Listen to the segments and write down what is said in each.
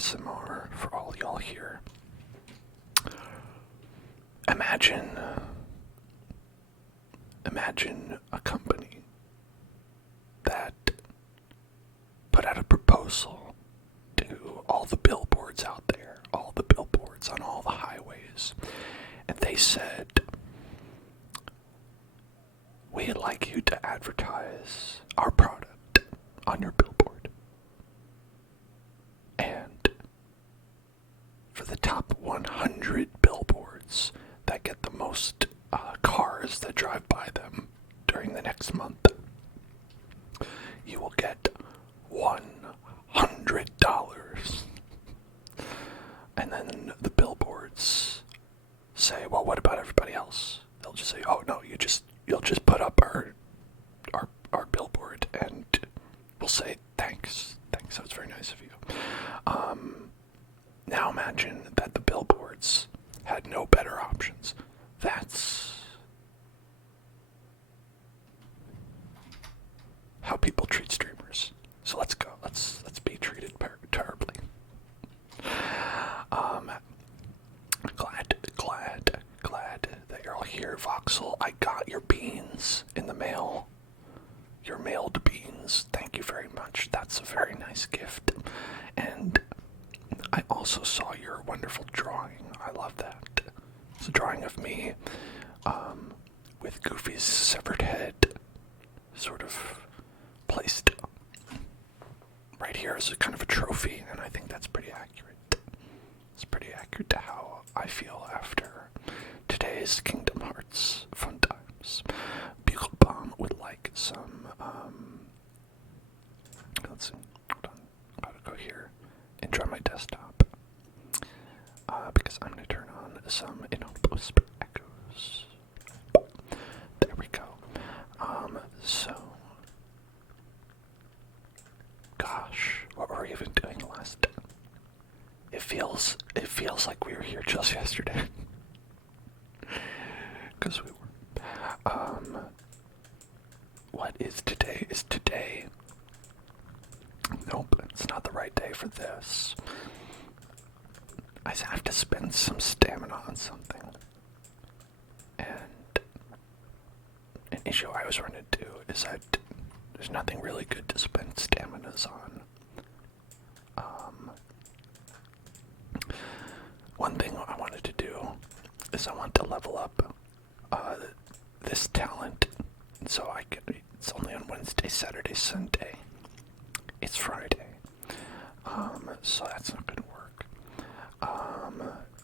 ASMR for all y'all here. Imagine a company that put out a proposal to all the billboards out there, all the billboards on all the highways, and they said, we'd like you to advertise our product on your billboard. And for the top 100 billboards that get the most cars that drive by them during the next month, you will get $100. And then the billboards say, well, what about everybody else? They'll just say, oh no, you'll just put up our billboard and we'll say thanks, that's very nice of you. Now imagine that the billboards had no better options. That's how people treat streamers. So let's go. Let's be treated terribly. Glad that you're all here, Voxel. I got your beans in the mail. Your mailed beans. Thank you very much. That's a very nice gift. And I also saw your wonderful drawing. I love that. It's a drawing of me with Goofy's severed head sort of placed right here as a kind of a trophy, and I think that's pretty accurate. It's pretty accurate to how I feel after today's Kingdom Hearts fun times. Bugle Bomb would like some, let's see, hold on, gotta go here, enjoy my desktop, because I'm gonna turn on some inaudible echoes. There we go. So, gosh, what were we even doing last time? It feels like we were here just yesterday. Because we were. What is today? Is today? Nope, it's not the right day for this. I have to spend some stamina on something. And an issue I always run into is that there's nothing really good to spend staminas on. One thing I wanted to do is I want to level up this talent, and so it's only on Wednesday, Saturday, Sunday. It's Friday, so that's not gonna work.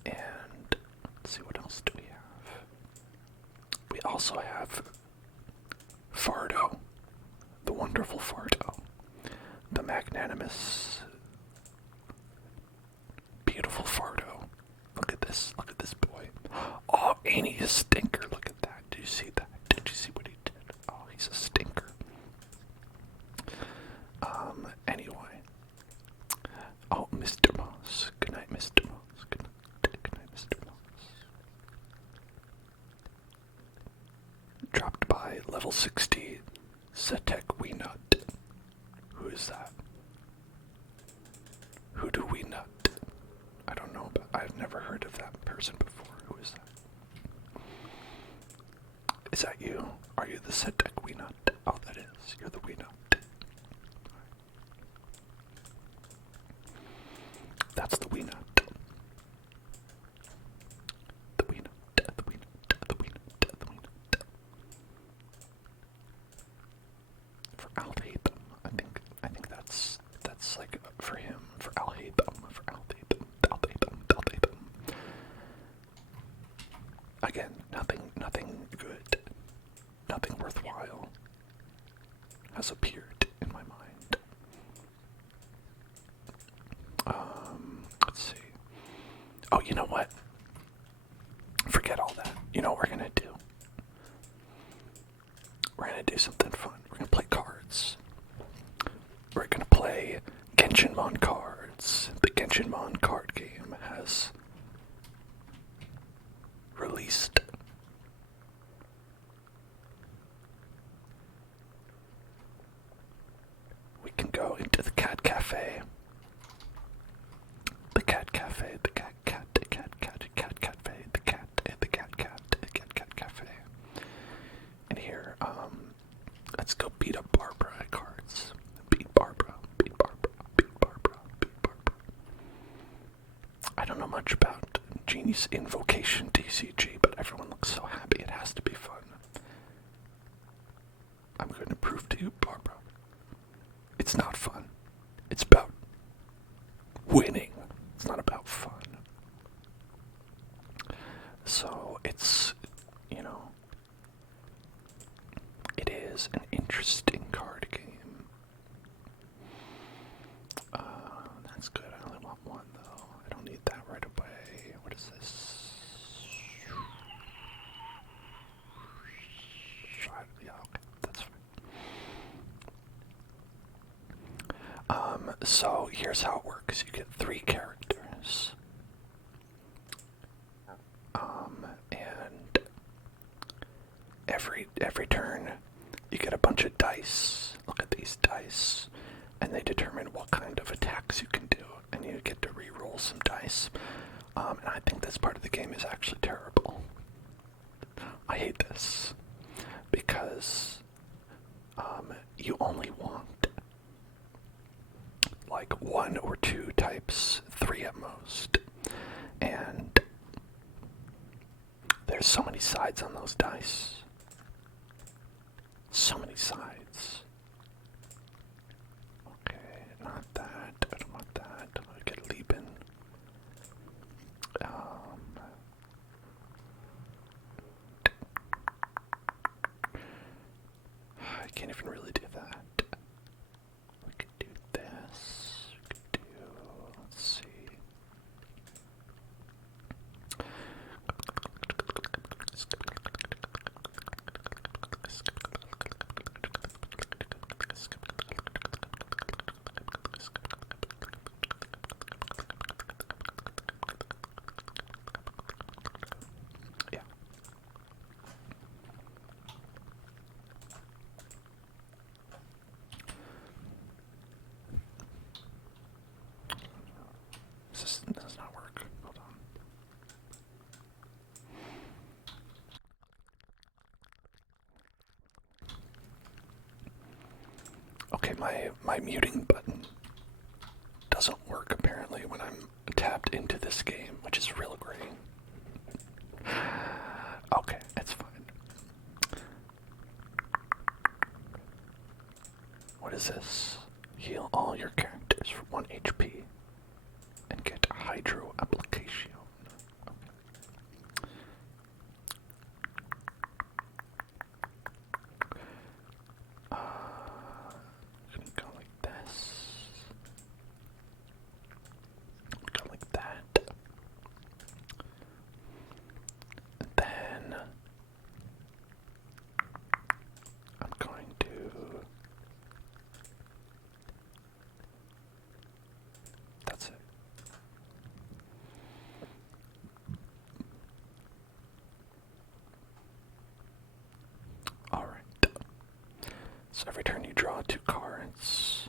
And let's see, what else do we have? We also have Fardo, the wonderful Fardo, the magnanimous, beautiful Fardo. Look at this boy. Oh, ain't he a stinker? Look at that. Did you see that? Did you see what he did? Oh, he's a stinker. Anyway. Oh, Mr. Moss. Good night, Mr. Moss. Good night, Mr. Moss. Dropped by level 60, Zetek Weenut. Who is that? Who do we nut? I don't know, but I've never heard of that person before. Who is that? Is that you? Are you the Zetek Weenut? Oh, that is. You're the Weenut. That's the Weenut. The Weenut. The Weenut. The Weenut. The Weenut. For Al-Haytham, I think that's like for him. For Al-Haytham. For Al-Haytham. Al-Haytham. Again, nothing good, nothing worthwhile has appeared in my mind. Let's see. Oh, you know what? Forget all that. You know what we're gonna do? We're gonna do something fun. We're gonna play cards. We're gonna play Genshin cards. The Genshin card game has released. We can go into the cat cafe So here's how it works. You get 3 characters. And every turn you get a bunch of dice. Look at these dice. And they determine what kind of attacks you can do. And you get to re-roll some dice. And I think this part of the game is actually terrible. I hate this. Because you only want like 1 or 2 types, 3 at most. And there's so many sides on those dice. So many sides. Okay, not that. I don't want that. I get Lieben. I can't even really do that. We could do this. We could do, let's see. Yeah. This does not work. Hold on. Okay, my muting button doesn't work apparently when I'm tapped into this game, which is real great. Okay, it's fine. What is this? Heal all your characters for 1 HP and get hydro application. Gonna go like this. Go like that. And then I'm going to that's it. Alright. So every turn you draw 2 cards.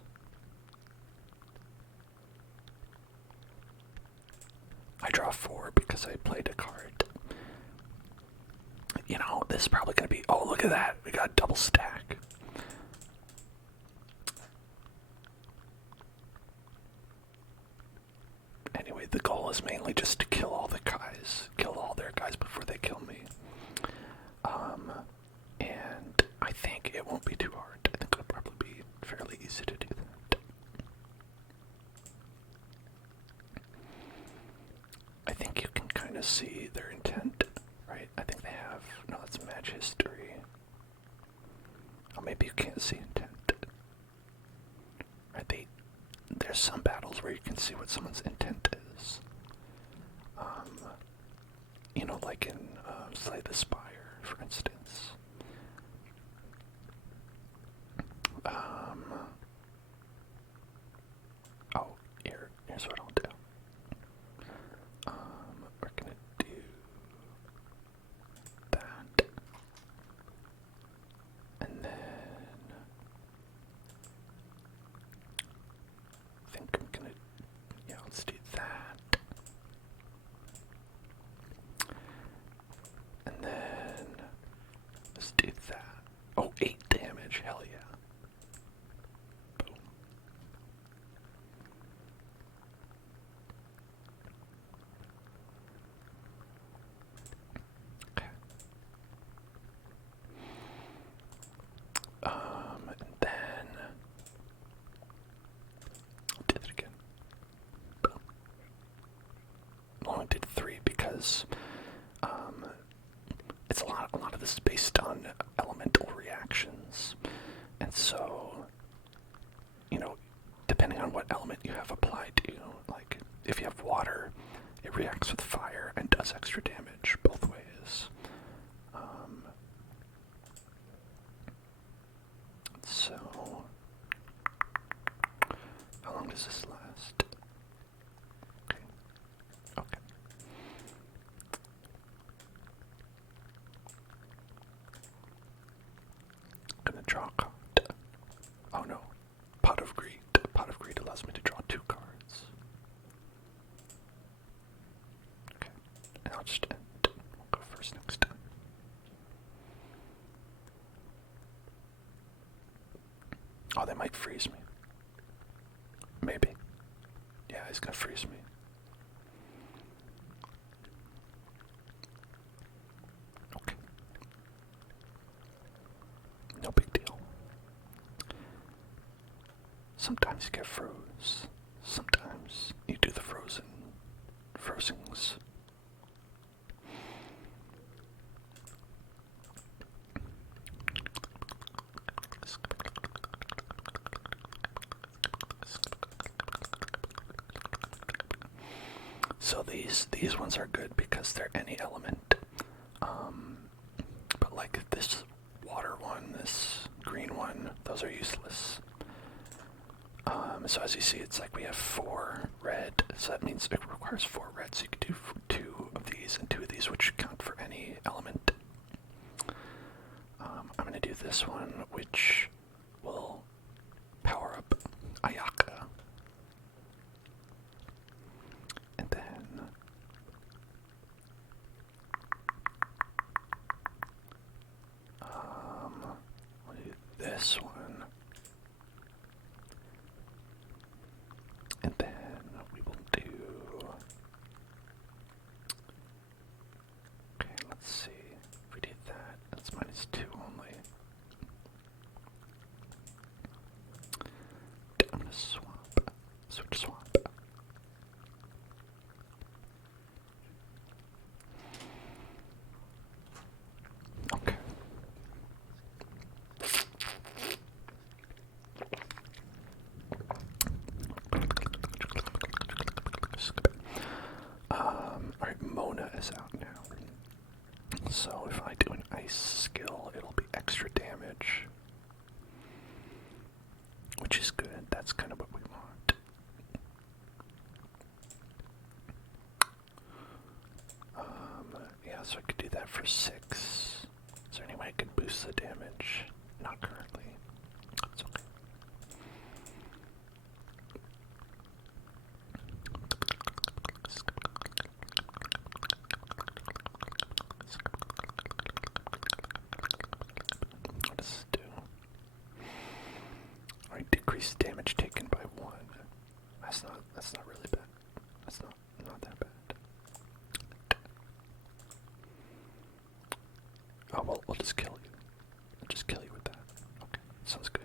I draw 4 because I played a card. You know, this is probably going to be... Oh, look at that. We got a double stack. Anyway, the goal is mainly just to kill all the guys. Kill all their guys before they kill me. And I think it won't be too hard. I think it'll probably be fairly easy to do that. I think you can kind of see their intent, right? I think they have... No, that's match history. Oh, maybe you can't see intent. Right, there's some battles where you can see what someone's intent is. You know, like in Slay the Spire, for instance. Oh, here's what I'll do. We're gonna do that. And then I think I'm gonna, yeah, let's do that. And then let's do that. Oh, 8 damage, hell yeah. Boom. Okay. And then I'll do that again. Boom. I only did 3 because it's a lot of this is based on elemental reactions. And so, you know, depending on what element you have applied to, like if you have water, it reacts with fire and does extra damage both ways. So how long does this That might freeze me. Maybe. Yeah, he's gonna freeze me. Okay. No big deal. Sometimes you get froze. Sometimes you do the frozings. So these ones are good because they're any element. But like this water one, this green one, those are useless. So as you see, it's like we have 4 red, so that means it requires 4 red, so you can do 2 of these and 2 of these, which count for any element. I'm going to do this one, which will power up Ayaka. And then we'll do this one. And then we will do... Okay, let's see. If we did that, that's -2 only. I'm gonna switch swap. Okay. Alright, Mona is out now. So if I do an ice skill, it'll be extra damage. Which is good, that's kind of what we want. Yeah, so I could do that for 6. Is there any way I could boost the damage? Not currently. It's okay. What does it do? Alright, decrease damage taken by 1. That's not really bad. That's not that bad. Oh, well, we'll just kill you. We'll just kill you with that. Okay, sounds good.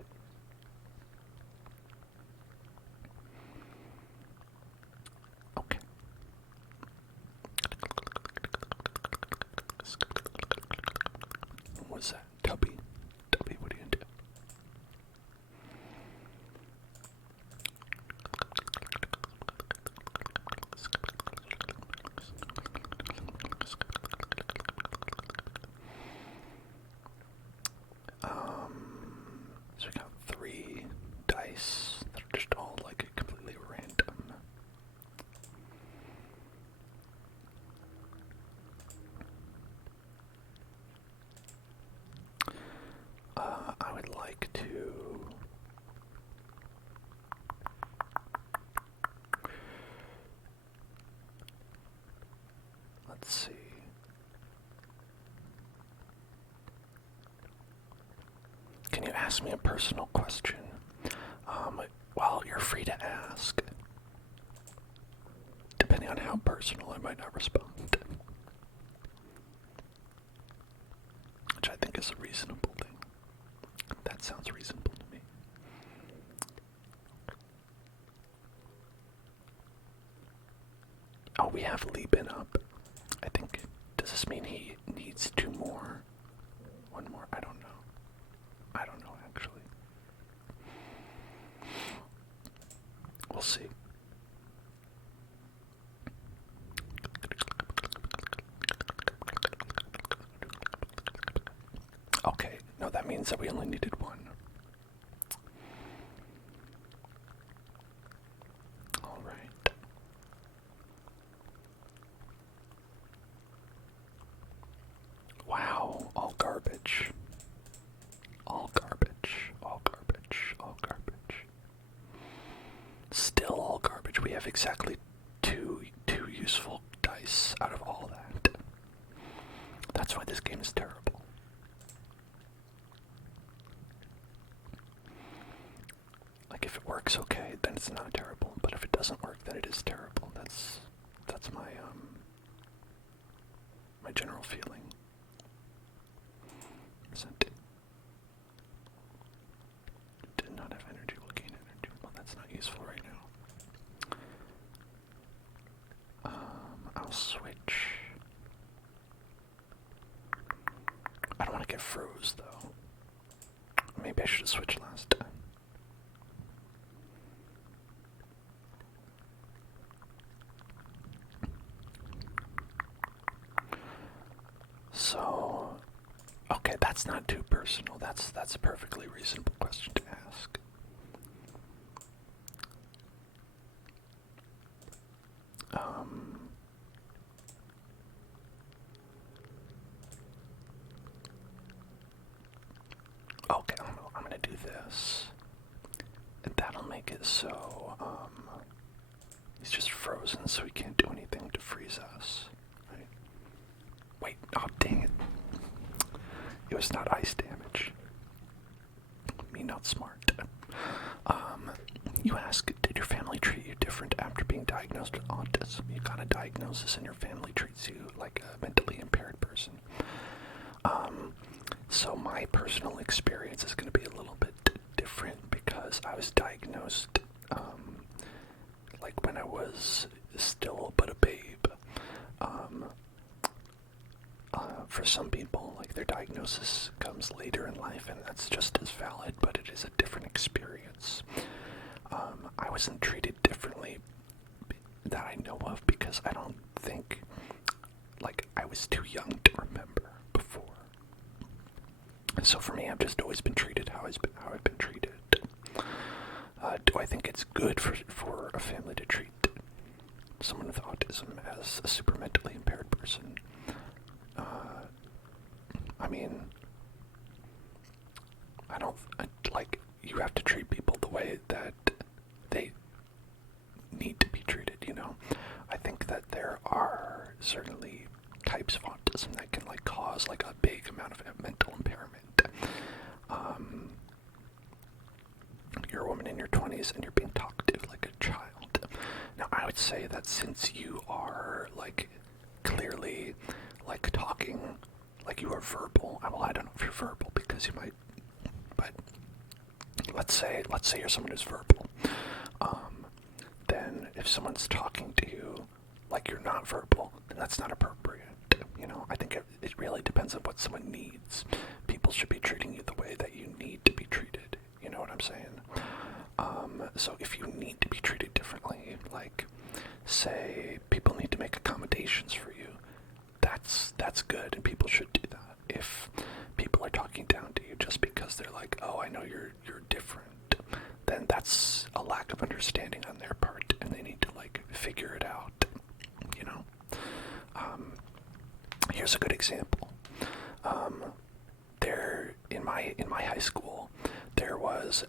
Okay. What's that? Tubby? Tubby, what are you gonna do? So we got 3 dice that are just all like completely random. I would like to... Let's see. Can you ask me a personal question? Well, you're free to ask. Depending on how personal, I might not respond. Which I think is a reasonable thing. That sounds reasonable to me. Oh, we have Lieben up. I think, does this mean he needs 2 more? 1 more? I don't know. I don't know, actually. We'll see. Okay, no, that means that we only needed 1. All right. Wow, all garbage. All garbage. All garbage. All garbage. Still all garbage. We have exactly two useful dice out of all that. That's why this game is terrible. works okay, then it's not terrible. But if it doesn't work, then it is terrible. That's my my general feeling. Did not have energy, will gain energy. Well, that's not useful right now. I'll switch. I don't want to get froze though. Maybe I should have switched last time. So, okay, that's not too personal. That's a perfectly reasonable question to ask. Okay, I'm gonna do this, and that'll make it so he's just frozen, so he can't do anything to freeze us. Right? Wait, oh dang it! It was not ice damage. Me not smart. You ask, did your family treat you different after being diagnosed with autism? You got a diagnosis and your family treats you like a mentally impaired person. So my personal experience is going to be a little bit different because I was diagnosed like when I was still but a babe. For some people, like their diagnosis comes later in life, and that's just as valid, but it is a different experience. I wasn't treated differently that I know of because I don't think, like, I was too young to remember before. So for me, I've just always been treated how I've been treated. Do I think it's good for a family to treat someone with autism as a super mentally impaired person? I mean, you have to treat people the way that they need to be treated, you know? I think that there are certainly types of autism that can, like, cause, like, a big amount of mental impairment. You're a woman in your 20s and you're being talked to like a child. Now, I would say that since you are, like, clearly, like, talking, like, you are verbal. Well, I don't know if you're verbal because you might, but let's say you're someone who's verbal. Then if someone's talking to you like you're not verbal, then that's not appropriate. You know, I think it really depends on what someone needs. People should be treating you the way that you need to be treated. You know what I'm saying? So if you need to be treated differently, like, say, people need to make accommodations for you, that's good, and people should do that. If people are talking down to you just because they're like, oh, I know you're different, then that's a lack of understanding on their part, and they need to, like, figure it out, you know? Here's a good example. In my high school, there was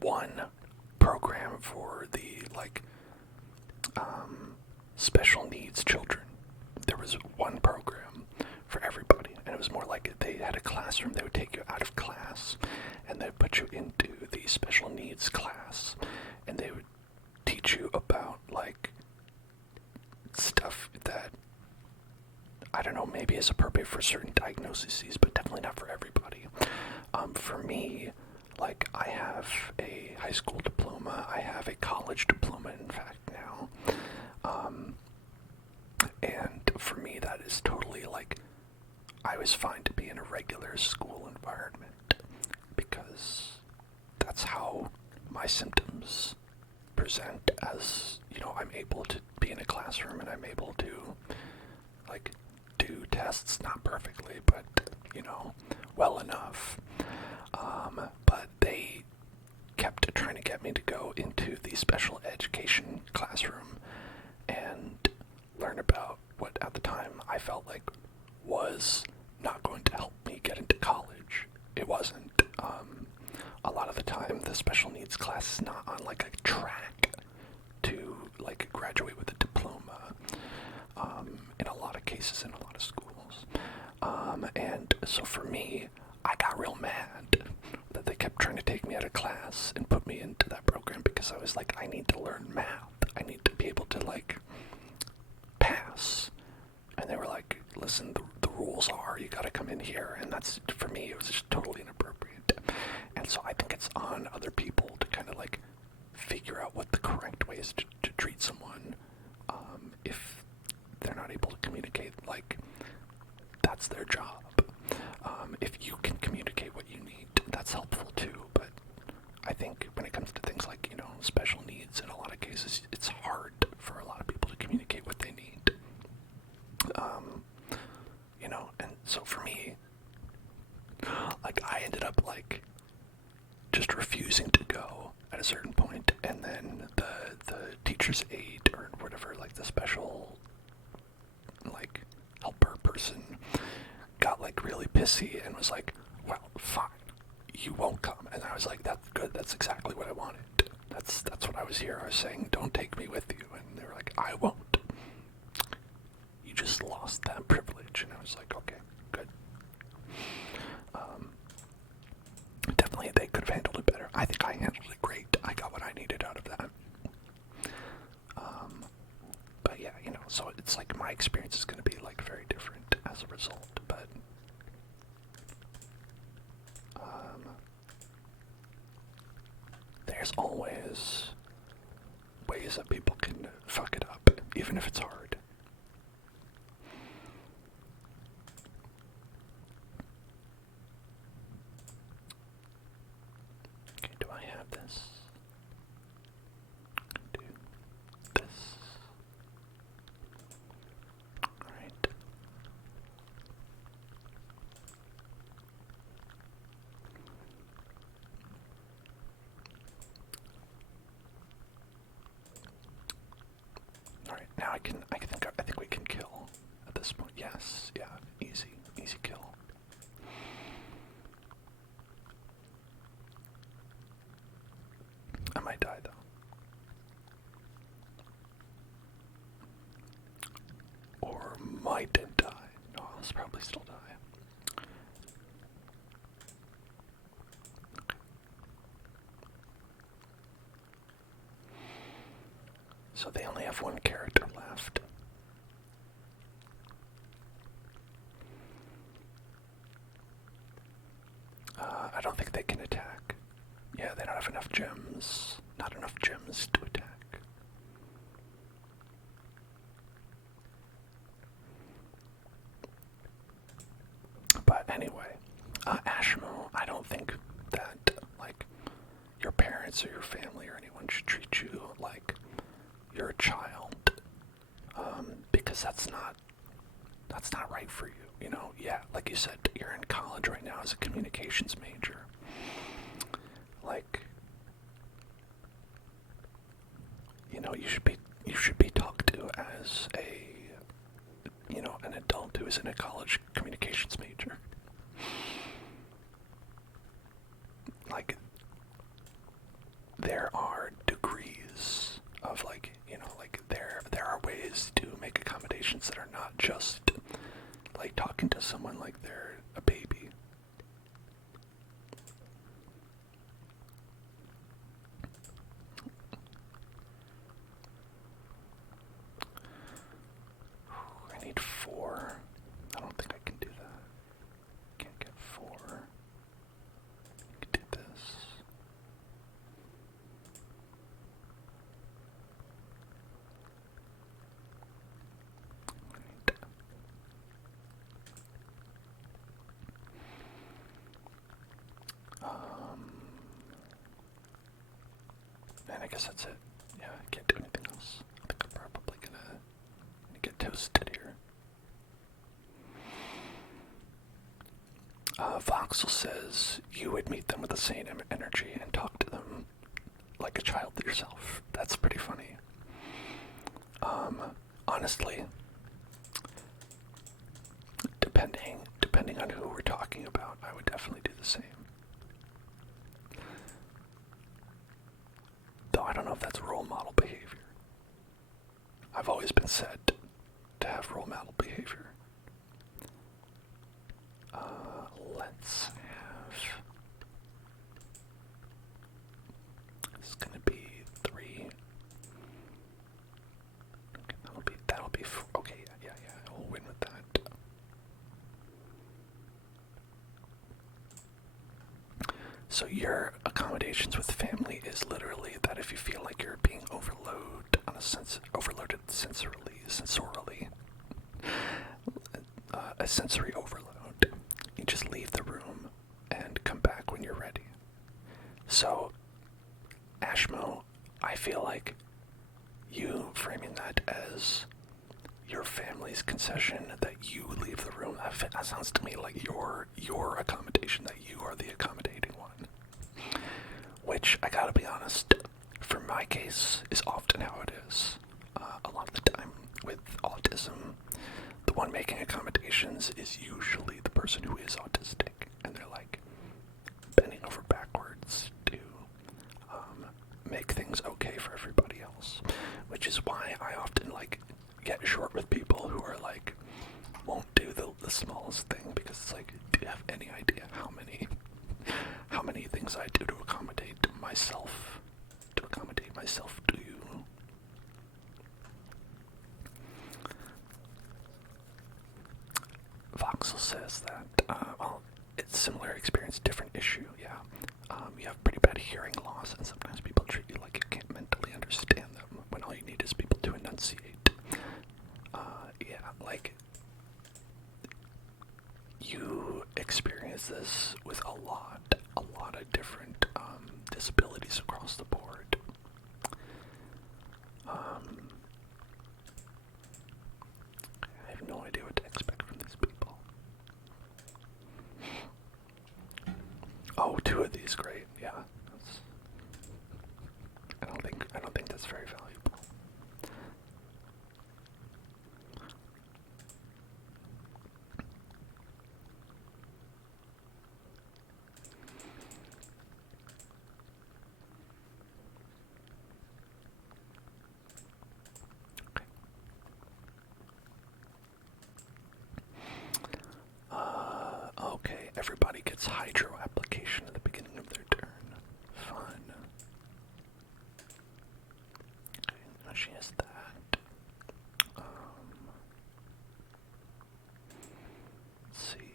one program for the, like, special needs children. There was one program for everybody, and it was more like they had a classroom. They would take you out of class, and they'd put you into the special needs class, and they would teach you about, like, stuff that, I don't know, maybe is appropriate for certain diagnoses, but definitely not for everybody. For me, like, I have a high school diploma, I have a college diploma, in fact, now. And for me, that is totally, like, I was fine to be in a regular school environment because that's how my symptoms present. As, you know, I'm able to be in a classroom and I'm able to, like, do tests, not perfectly, but, you know, well enough. But they kept trying to get me to go into the special education classroom and learn about what at the time I felt like was not going to help me get into college. It wasn't. A lot of the time, the special needs class is not on, like, a track to, like, graduate with a diploma, in a lot of cases in a lot of schools. And so for me, I got real mad that they kept trying to take me out of because I was like, I need to learn math. I need to be able to, like, pass. And they were like, listen, the rules are you gotta come in here. And that's, for me, it was just totally inappropriate. And so I think it's on other people to kind of, like, figure out what the correct way is to treat someone if they're not able to communicate. Like, that's their job. If you can communicate what you need, that's helpful too. But I think when it comes to things like, special needs, in a lot of cases, it's hard for a lot of people to communicate what they need. And so for me, like, I ended up, like, just refusing to go at a certain point, and then the teacher's aide, or whatever, like, the special, like, helper person, got, like, really pissy and was like, well, fine, you won't come. And I was like, that's good, that's exactly what I wanted. That's what I was here. I was saying, don't take me with you. And they were like, I won't. You just lost that privilege. And I was like, okay, good. Definitely they could have handled it better. I think I handled it great. I got what I needed out of that. But yeah, so it's like my experience is going to be, like, very different as a result. But there's always ways that people can fuck it up, even if it's hard. Okay, do I have this? Do this. Alright. Alright, now I think we can kill at this point. Yes, yeah, easy kill. I might die though. Or might die. No, I'll probably still die. Okay. So they only have one character left. I don't think they can attack. Yeah, they don't have enough gems. Not enough gems to attack. But anyway, Ashmo, I don't think that, like, your parents or your family or anyone should treat you like you're a child, because that's not right for you. Yeah, like you said, you're in college right now as a communications major. Like, you should be talked to as an adult who is in a college communications major. Like, there are degrees of, like, there are ways to make accommodations that are not just like talking to someone like they're a baby. I need 4. I don't think I can do that. Can't get 4. I can do this. And I guess that's it. Yeah, I can't do anything else. I think I'm probably gonna get toasted here. Voxel says you would meet them with the same energy and talk to them like a child yourself. That's pretty funny. Honestly, depending on who we're talking about, I would definitely do the same. Though I don't know if that's role model behavior. I've always been said to have role model behavior. Let's have... It's gonna be So your accommodations with family is literally that if you feel like you're being overloaded on overloaded sensorily, a sensory overload, you just leave the room and come back when you're ready. So, Ashmo, I feel like you framing that as your family's concession that you leave the room, that sounds to me like your accommodation, that you are the accommodating one. Which, I gotta be honest, for my case, is often how it is. A lot of the time with autism, the one making accommodations is usually the person who is autistic, and they're like bending over backwards to make things okay for everybody else. Which is why I often like get short with people who are like won't do the smallest thing, because it's like, do you have any idea how many things I do to accommodate myself? Do you? Voxel says that, well, it's similar experience, different issue, yeah. You have pretty bad hearing loss, and sometimes people treat you like you can't mentally understand them, when all you need is people to enunciate. Yeah, like, you experience this with a lot of different disabilities across the board. I have no idea what to expect from these people. Oh, two of these, great. Yeah, I don't think that's very valuable. Okay, everybody gets hydro application at the beginning of their turn. Fun. Okay, now she has that. Let's see.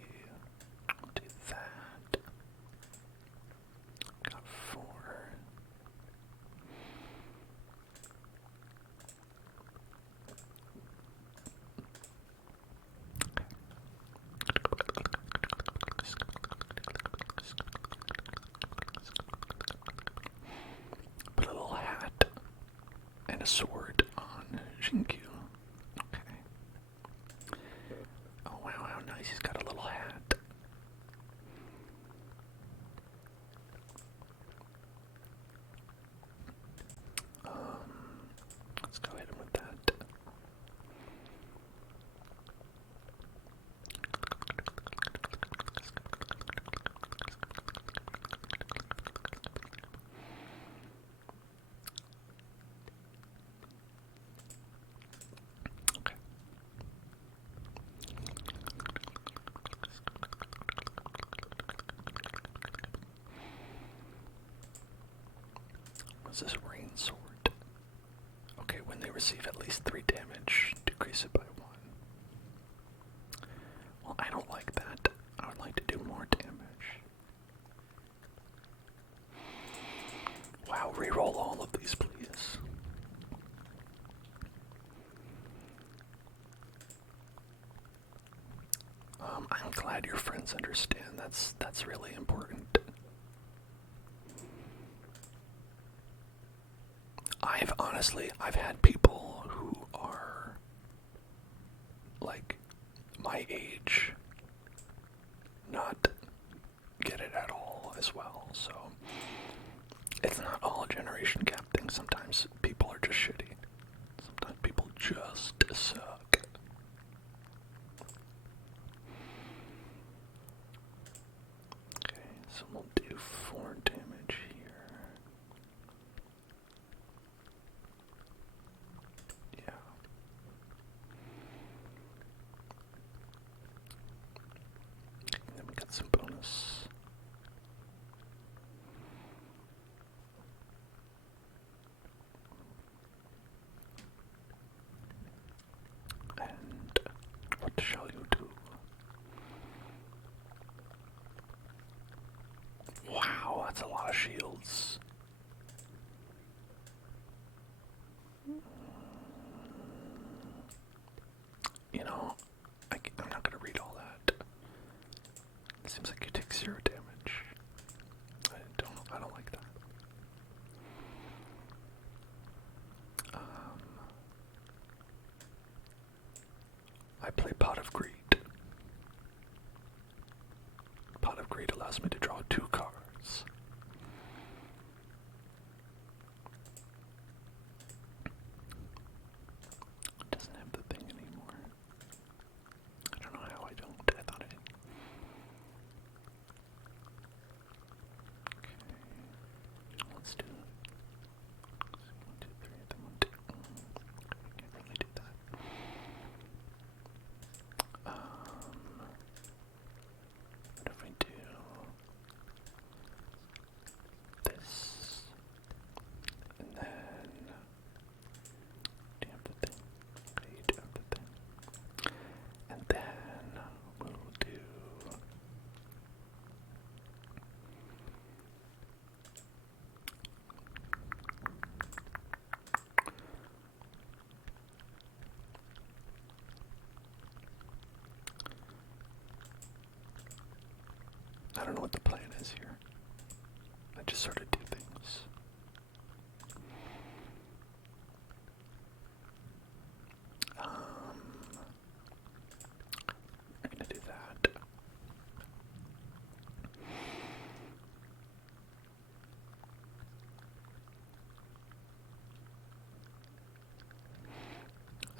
I'll do that. Got 4. Put a little hat and a sword on Shinkyu. Okay. Oh wow, how nice, he's got a little hat. Let's go hit him with that. Okay. What's this rain sword? Okay, when they receive at least 3 damage, decrease it by 1. Well, I don't like that. I would like to do more damage. Wow, reroll all of these, please. I'm glad your friends understand. That's really important. I've had people who are like my age not get it at all as well, so it's not all a generation gap thing. Sometimes people are just shitty. Sometimes people just suck. Okay, so we'll do 4 damage here. Yeah. And then we got some bonus. And what shall you do? Wow, That's a lot of shields. You know, I'm not gonna read all that. It seems like you take 0 damage. I don't like that. I play Pot of Greed. Pot of Greed allows me to draw 2 cards. It doesn't have the thing anymore. I don't know how I don't. I thought I did. Okay. Let's do 1, 2, 3, then 1, 2. Can't really do that. What if we do this, and then do you have the thing? Okay, you do have the thing. And then we'll do I don't know what the plan is here. I just sort of do things. I'm gonna do that.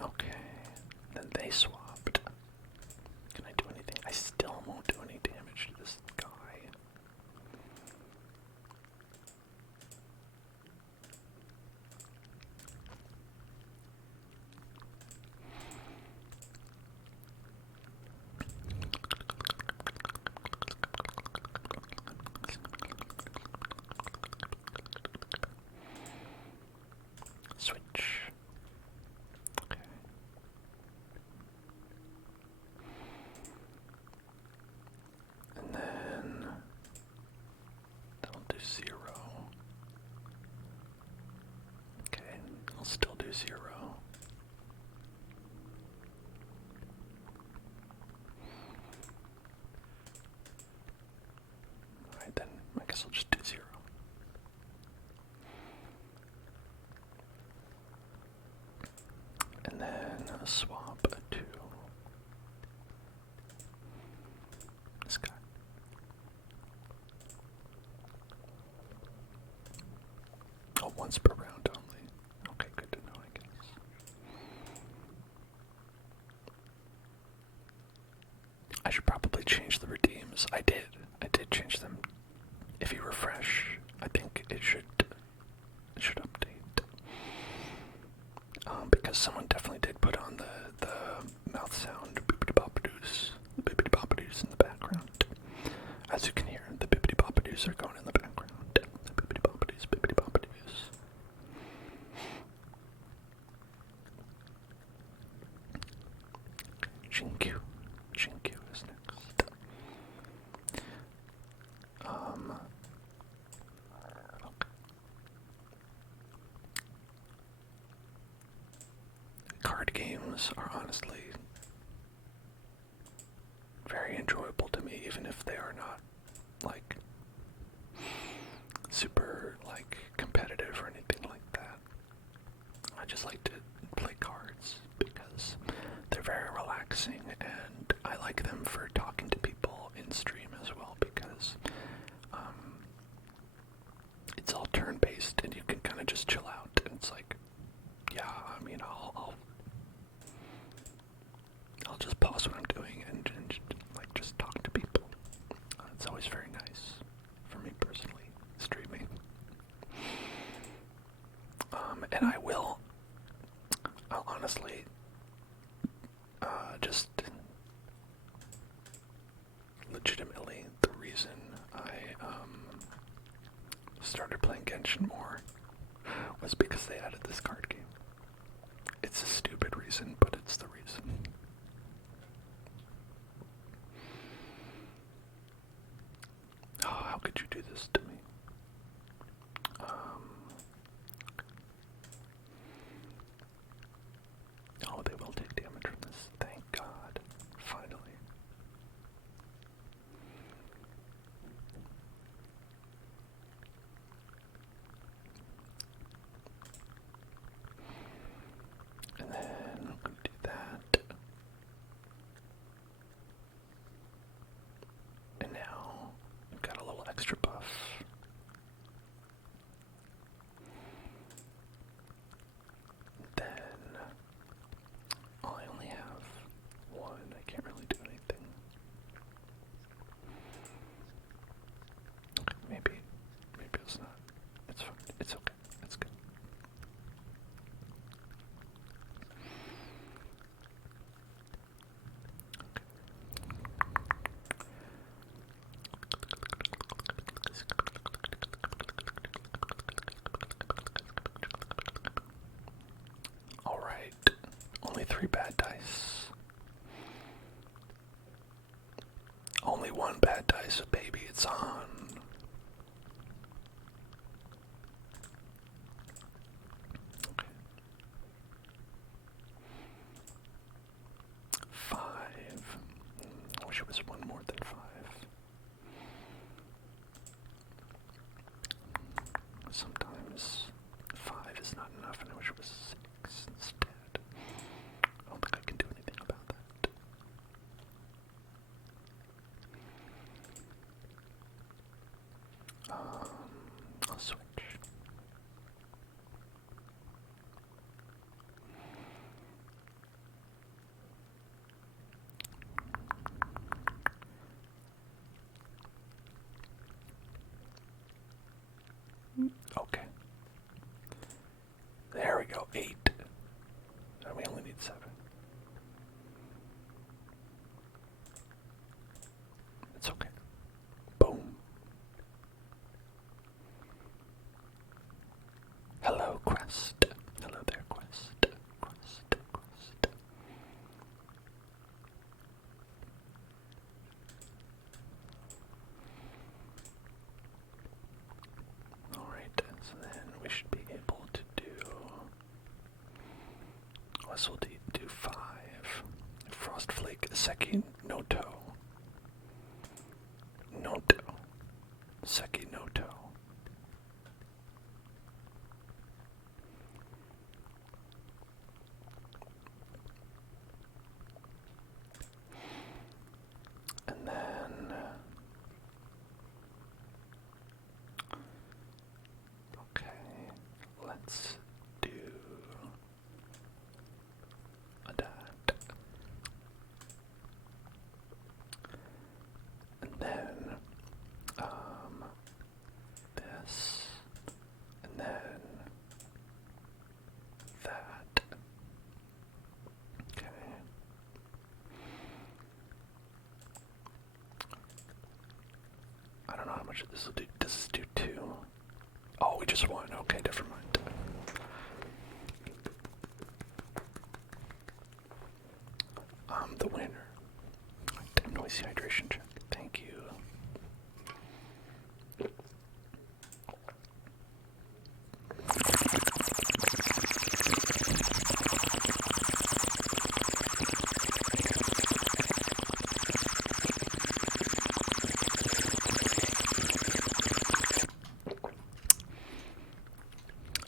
Okay, then they swapped. Can I do anything? I still won't do any damage to this guy. Switch. Okay. And then that'll do 0. Okay, I'll still do 0. Alright then, I guess I'll just do 0. And then I'll swap to this guy. Oh, once per round only. Okay, good to know, I guess. I should probably change the redeems. I did change them. If you refresh, I think it should update. Because someone definitely did put on the mouth sound bippity-boppadoos, the bippity-boppadoos in the background. As you can hear, the bippity-boppadoos are going in the background. The bippity-boppadoos, bippity-boppadoos. Shinkyu is next. Okay. Card games are honestly very enjoyable to me, even if they are not like super like competitive or anything like that. I just like to play cards because they're very relaxing, and I like them for talking to people in stream as well, because it's all turn-based and you can kind of just chill out, and it's like, yeah, I mean, I'll just pause what I'm doing and like just talk to people. It's always very nice for me personally, streaming. And I'll honestly just legitimately, the reason I started playing Genshin more was because they added this card game. It's a stupid reason, but it's the reason. Oh, how could you do this to me? one bad dice, so baby, it's on. Okay. 5. I wish it was one more than 5. Sometimes 5 is not enough, and I wish it was 6 instead. I don't think I can do anything about that. I'll switch. Okay. There we go. 8. And we only need 7. It's okay. Boom. Hello, Quest. Hello there, Quest. Quest. Alright, so then we should be able to do... Let's do 5. Frostflake, Seki Noto. Seki Noto. And then... okay, let's do that. And then, this, and then that. Okay. I don't know how much this will do. Does this do 2? Oh, we just won. Okay, never mind. I'm the winner. Noisy hydration check. Thank you.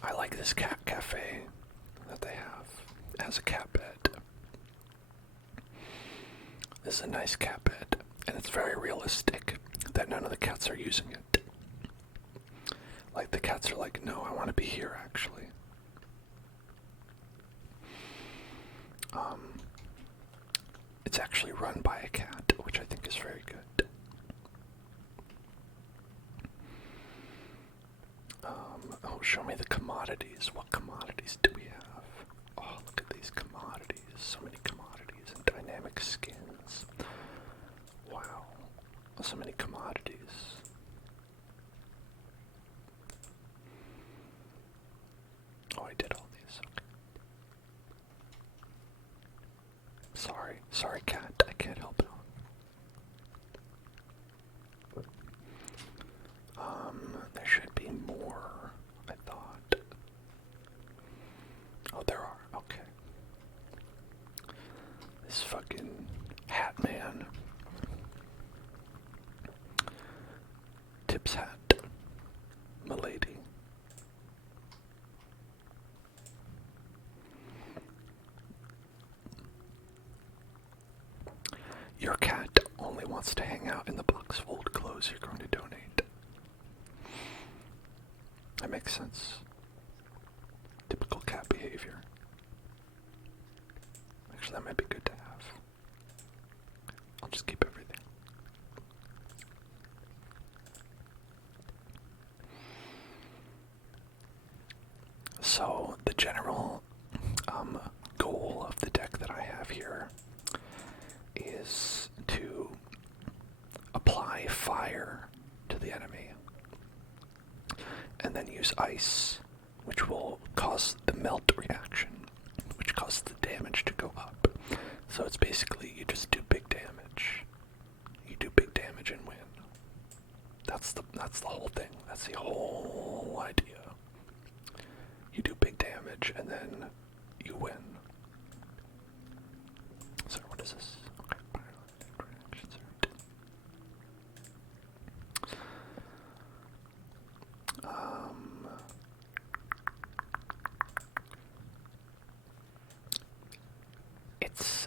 I like this cat cafe that they have. It has a cat bed. This is a nice cat bed, and it's very realistic that none of the cats are using it. Like, the cats are like, no, I want to be here, actually. It's actually run by a cat, which I think is very good. Oh, show me the commodities. What commodities do we have? Oh, look at these commodities. So many commodities and dynamic skins. Wow. So many commodities. Oh, I did all these. Okay. Sorry, cat. I can't help it. There should be more, I thought. Oh, there are. Okay. This fucking hat man. Tips hat. Milady. Your cat only wants to hang out in the box of old clothes you're going to donate. That makes sense. Typical cat behavior. Actually, that might be good to have. I'll just keep everything. So, the general goal of the deck that I have here is to apply fire to the enemy and then use ice, which will cause the melt reaction, which causes the damage to go up. So it's basically you just do big damage. You do big damage That's the whole thing. That's the whole idea. You do big damage and then you win. So what is this? Okay, reactions are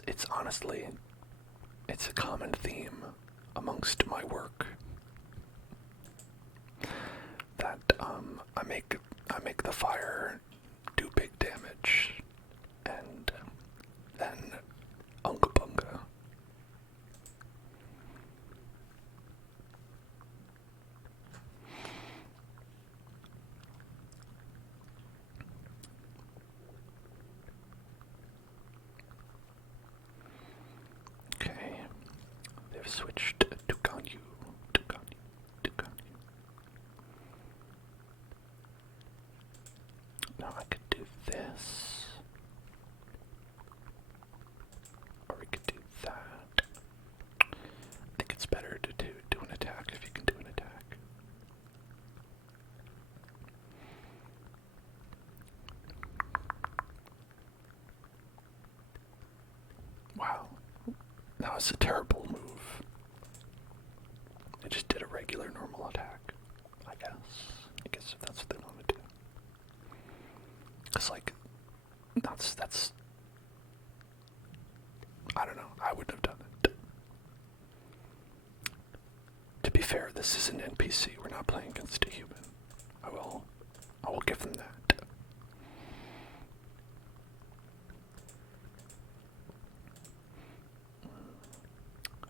it's honestly, it's a common theme amongst my work that I make the fire do big damage and then unga bunga. Okay, they've switched to Ganyu. To Ganyu. To Ganyu. Now I could do this. Or we could do that. I think it's better to do an attack if you can do an attack. Wow. That was a terrible move. I just did a regular normal attack, I guess. I guess if that's what they want to do. Cause like, that's, I don't know, I wouldn't have done it. To be fair, this is an NPC, we're not playing against a human. I will give them that.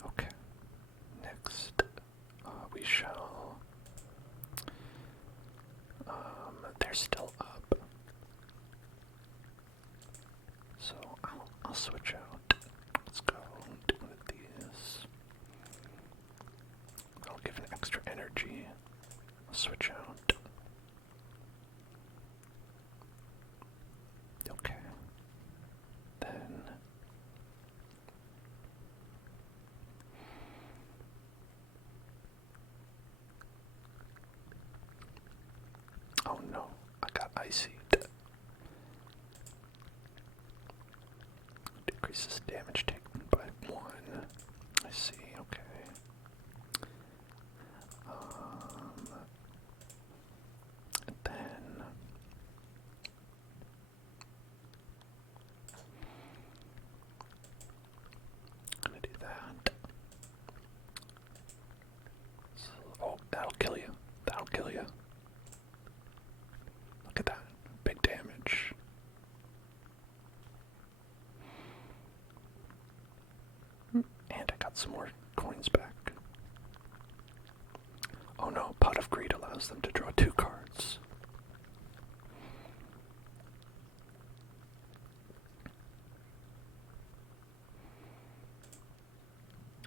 Okay, next, we shall, they're still up. So I'll switch out. Let's go do one of these. I'll give an extra energy. I'll switch out. Okay. Then oh no, I got icy. Decreases damage taken by 1. I see, okay. And then I'm gonna do that. So, oh, that'll kill you. That'll kill you. Look at that. Big damage. And I got some more coins back. Oh no, Pot of Greed allows them to draw 2 cards.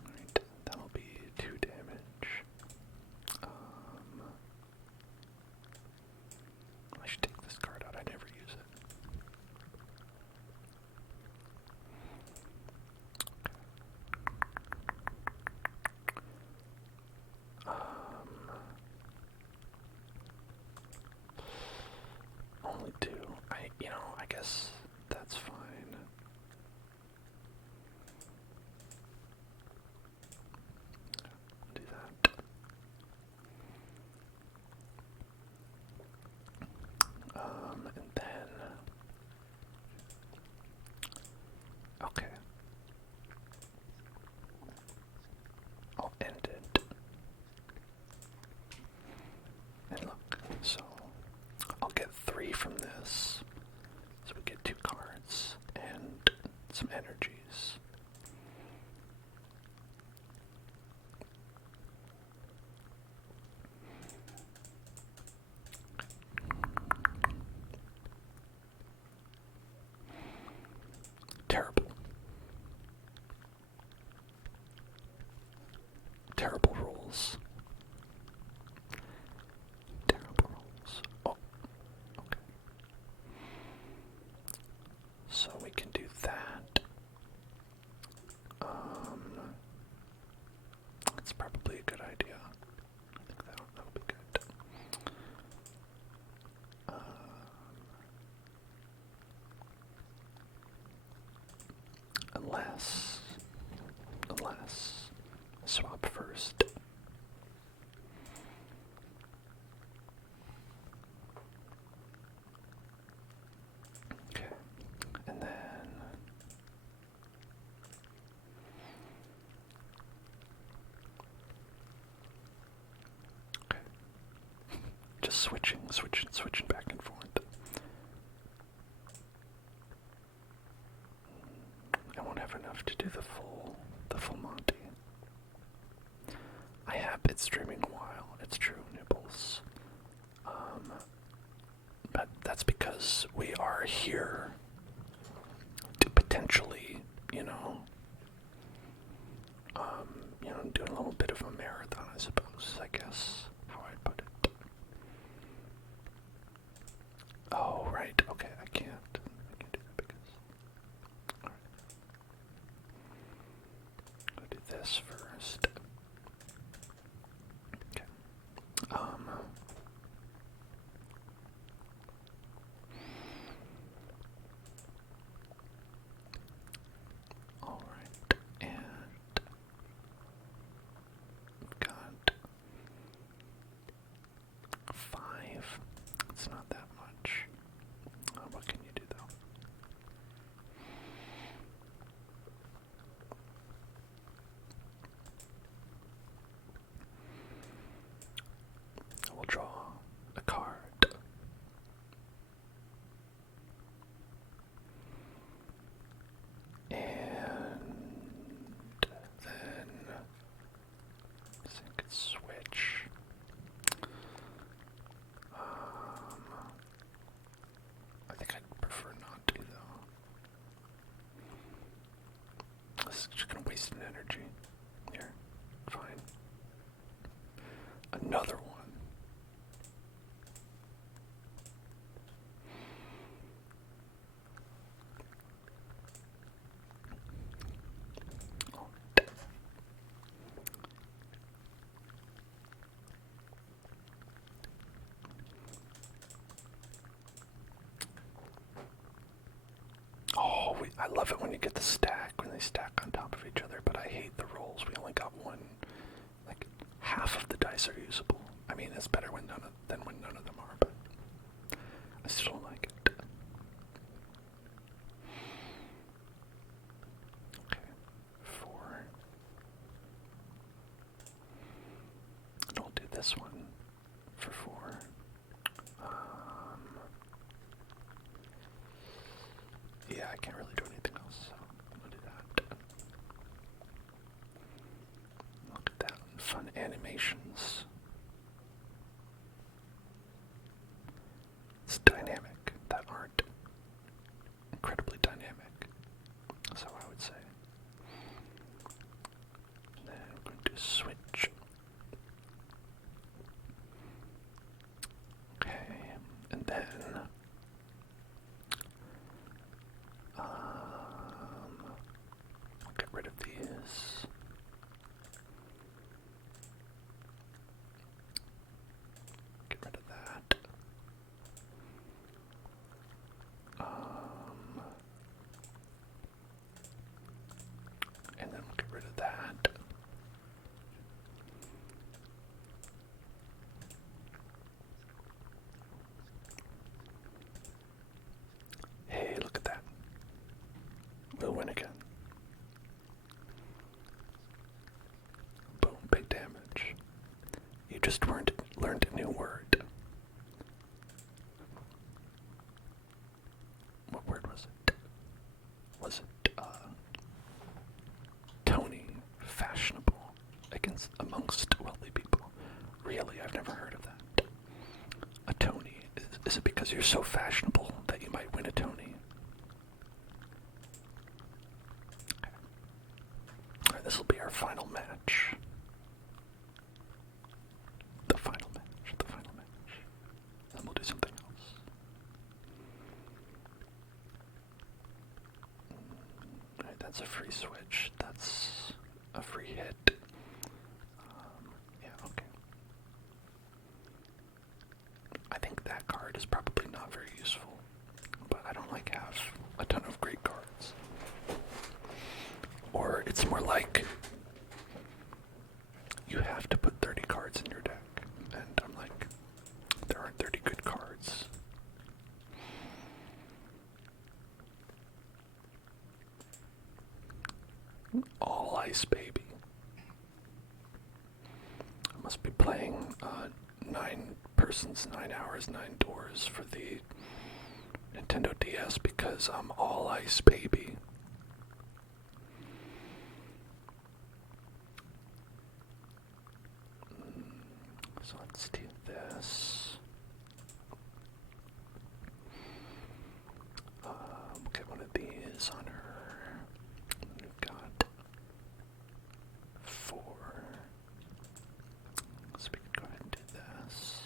Alright, that'll be 2 damage. I should take this card out, I never use it. Only 2. I guess that's fine. Do that. And then okay. I'll end it. And look, so I'll get 3 from this. So we get 2 cards and some energies. Terrible. Terrible rolls. Terrible rolls. Oh, okay. So we can do that. That's probably a good idea. I think up first. Okay, and then okay, just switching back and forth. I won't have enough to do the full Monty. I have been streaming a while, it's true, Nibbles. But that's because we are here to potentially, do a little bit of a marathon, I suppose, I guess, how I put it. Oh, right, okay, I can't do that because... Alright. I'll do this first. Okay. Alright, and we've got 5. It's not that much. What can you do though? We'll draw a card. And then I could switch. I think I'd prefer not to though. This is just gonna waste an energy. Here, fine. Another one. Oh, I love it when you get the stack, when they stack on top of each other, but I hate the rolls. We only got one. Like, half of the dice are usable. I mean, it's better than when none of them are, but I still don't like it. Okay, 4. And I'll do this one for 4. Yeah, I can't really do anything else, so I'm gonna do that. Look at that, fun animations. It's dynamic, that art. Incredibly dynamic, that's how I would say. And then we're going to switch. Okay, and then I'll get rid of these. Get rid of that. And then we'll get rid of that. Hey, look at that. We'll win again. Boom, big damage. You just learned a new word. What word was it? Was it, Tony, fashionable, amongst wealthy people? Really, I've never heard of that. A Tony. Is it because you're so fashionable that you might win a Tony? Okay. Alright, this will be our final match. The final match. Then we'll do something else. Alright, that's a free switch. That's a free hit. Yeah, okay. I think that card is probably not very useful, but I don't have a ton of great cards. Or it's more like you have to put 30 cards in your deck. And I'm like, there aren't 30 good cards. All ice, baby. I must be playing 9 persons, 9 hours, 9 doors for the Nintendo DS because I'm all ice, baby. So let's do this. Get one of these on her. We've got 4. So we can go ahead and do this.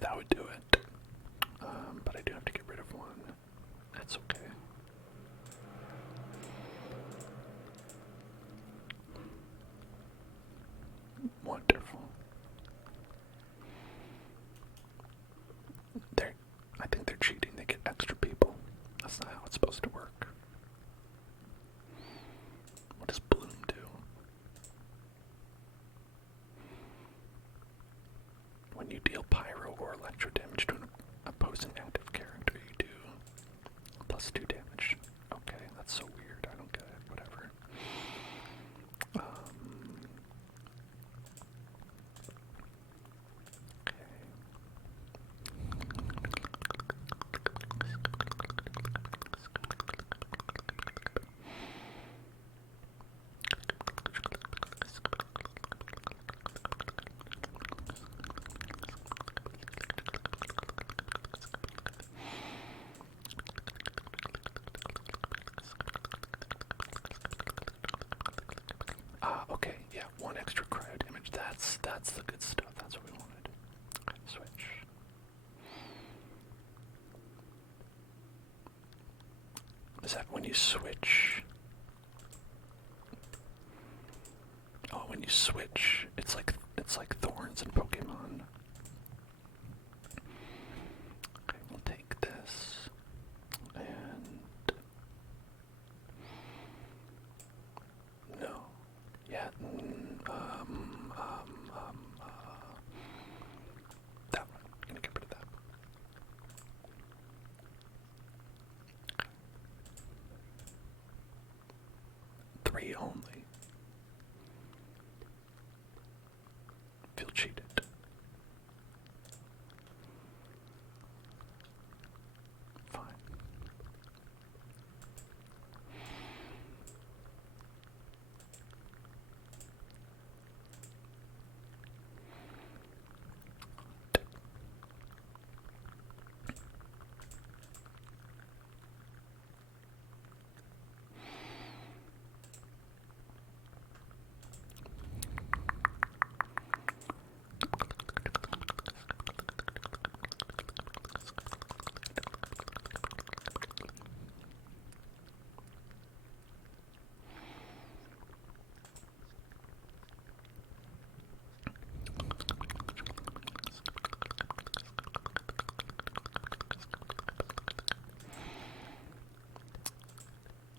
That would do it. But I do have to get rid of one. That's okay. Wonderful. I think they're cheating. They get extra people. That's not how it's supposed to work. What does Bloom do? When you deal pyro or electro damage to an opposing active character, you do +2 damage. Okay, that's so weird. I don't get it. Whatever. Okay, yeah, 1 extra cryo damage. That's the good stuff. That's what we wanted. Okay, switch. Is that when you switch? Oh, when you switch, it's like thorns in Pokemon. Okay, we'll take this and no. Yeah, that one. I'm gonna get rid of that. 3 only. Feel cheated. Fine.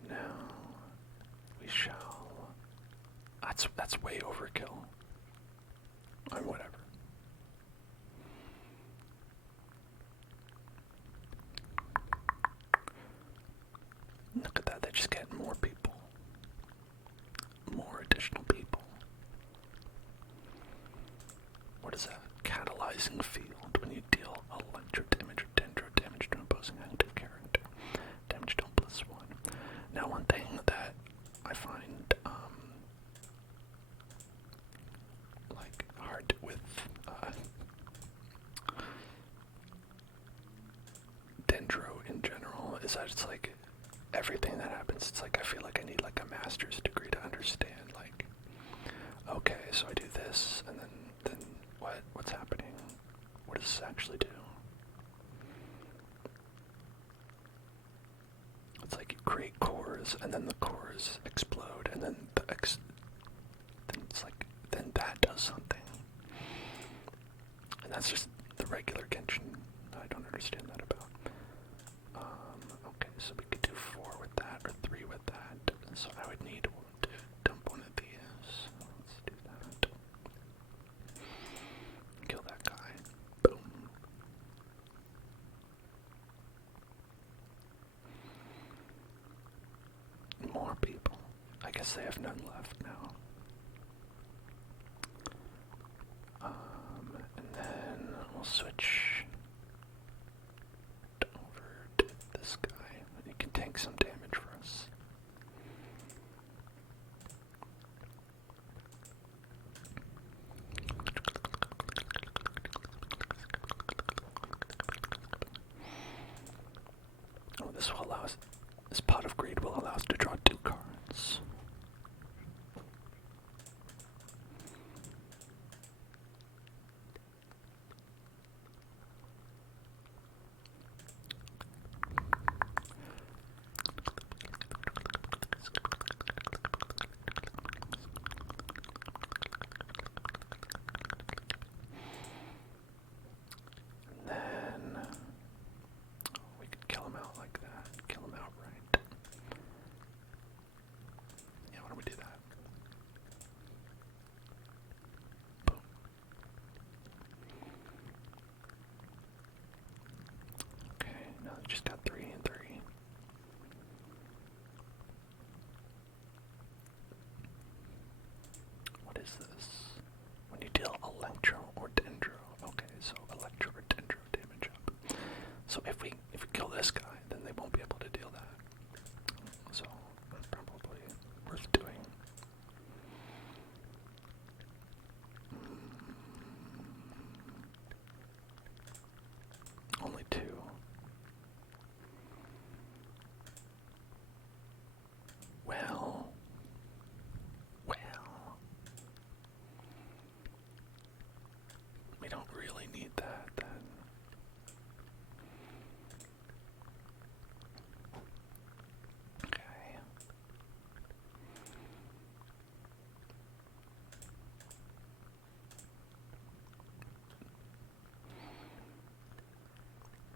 Now we shall. That's way overkill. Whatever. Look at that, they're just getting more people. More additional people. What is that? Catalyzing field. When you deal electro damage or dendro damage to an opposing active character. Damage dealt +1. Now one thing that I find like hard with dendro in general is that it's like everything that happens, it's like I feel like I need like a master's degree to understand, like, okay, so I do this and then what's happening? What does this actually do? It's like you create cores and then the cores explode and then then it's like then that does something. that's just the regular Genshin. I don't understand that about. Okay, so we could do 4 with that, or 3 with that. So I would need to dump one of these. Let's do that. Kill that guy. Boom. More people. I guess they have none left now. And then we'll switch over to this guy. He can take some damage for us. Oh, this will allow us. This pot of greed will allow us to draw 2 cards. And then we can kill him out like that. Kill him outright. Yeah, why don't we do that? Boom. Okay, now I just got 3 and 3. What is this? When you deal electro or dendro. Okay, so electro or dendro damage up. So if we kill this guy, then they won't be able to deal that. So that's probably worth doing. Only 2. Well. We don't really need that then. Okay.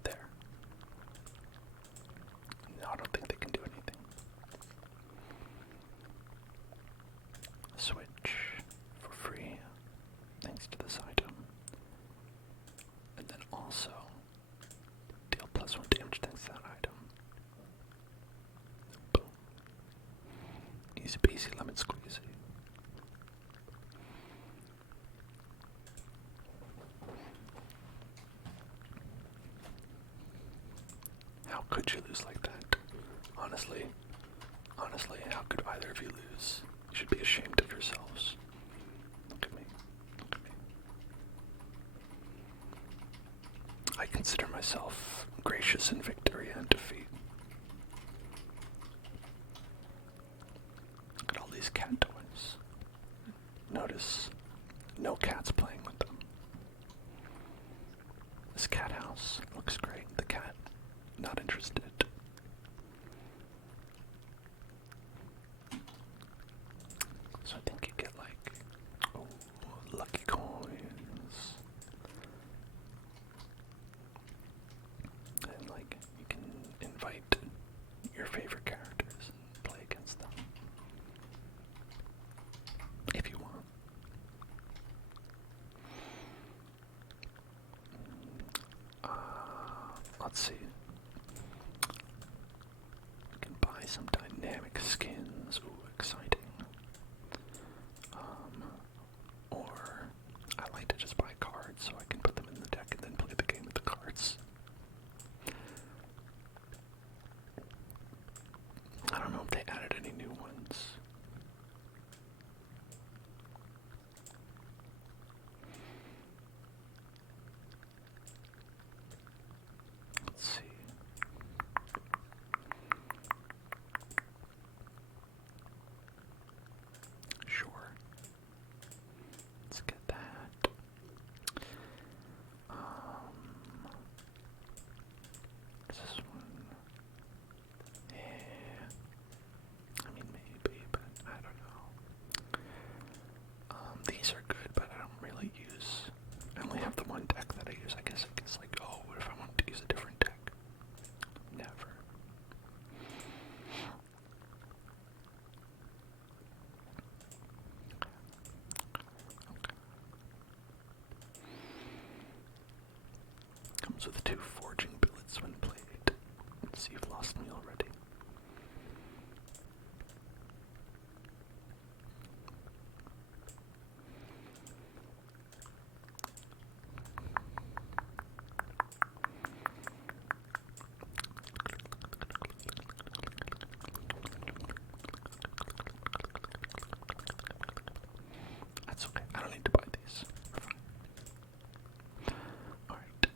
There. No, I don't think they can do anything. Switch for free, thanks to this item. And then also deal +1 damage thanks to that item. Boom. Easy peasy lemon squeezy. How could you lose like that? Honestly, how could either of you lose? You should be ashamed of yourselves. Look at me. Look at me. I consider myself gracious in victory and defeat. Look at all these cat toys. Notice no cats playing with them. This cat house looks great. The cat, not interested. So I think you get like, oh, lucky coins. And like, you can invite your favorite characters and play against them. If you want. Let's see. You can buy some dynamic skins. Ooh, exciting. Or I like to just buy cards so I can put them in the deck and then play the game with the cards. I don't know if they added any new ones. Let's see. with 2 forging billets when played. Let's see, you've lost me already. That's okay. I don't need to buy these. Alright,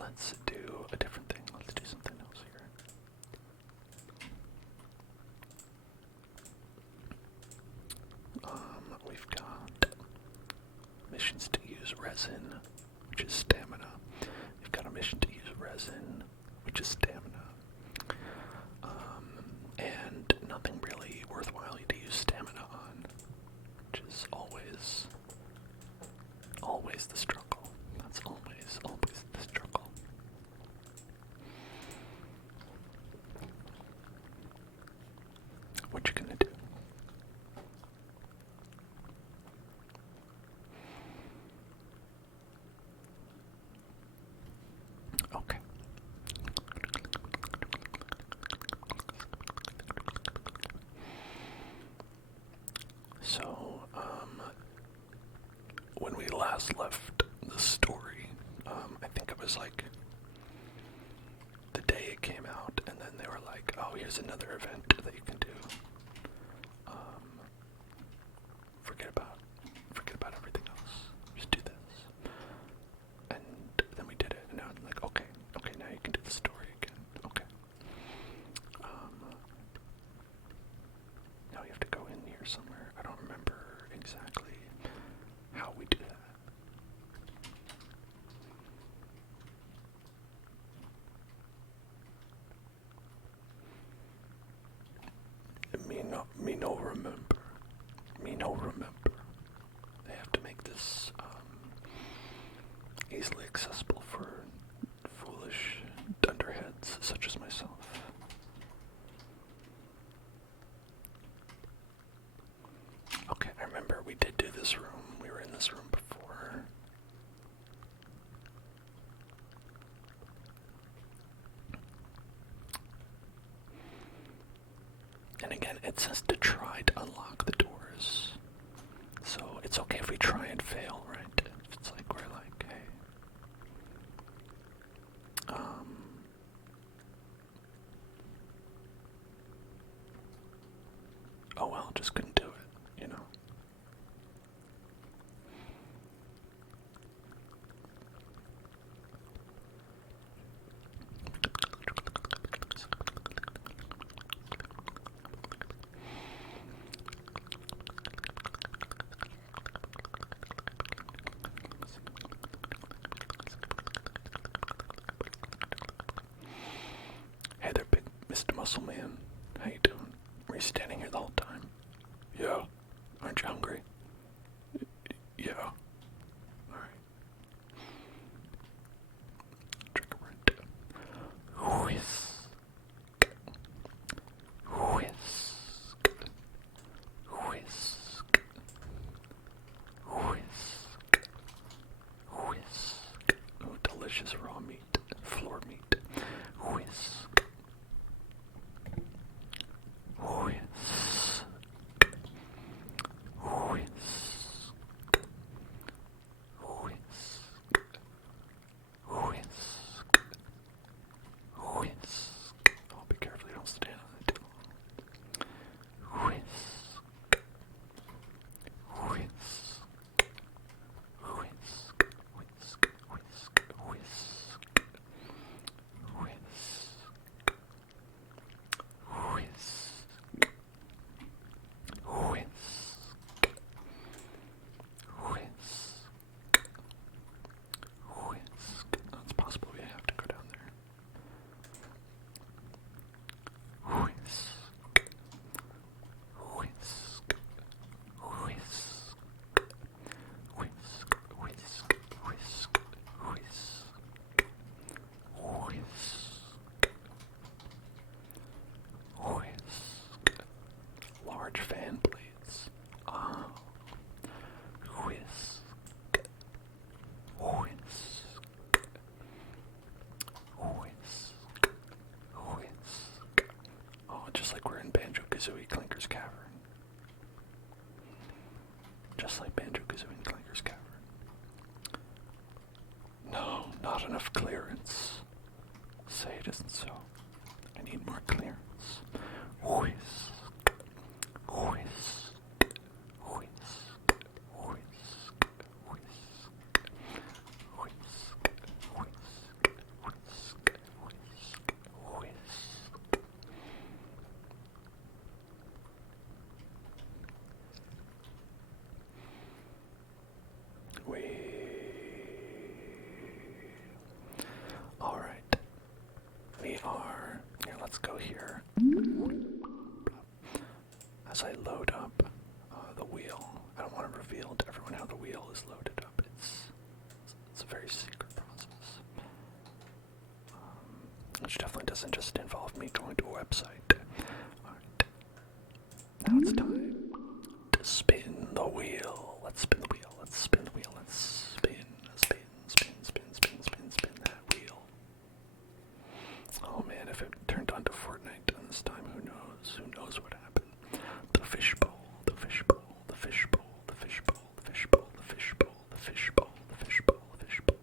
let's do a different thing. Let's do something else here. We've got missions to use resin, which is stamina. We've got a mission to use resin, which is stamina. And nothing really worthwhile to use stamina on, which is always the struggle. That's always the struggle. What you gonna do? Okay. So, when we last left the story, I think it was like the day it came out, and then they were like, oh, here's another event that you can do. Forget about everything else. Just do this. And then we did it, and now I'm like, okay, now you can do the story again. Okay. Now you have to go in here somewhere. I don't remember exactly how we do that. Me no remember. They have to make this easily accessible for foolish dunderheads such as myself. Okay, I remember we did do this room. We were in this room before. And again, it says to try to unlock the doors. So it's okay if we try and fail, right? If it's like we're like, hey. Oh well, just couldn't do it, you know. Hey there, big Mr. Muscle Man. How you doing? Were you standing here the whole time? Yeah. Aren't you hungry? Yeah. Alright. Drink a word. Whisk. Whisk. Whisk. Whisk. Whisk. Oh, delicious raw meat. Floor meat. Whisk. not enough clearance. Say it isn't so. I need more clearance. Whisk, whisk, whisk, whisk, whisk, whisk, whisk, whisk, whisk. Alright. We are. Here, let's go here. As I load up the wheel, I don't want to reveal to everyone how the wheel is loaded up. It's a very secret process. Which definitely doesn't just involve me going to a website. Alright. Now it's time to spin the wheel. Let's spin the wheel. Let's spin the wheel. Let's spin that wheel. Oh man, if it turned on to Fortnite this time, who knows? Who knows what happened? The fishbowl, the fishbowl, the fishbowl, the fishbowl, the fishbowl, the fishbowl, the fishbowl, the fishbowl, the fishbowl.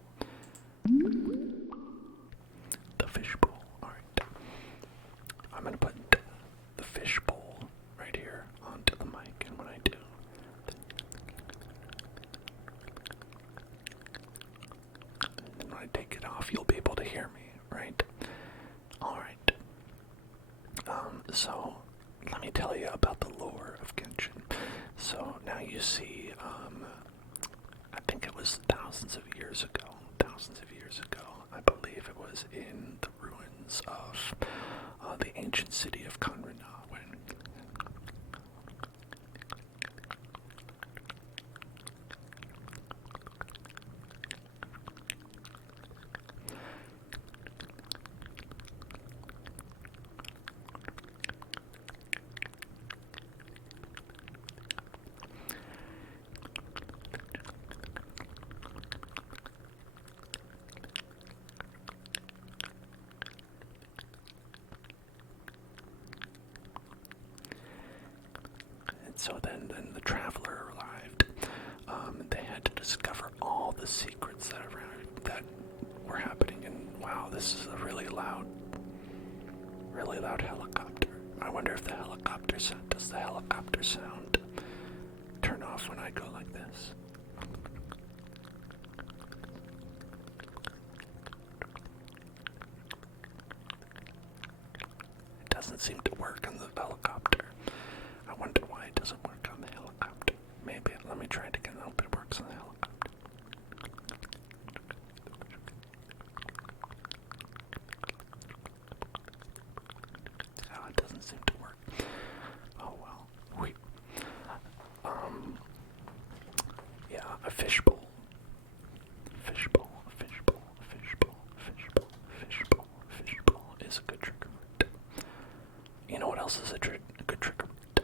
The fishbowl. Alright. I'm gonna put the fishbowl right here onto the mic, and when I do, and then when I take it off, you'll be able to hear me, right? Alright. So, let me tell you about the lore of Genshin. So, now you see, I think it was thousands of years ago, I believe it was in the ruins of the ancient city of Conrina, when so then the traveler arrived. They had to discover all the secrets that were happening, and wow, this is a really loud helicopter. I wonder if the helicopter sound, does the helicopter sound turn off when I go like this? It doesn't seem to work on the helicopter. I wonder why it doesn't work on the helicopter. Maybe, let me try it again. I hope it works on the helicopter. Oh, it doesn't seem to work. Oh well. Yeah, a fishbowl. Fishbowl, fishbowl, fishbowl, fishbowl, fishbowl, fishbowl is a good trigger word. You know what else is a good trigger word?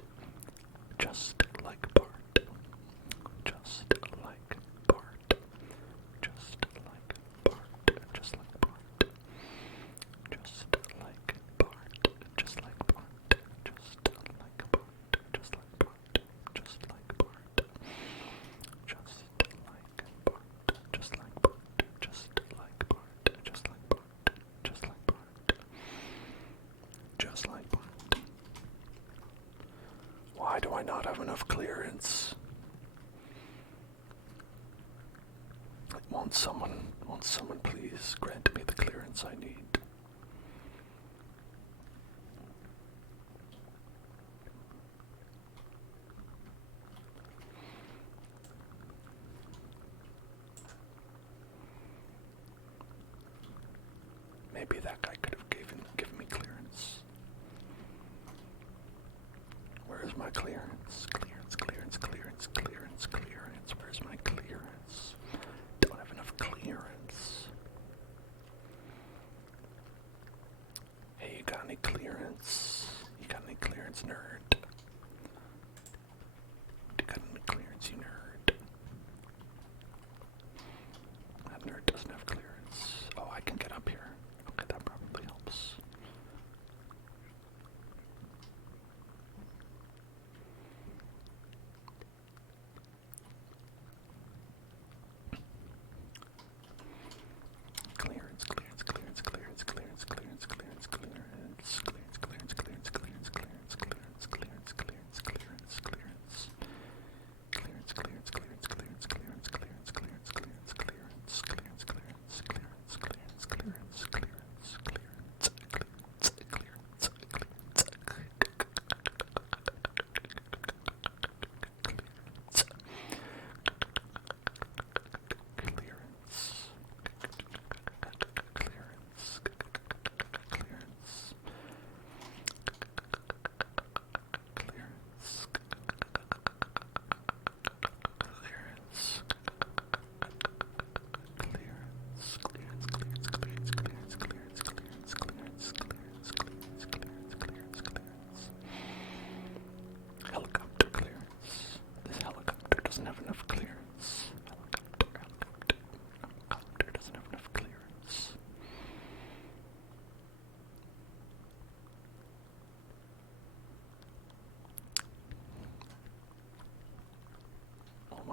Just like Bart. Just like Bart. Just like Bart. Just like Bart. Just like Bart. Just like Bart. Just like Bart. Just like Bart. Just like Bart. Just like Bart. Just like Bart. Just like Bart. Just like Bart. Just like Bart. Just like Bart. Why do I not have enough clearance? Won't someone please grant me the clearance I need? Maybe that guy could have given me clearance. Where's my clearance? Clearance, clearance, clearance, clearance, clearance. Where's my clearance? Don't have enough clearance. Hey, you got any clearance? You got any clearance, nerd? You got any clearance, you nerd? That nerd doesn't have clearance. Oh, I can get up here. Okay, that probably helps.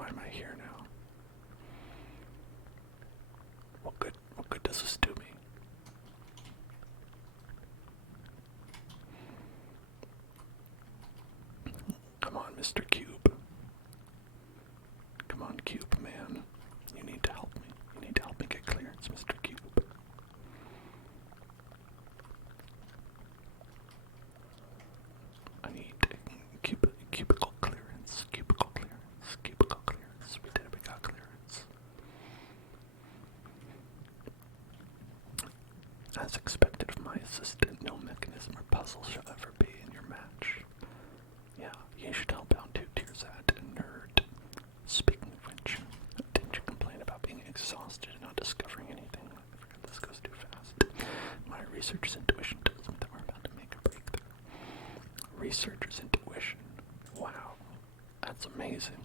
am I here now? What good does this do me? Come on, Mr. Cube. Come on, Cube, man. You need to help me. You need to help me get clearance, Mr. Cube. I need cubicle clearance. Cubicle clearance. Cubicle clearance. We did it. We got clearance. As expected of my assistant, no mechanism or puzzle shall ever be in your match. Yeah, you should help out too, Tearsat, nerd. Speaking of which, didn't you complain about being exhausted and not discovering anything? I forgot this goes too fast. My researcher's intuition tells me that we're about to make a breakthrough. Researcher's intuition. Wow, that's amazing.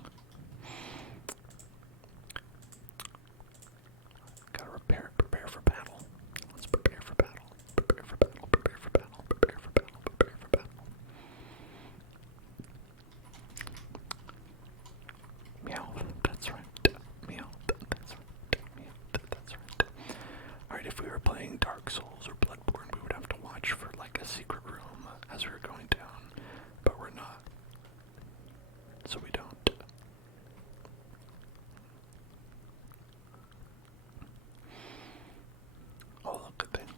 Gotta prepare for battle. Let's prepare for battle. Prepare for battle. Prepare for battle. Prepare for battle. Prepare for battle. Meow, that's right. Meow, that's right. Meow, that's right. Alright, if we were playing Dark Souls or Bloodborne, we would have to watch for like a secret room as we were going down, but we're not. So we don't. Oh, look at that.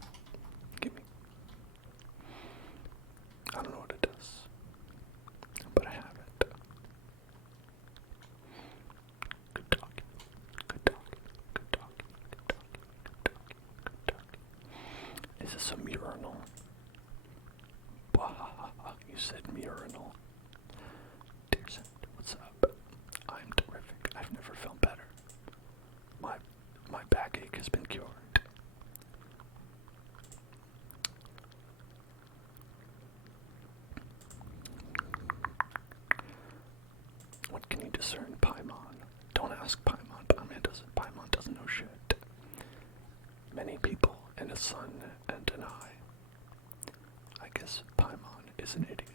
Give me. I don't know what it does, but I have it. Good talking. Good talking. Good talking. Good talking. Good talking. Good talking. Is this a mural? Wahaha, you said mural. Dearson, what's up? I'm terrific. I've never felt better. My backache has been cured. What can you discern, Paimon? Don't ask Paimon. Paimon doesn't know shit. Many people and a sun and an eye. I guess Paimon is an idiot.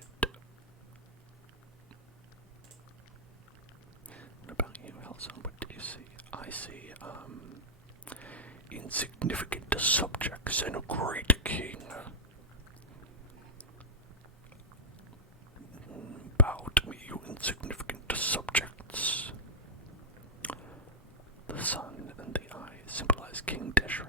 What about you, Hellzone? What did you see? I see, insignificant subjects and a great king. Bow to me, you insignificant subjects. The sun and the eye symbolize King Deshret.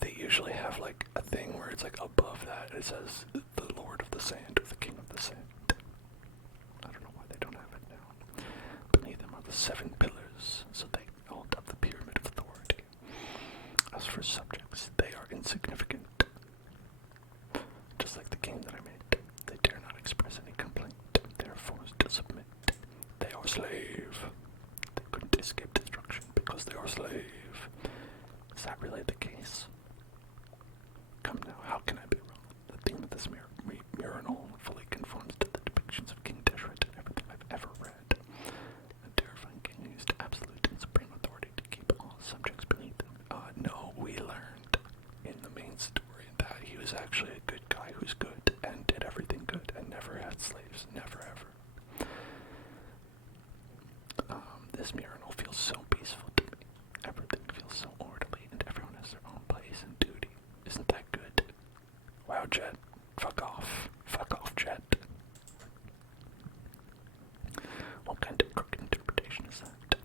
They usually have like a thing where it's like above that it says the Lord of the Sand or the King of the Sand. I don't know why they don't have it now. Beneath them are the 7 pillars, so they hold up the pyramid of authority. As for subjects, they are insignificant. Just like the game that I made, they dare not express any complaint. They are forced to submit. They are slave. They couldn't escape destruction because they are slave. Is that really the case? Come now, how can I be wrong? The theme of this mural fully conforms to the depictions of King Deshret and everything I've ever read. A terrifying king who used absolute and supreme authority to keep all subjects beneath him. No, we learned in the main story that he was actually a good guy who's good and did everything good and never had slaves. Never ever. This mural feels so peaceful to me. Everything feels so orderly and everyone has their own place and duty. Isn't that good? Wow, Jet. Fuck off. Fuck off, Jet. What kind of crooked interpretation is that?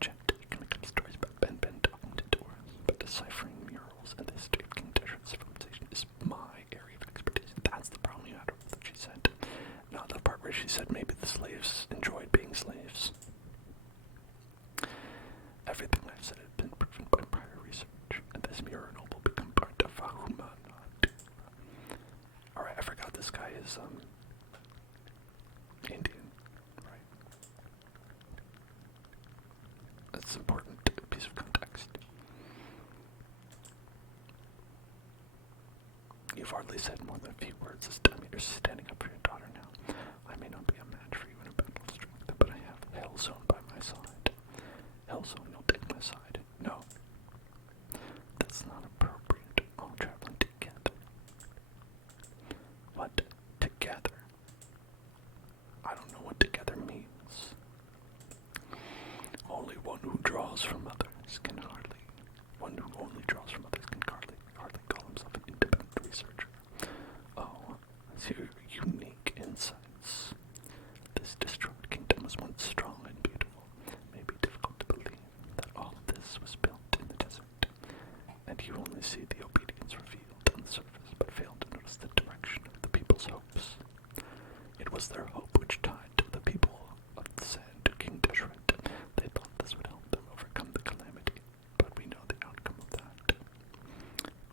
Jet, you can make up stories about Ben talking to doors, but deciphering murals and the history of King Deshret's civilization is my area of expertise. That's the problem you had with what she said. Not the part where she said maybe the slaves enjoyed being slaves. Everything I've said has been proven by prior research, and this mural will become part of Fahuma. Alright, I forgot this guy is, Indian, right? That's an important piece of context. You've hardly said more than a few words this time. You're standing up for your daughter now. I may not be a match for you in a battle of strength, but I have Hellzone by my side. Hellzone, you'll take my side. No. That's not appropriate. All traveling together. draws from others can hardly, one who only draws from others can hardly call himself an independent researcher. Oh, it's your unique insights. This destroyed kingdom was once strong and beautiful. It may be difficult to believe that all of this was built in the desert, and you only see the obedience revealed on the surface, but fail to notice the direction of the people's hopes. It was their hope which tied the people of the sand to King Deshret. They thought this would help them overcome the calamity, but we know the outcome of that.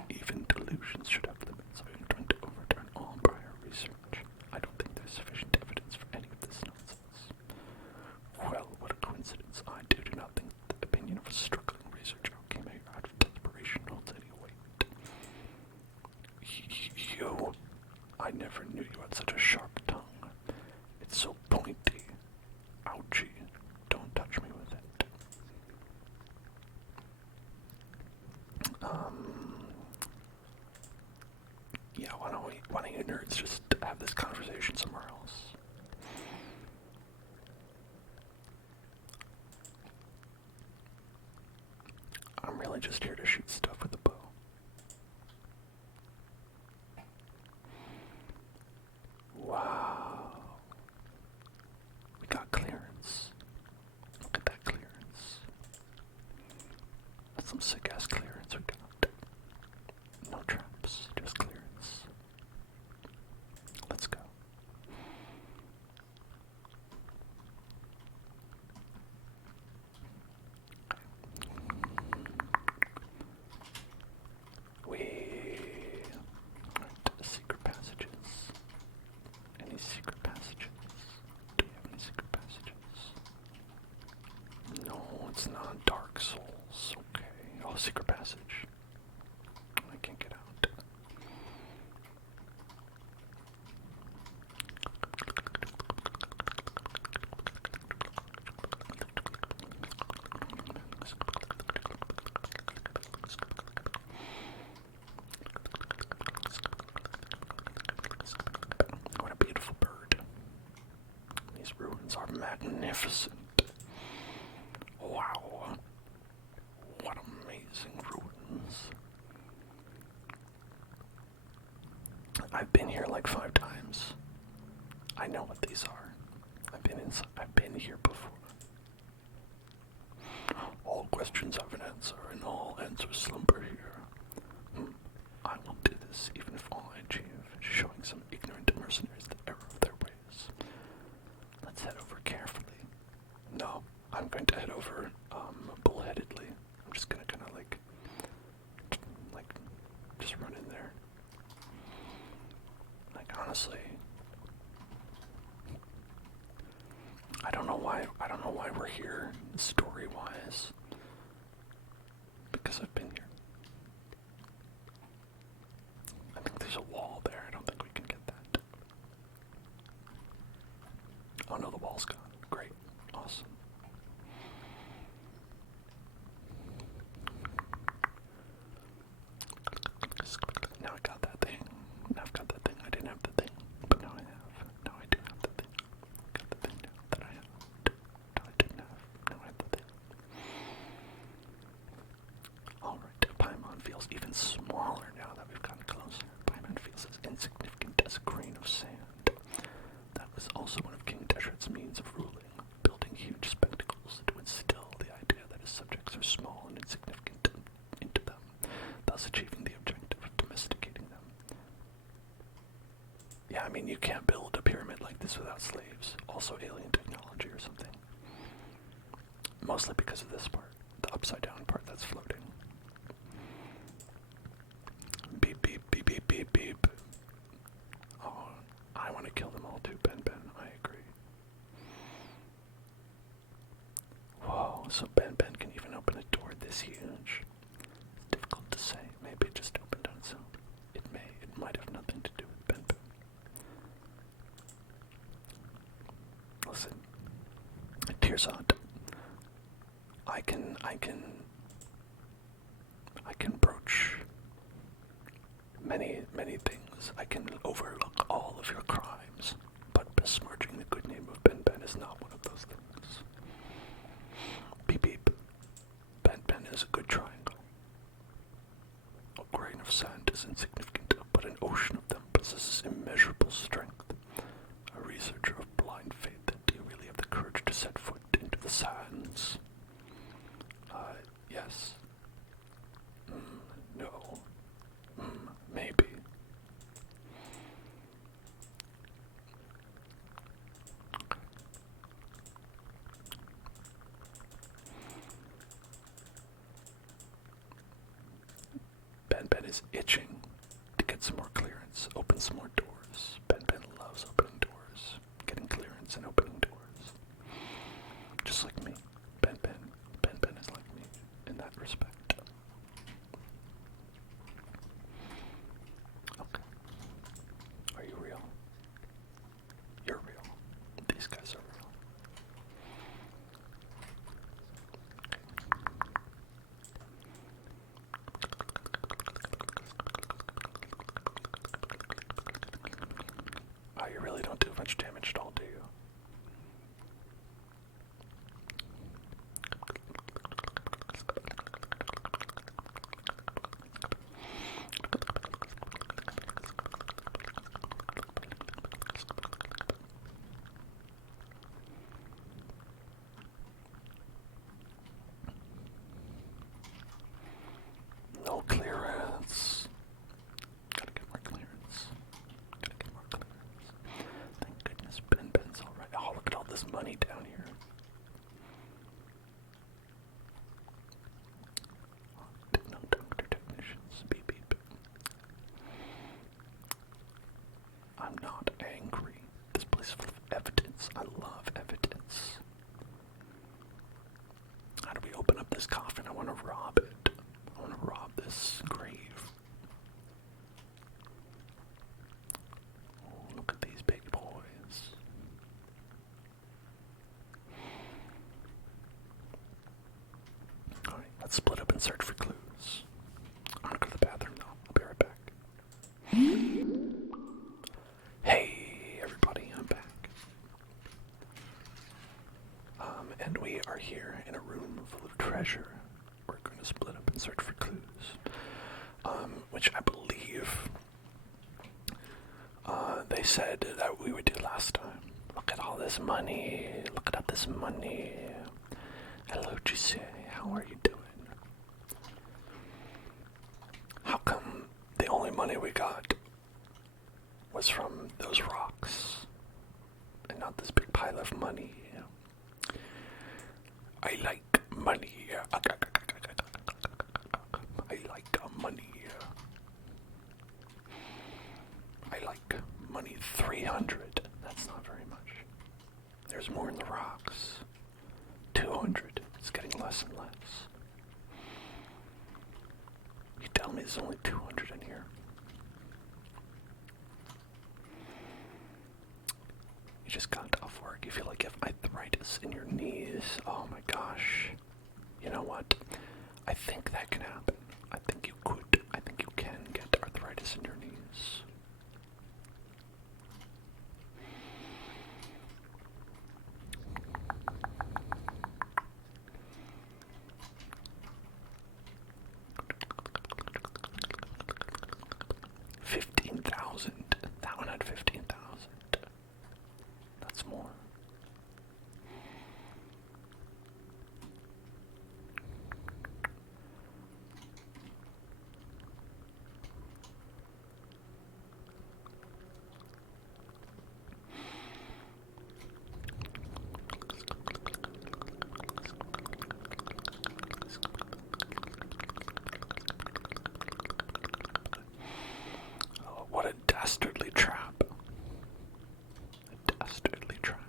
Even delusions should have limits. Are you trying to overturn all prior research? I don't think there's sufficient evidence for any of this nonsense. Well, what a coincidence. I do not think the opinion of a struggling researcher who came here out of desperation holds any weight. You? I never knew you had such a sharp tongue. It's so pointy. Ouchie. Don't touch me with it. Yeah, why don't you nerds just have this conversation somewhere else? I'm really just here to shoot stuff with a bow. Wow. We got clearance. Look at that clearance. That's some sick ass clearance we got. No traps, just clearance. Let's go. Secret passages. Any secret passages? Do we have any secret passages? No, it's not Dark Souls. Okay. Oh, secret passage. I can't get out. What a beautiful bird. These ruins are magnificent. Wow. What amazing ruins. I've been here like 5 times. I know what these are. I've been here before. All questions have an answer, and all answers slumber here. I will do this, even if all I achieve is showing some ignorant mercenaries the error of their ways. Let's head over carefully. No, I'm going to head over bullheadedly. I'm just gonna kind of like just run in there. Like honestly, I don't know why we're here story-wise. Because I've been here. I think there's a wall there. I don't think we can get that. Oh no, the wall's gone. Great. Awesome. Now I got that thing. Now I've got that thing. I didn't have the thing, but now I have. Now I do have the thing. Got the thing now that I have. No, I didn't have. Now I have the thing. Alright, Paimon feels even smaller now that we've gotten closer. Paimon feels as insignificant as a grain of sand. That was also one of King Deshret's means of ruling, building huge spectacles to instill the idea that his subjects are small and insignificant into them, thus achieving the objective of domesticating them. Yeah, I mean, you can't build a pyramid like this without slaves. Also alien technology or something. Mostly because of this part, the upside down part that's floating. Beep, beep, beep, beep, beep, beep. Oh, I want to kill them all too, Ben. I agree. Whoa, so Ben can even open a door this huge. It's difficult to say. Maybe it just opened on its own. It might have nothing to do with Ben. Listen, Tearsant. I can broach many things. I can overlook all of your crimes, but besmirching the good name of Ben is not one of those things. Beep beep. is itching to get some more clearance, open some more doors. Ben loves opening doors, getting clearance and opening doors. Just like me. Ben is like me in that respect. Okay. Are you real? You're real. These guys are real. Oh, you really don't do much damage at all, do you? No clearance. Gotta get more clearance. Thank goodness Ben's alright. Oh, look at all this money down here. No doctor technicians. Beep beep. I'm not angry. This place is full of evidence. I love evidence. How do we open up this coffin? I want to rob it. I want to rob this grave. Oh, look at these big boys. Alright, let's split up and search for clues. I'm gonna go to the bathroom though. I'll be right back. Hey everybody, I'm back. And we are here in a room full of treasure. We're going to split up and search for clues. Which I believe they said that we would do last time. Look at all this money. Look at all this money. Hello, Jose. How are you doing? How come the only money we got was from those rocks and not this big pile of money? I like money. I like money. I like money. 300. That's not very much. There's more in the rocks. 200. It's getting less and less. You tell me there's only 200 in here. You just got off work. You feel like you have arthritis in your knees. Oh my gosh. You know what? I think that can happen. I think you could. I think you can get arthritis in your knees. $15,000. That one had 15,000. That's more. Oh, what a dastardly trap. A dastardly trap.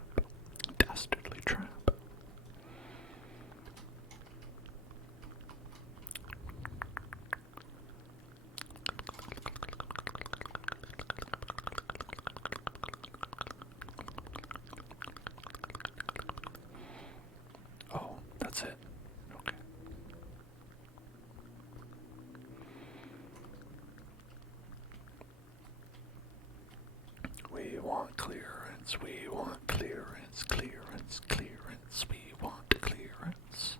Dastardly trap. Oh, that's it. Okay. We want clearance. We want clearance. Clearance. Clearance. We want clearance.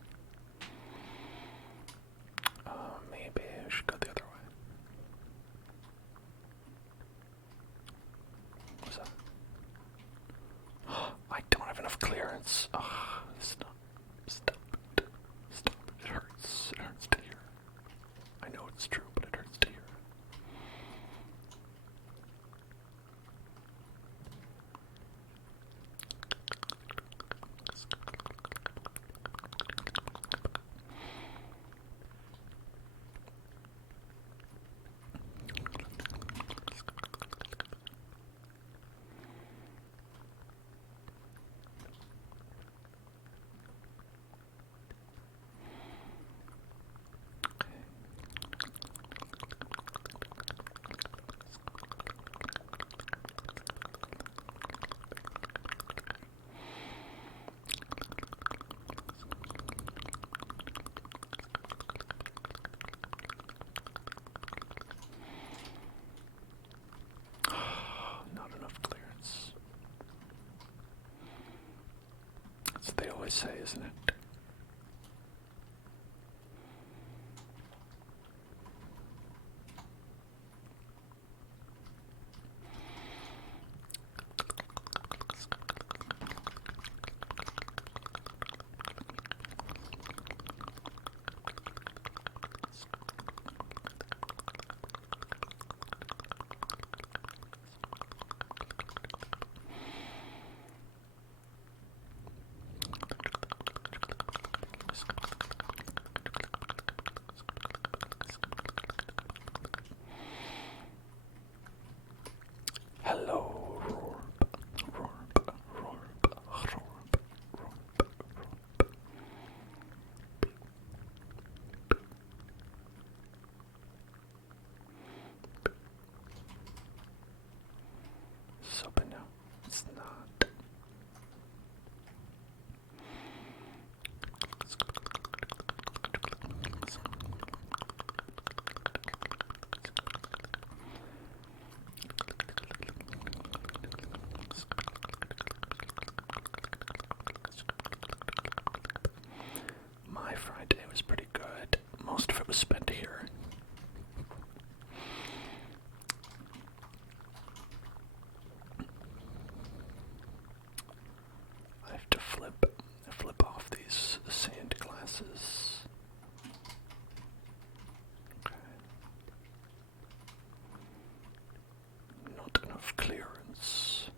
Maybe I should go the other way. What's that? I don't have enough clearance. Stop. Stop it. Stop it. It hurts. It hurts to hear. I know it's true, but it hurts to hear. always say, isn't it? Hello, Rorb, Rorb, Rorb, Rorb, Rorb, Rorb. So, but no, it's not. My Friday was pretty good. Most of it was spent here. I have to flip off these sand glasses. Okay. Not enough clearance.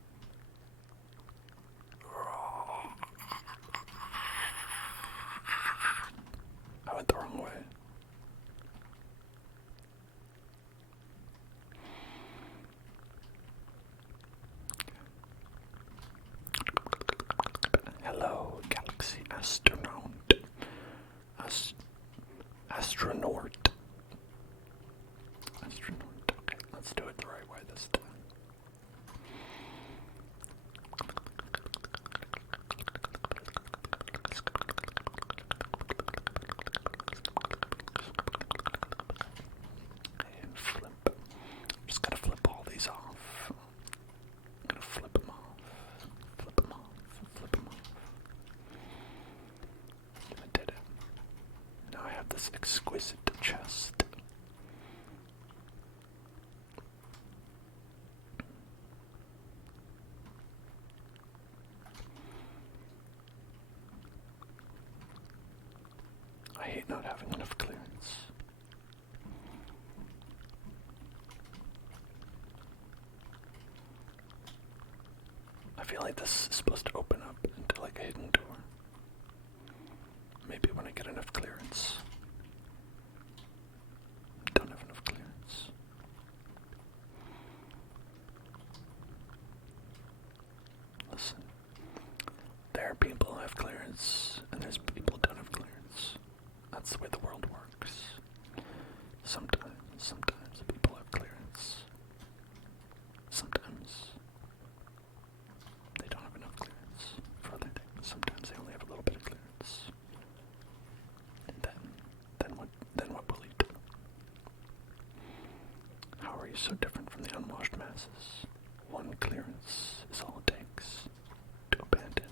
I went the wrong way. Hello, Galaxy Astronaut. Astronaut. Astronaut. Okay, let's do it the right way this time. And flip. Just gotta flip all these off. I'm gonna flip them off. Flip them off. Flip them off. I did it. Now I have this exquisite chest. I hate not having enough clearance. I feel like this is supposed to open up into like a hidden door. Maybe when I get enough clearance. Don't have enough clearance. Listen. There are people who have clearance, and there's people who don't have clearance. That's the way the world works. Sometimes people have clearance. Sometimes they don't have enough clearance for other things. Sometimes they only have a little bit of clearance. And then what will you do? How are you so different from the unwashed masses? One clearance is all it takes to abandon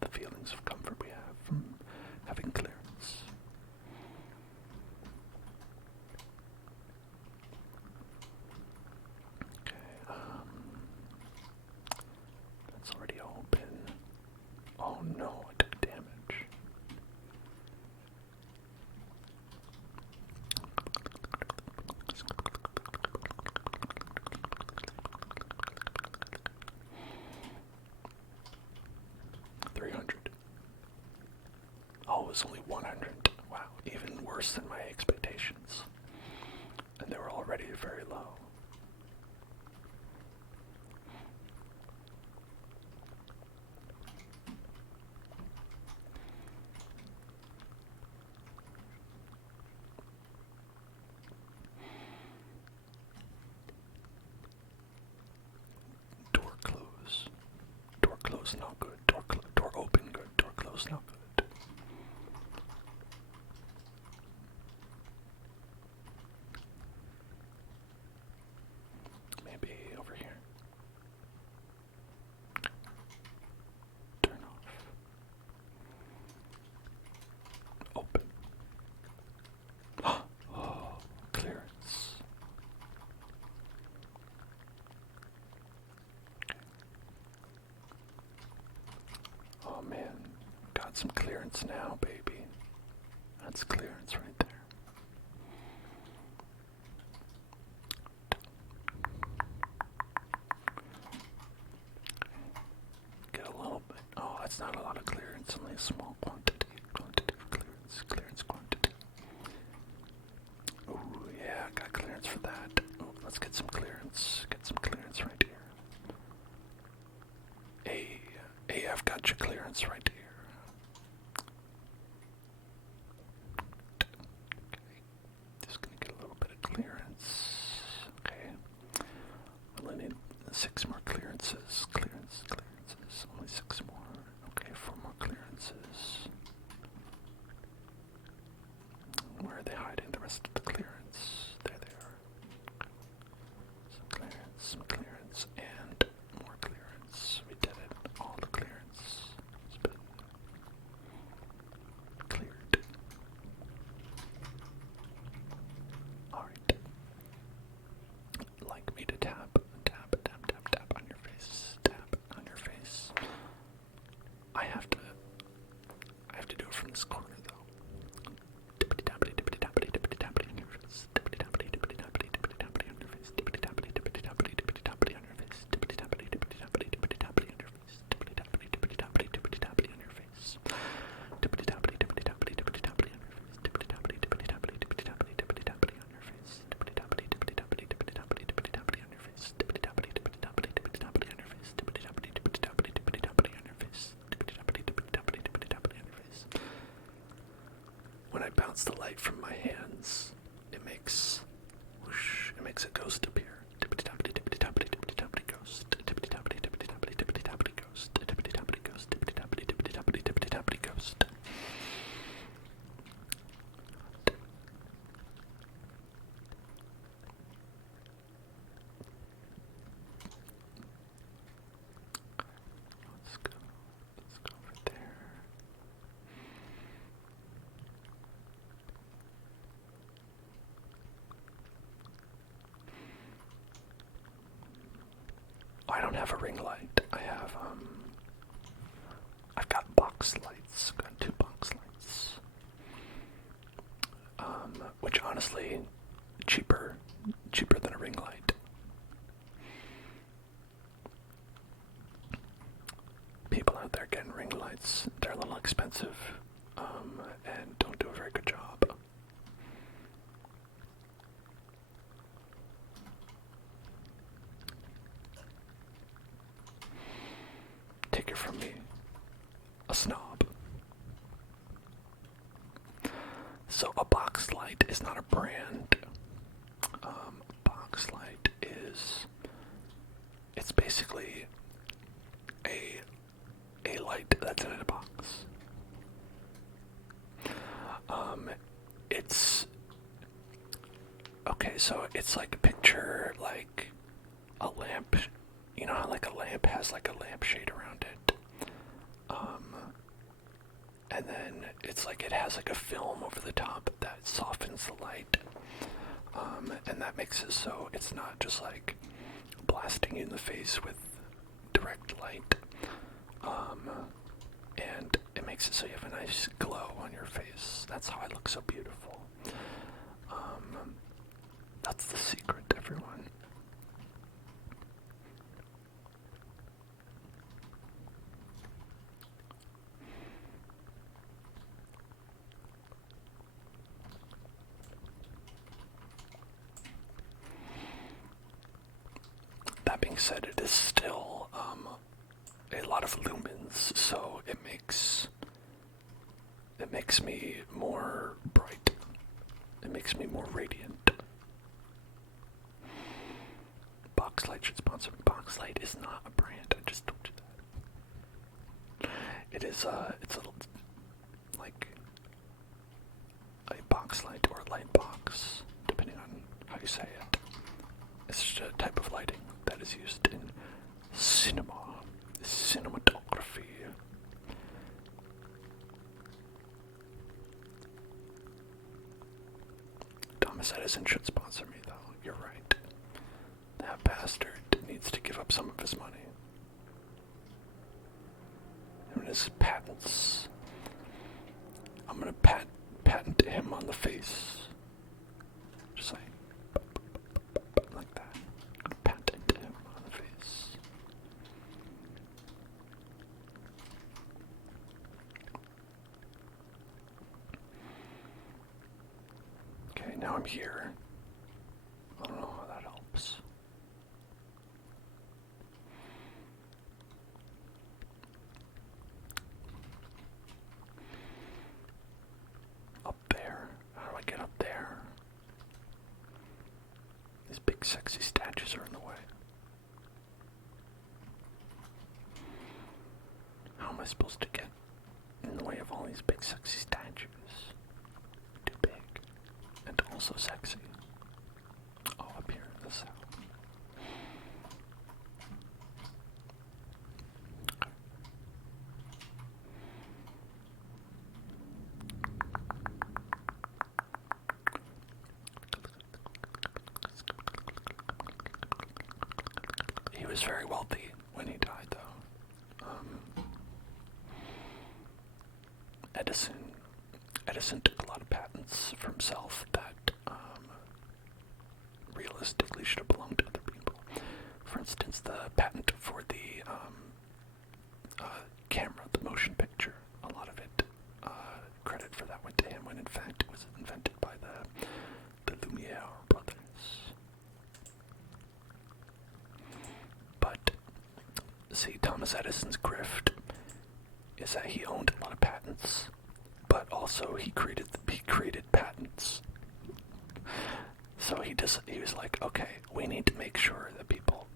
the feelings of comfort we have from having clearance. Okay, that's already open. Oh no, I took damage. Oh, it was only 100. Wow, even worse than my expectations. And they were already very low. Door close. Door close, not good. Door open, good. Door close, not good. Maybe over here. Turn off. man, got some clearance now, baby. That's clearance right there. Get a little bit. Oh, that's not a lot of clearance, only a small quantity. Quantity of clearance. Clearance quantity. Oh, yeah, got clearance for that. Oh, let's get some clearance. Get some clearance right here. Hey, I've got your clearance right here. Okay. Just gonna get a little bit of clearance. Okay. We'll need 6 more clearances. Clearances. Only 6 more. Okay, 4 more clearances. Where are they hiding the rest of the clearance? There they are. Some clearance, and more clearance. We did it. All the clearance has been cleared. Alright. Like me to tap on your face. Tap on your face. I have to do it from this corner though. Tippity tappity tippity tappity tippity tappity on your face. Tippity tappity tippity tappity tippity tappity on your face. Tippity tappity tippity tappity tippity tappity on your face. Tippity tappity tippity tappity tippity tappity on your face. Tippity tappity tippity tappity tippity tappity on your face. Tippity tappity tippity tappity tippity tappity on your face. Tippity tappity tippity tappity tippity tappity tippity tappity on your face. Tippity tappity tippity tappity tippity tappity tippity tappity on your face. Tippity tappity tippity tappity tippity tappity on your face. Tippity tappity tippity tappity tippity tappity on your face. Tippity tappity tippity tappity tippity tappity on your face. When I bounce the light from my hands, it makes whoosh, it makes a ghost appear. Tippity tappity tippity tappity tippity tappity ghost. Tippity tappity tippity tappity tippity tappity ghost. Tippity tappity ghost. Tippity tappity tippity tappity tippity tappity ghost. Let's go over there. I don't have a ring light. I've got box lights. Got 2 box lights. Which honestly, cheaper than a ring light. People out there getting ring lights, they're a little expensive, and don't do a very good job. Take it from me, a snob. So a box light is not a brand. Box light it's basically a light that's in a box. It's okay, so it's like picture like a lamp. You know how like a lamp has like a lampshade around it? And then it's like it has like a film over the top that softens the light. And that makes it so it's not just like blasting you in the face with direct light. And it makes it so you have a nice glow on your face. That's how I look so beautiful. That's the secret, everyone. That being said, it is still a lot of lumens, so it makes me more bright. It makes me more radiant. Boxlight should sponsor me. Boxlight is not a brand. I just told you that. It is it's a like a boxlight or a light box, depending on how you say it. It's just a type of lighting that is used in cinematography. Thomas Edison should sponsor me, though. You're right. That bastard needs to give up some of his money. Him and his patents. I'm gonna patent him on the face. Just like that. I'm gonna patent him on the face. Okay, now I'm here. I don't know how that helps. Up there. How do I get up there? These big sexy statues are in the way. How am I supposed to get in the way of all these big sexy statues? Too big. And also sexy. Oh, up here in the south. He was very wealthy when he died, though. Edison took a lot of patents for himself that realistically should have belonged to other people. For instance, the patent for the camera, the motion picture, a lot of it, credit for that went to him, when in fact it was invented by the Lumiere brothers. But, see, Thomas Edison's grift is that he owned a lot of patents, but also he created patents. So he was like, okay, we need to make sure that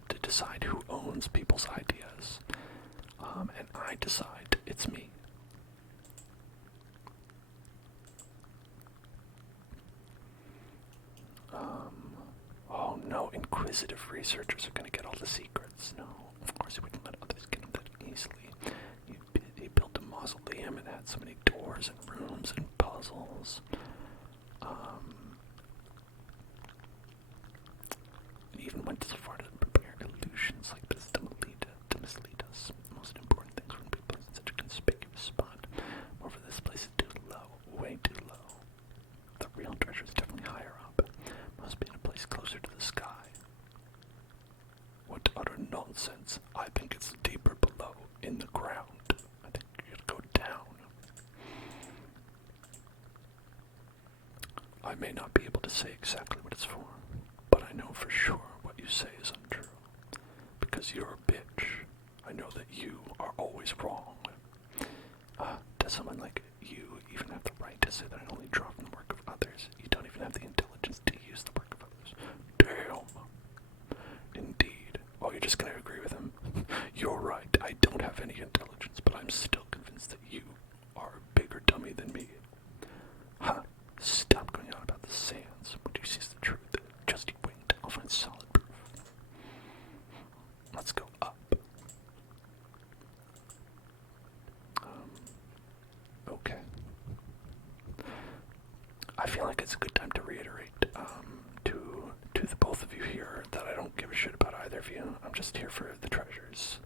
to decide who owns people's ideas. And I decide it's me. Oh no, inquisitive researchers are going to get all the secrets. No, of course he wouldn't let others get them that easily. He built a mausoleum and had so many doors and rooms and puzzles. He even went so far to prepare illusions like this to mislead us. The most important things when people are in such a conspicuous spot. Moreover, this place is too low, way too low. The real treasure is definitely higher up. Must be in a place closer to the sky. What utter nonsense. I think it's deeper below, in the ground. I think you should go down. I may not be able to say exactly what it's for, but I know for sure what you say is untrue. Because you're a bitch. I know that you are always wrong. Does someone like you even have the right to say that I only draw from the work of others? You don't even have the intelligence to use the work of others. Damn. Indeed. Well, you're just gonna agree with him. You're right. I don't have any intelligence, but I'm still convinced that you are a bigger dummy than me. Huh? Stop going on about the sands. What you see is the truth. Just you wait. I'll find solid proof. Let's go up. Okay. I feel like it's a good time to reiterate to the both of you here that I don't give a shit about either of you. I'm just here for the treasures.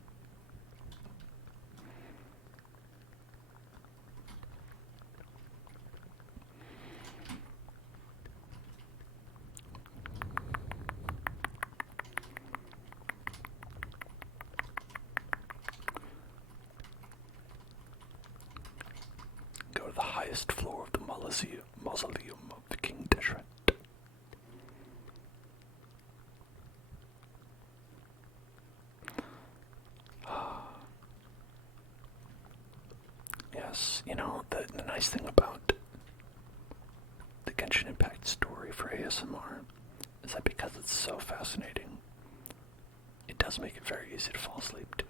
Go to the highest floor of the mausoleum of the King Deshret. Yes, you know, the nice thing about the Genshin Impact story for ASMR is that because it's so fascinating, it does make it very easy to fall asleep to.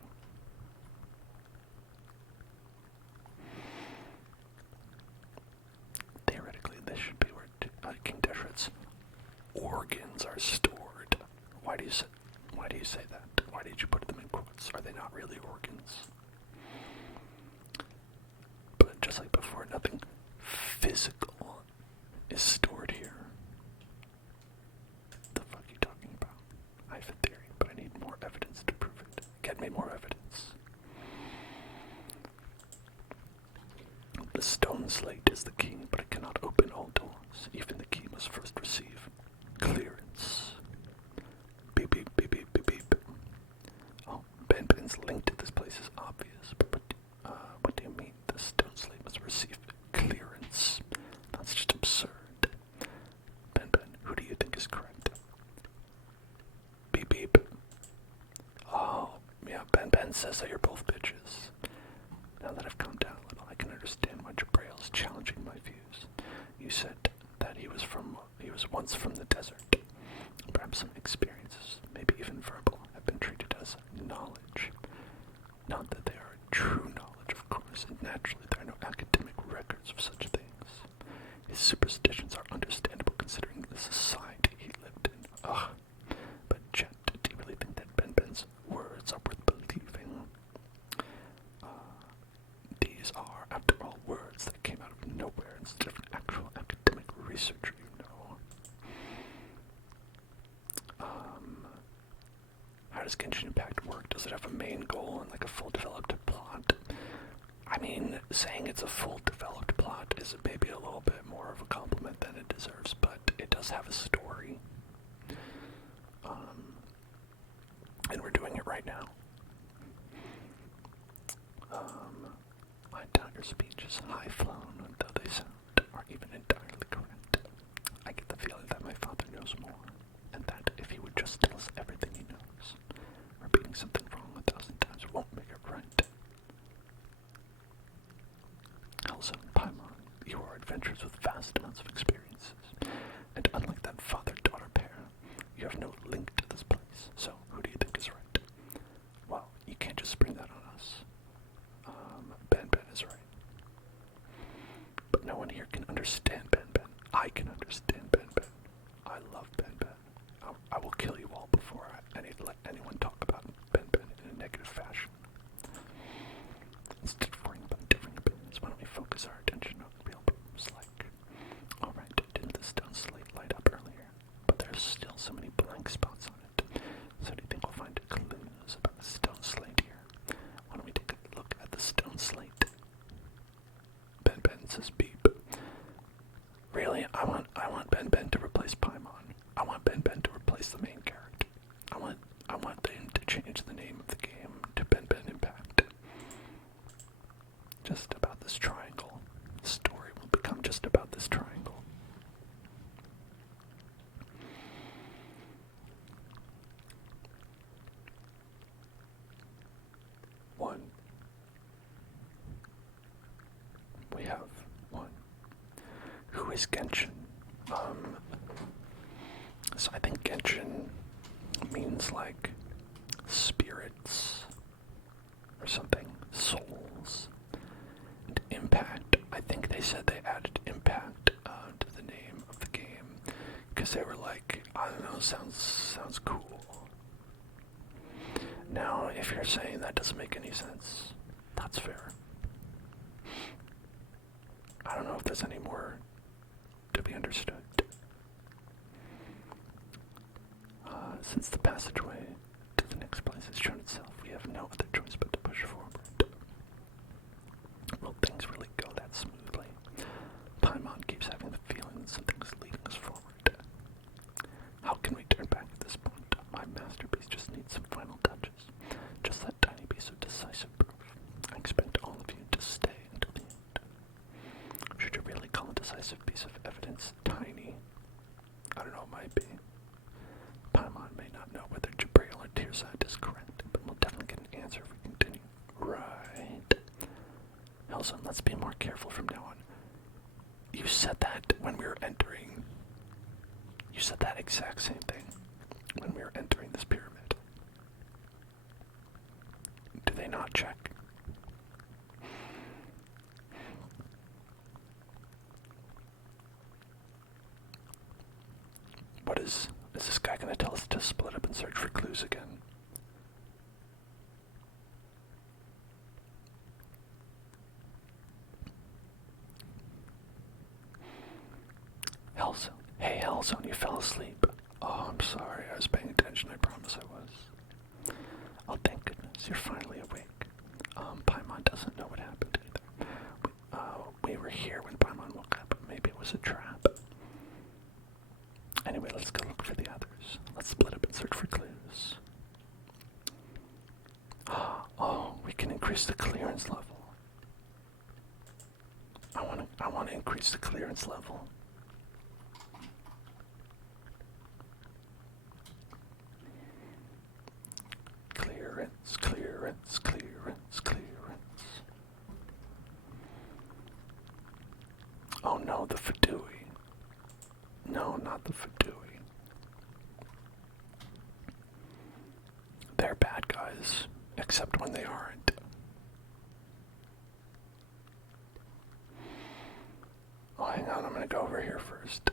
Theoretically, this should be where King Deshret's organs are stored. Why do you say that? Why did you put them in quotes? Are they not really organs? But just like before, nothing physical is stored here. What the fuck are you talking about? I have a theory, but I need more evidence to prove it. Get me more evidence. The stone slate is the key, but it cannot open all doors. Even the key must first receive clearance. Beep, beep, beep, beep, beep, beep. Oh, Ben's link to this place is obvious, but what do you mean? The stone slate must receive clearance. That's just absurd. Ben, who do you think is correct? Beep, beep. Oh, yeah, Ben says that you're both bitches. Now that I've calmed down a little, I can understand why Jabrail is challenging my views. You said that he was once from the desert. Perhaps some experiences, maybe even verbal, have been treated as knowledge. Not that they are true knowledge, of course, and naturally there are no academic records of such things. His superstitions are understandable considering the society he lived in. Ugh. But Jet, do you really think that Ben's words are worth believing? These are, after all, words that came out of nowhere instead of an actual academic researcher, you know. How does Genshin Impact work? Does it have a main goal and like a full developed plot? I mean, saying it's a full developed plot is maybe a little bit more of a compliment than it deserves, but it does have a story. And we're doing it right now. I doubt your speech is high-flown, though they sound are even entirely correct. I get the feeling that my father knows more, and that if he would just tell us everything he knows, repeating something wrong 1,000 times won't make it right. Also, Paimon, you are adventurers with vast amounts of experiences, and unlike that father-daughter pair, you have no link to this place, so who do you think is right? Well, you can't just spring that on us. Ben is right. But no one here can understand Ben. I can understand Ben. I love Ben. I will kill you all before I let anyone talk about Ben in a negative fashion. Instead of worrying about differing opinions, why don't we focus our attention on real problems like, alright, didn't the stone slate light up earlier? But there's still so many blank spots on it. So do you think we'll find clues about the stone slate here? Why don't we take a look at the stone slate? Ben says beep. Really? I want Ben to replace Paimon. I want Ben to replace the main character. I want them to change the name of the game to Ben Impact. Just about this triangle. The story will become just about this triangle. One. We have one. Who is Genshin? So I think Genshin means like spirits or something, souls. And Impact, I think they said they added Impact to the name of the game because they were like, I don't know, sounds cool. Now, if you're saying that doesn't make any sense, that's fair. I don't know if there's any more to be understood. Since the passageway to the next place has shown itself, we have no other choice but to push forward. Will things really go that smoothly? Paimon keeps having the feeling that something's leading us forward. How can we turn back at this point? My masterpiece just needs some final touches. Just that tiny piece of decisive proof. I expect all of you to stay until the end. Should you really call a decisive piece of evidence tiny? I don't know, it might be. Paimon may not know whether Jabrail or Tearside is correct, but we'll definitely get an answer if we continue. Right. Elson, let's be more careful from now on. You said that when we were entering. You said that exact same thing when we were entering this pyramid. Do they not check? Is this guy going to tell us to split up and search for clues again? Hellzone. Hey, Hellzone, you fell asleep. Oh, I'm sorry. I was paying attention. I promise I was. Oh, thank goodness. You're finally awake. Paimon doesn't know what happened either. We increase the clearance level. Clearance, clearance, clearance, clearance. Oh no, the Fadui. No, not the Fadui. They're bad guys, except when they aren't. Oh, hang on, I'm gonna go over here first.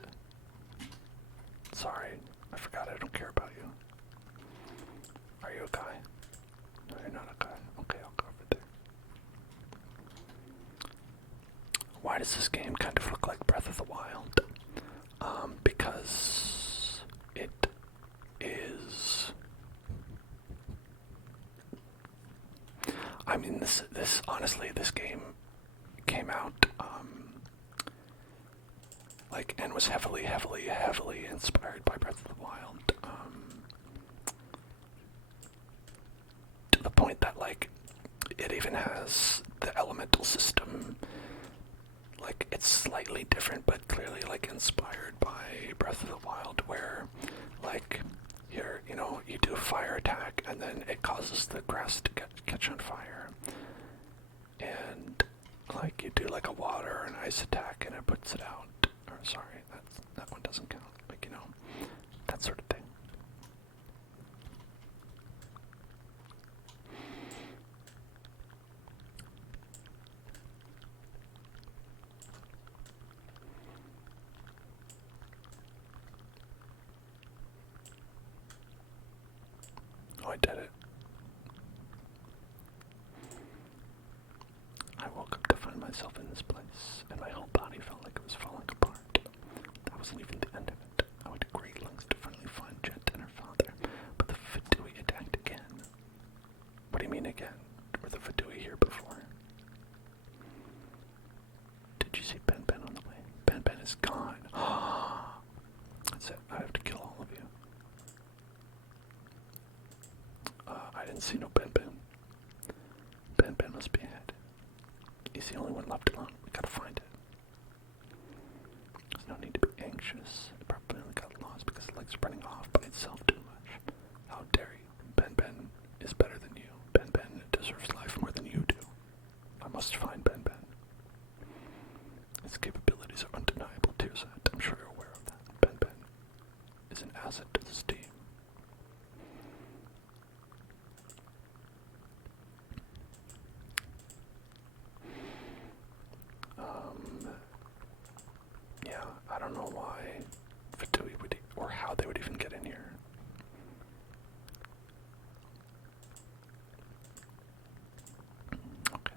Sorry, I forgot I don't care about you. Are you a guy? No, you're not a guy. Okay, I'll go over there. Why does this game kind of look like Breath of the Wild? Because it is... I mean, this honestly, this game came out, like, and was heavily inspired by Breath of the Wild, to the point that, like, it even has the elemental system. Like, it's slightly different, but clearly, like, inspired by Breath of the Wild, where, like, here, you know, you do a fire attack, and then it causes the grass to catch on fire. And, like, you do, like, a water or an ice attack, and it puts it out. Or, sorry, that one doesn't count. Like, you know, that sort of thing. Oh, I did it. I woke up to find myself in this place, and my whole body felt like it was falling apart. That wasn't even the end of it. I went to great lengths to finally find Jet and her father, but the Fadui attacked again. What do you mean again? Were the Fadui here before? Did you see Ben Ben on the way? Ben Ben is gone. That's it. I have to kill all of you. I didn't see no Ben Ben. Ben Ben must be ahead. He's the only one left alone. We gotta find it. There's no need to be anxious. It probably got lost because it likes running off by itself too much. How dare you? Ben Ben is better than you. Ben Ben deserves life more than you do. I must find Ben Ben. His capabilities are undeniable, Tearsat. I'm sure you're aware of that. Ben Ben is an asset to this team. Yeah, I don't know why Fatui would, or how they would even get in here. Okay.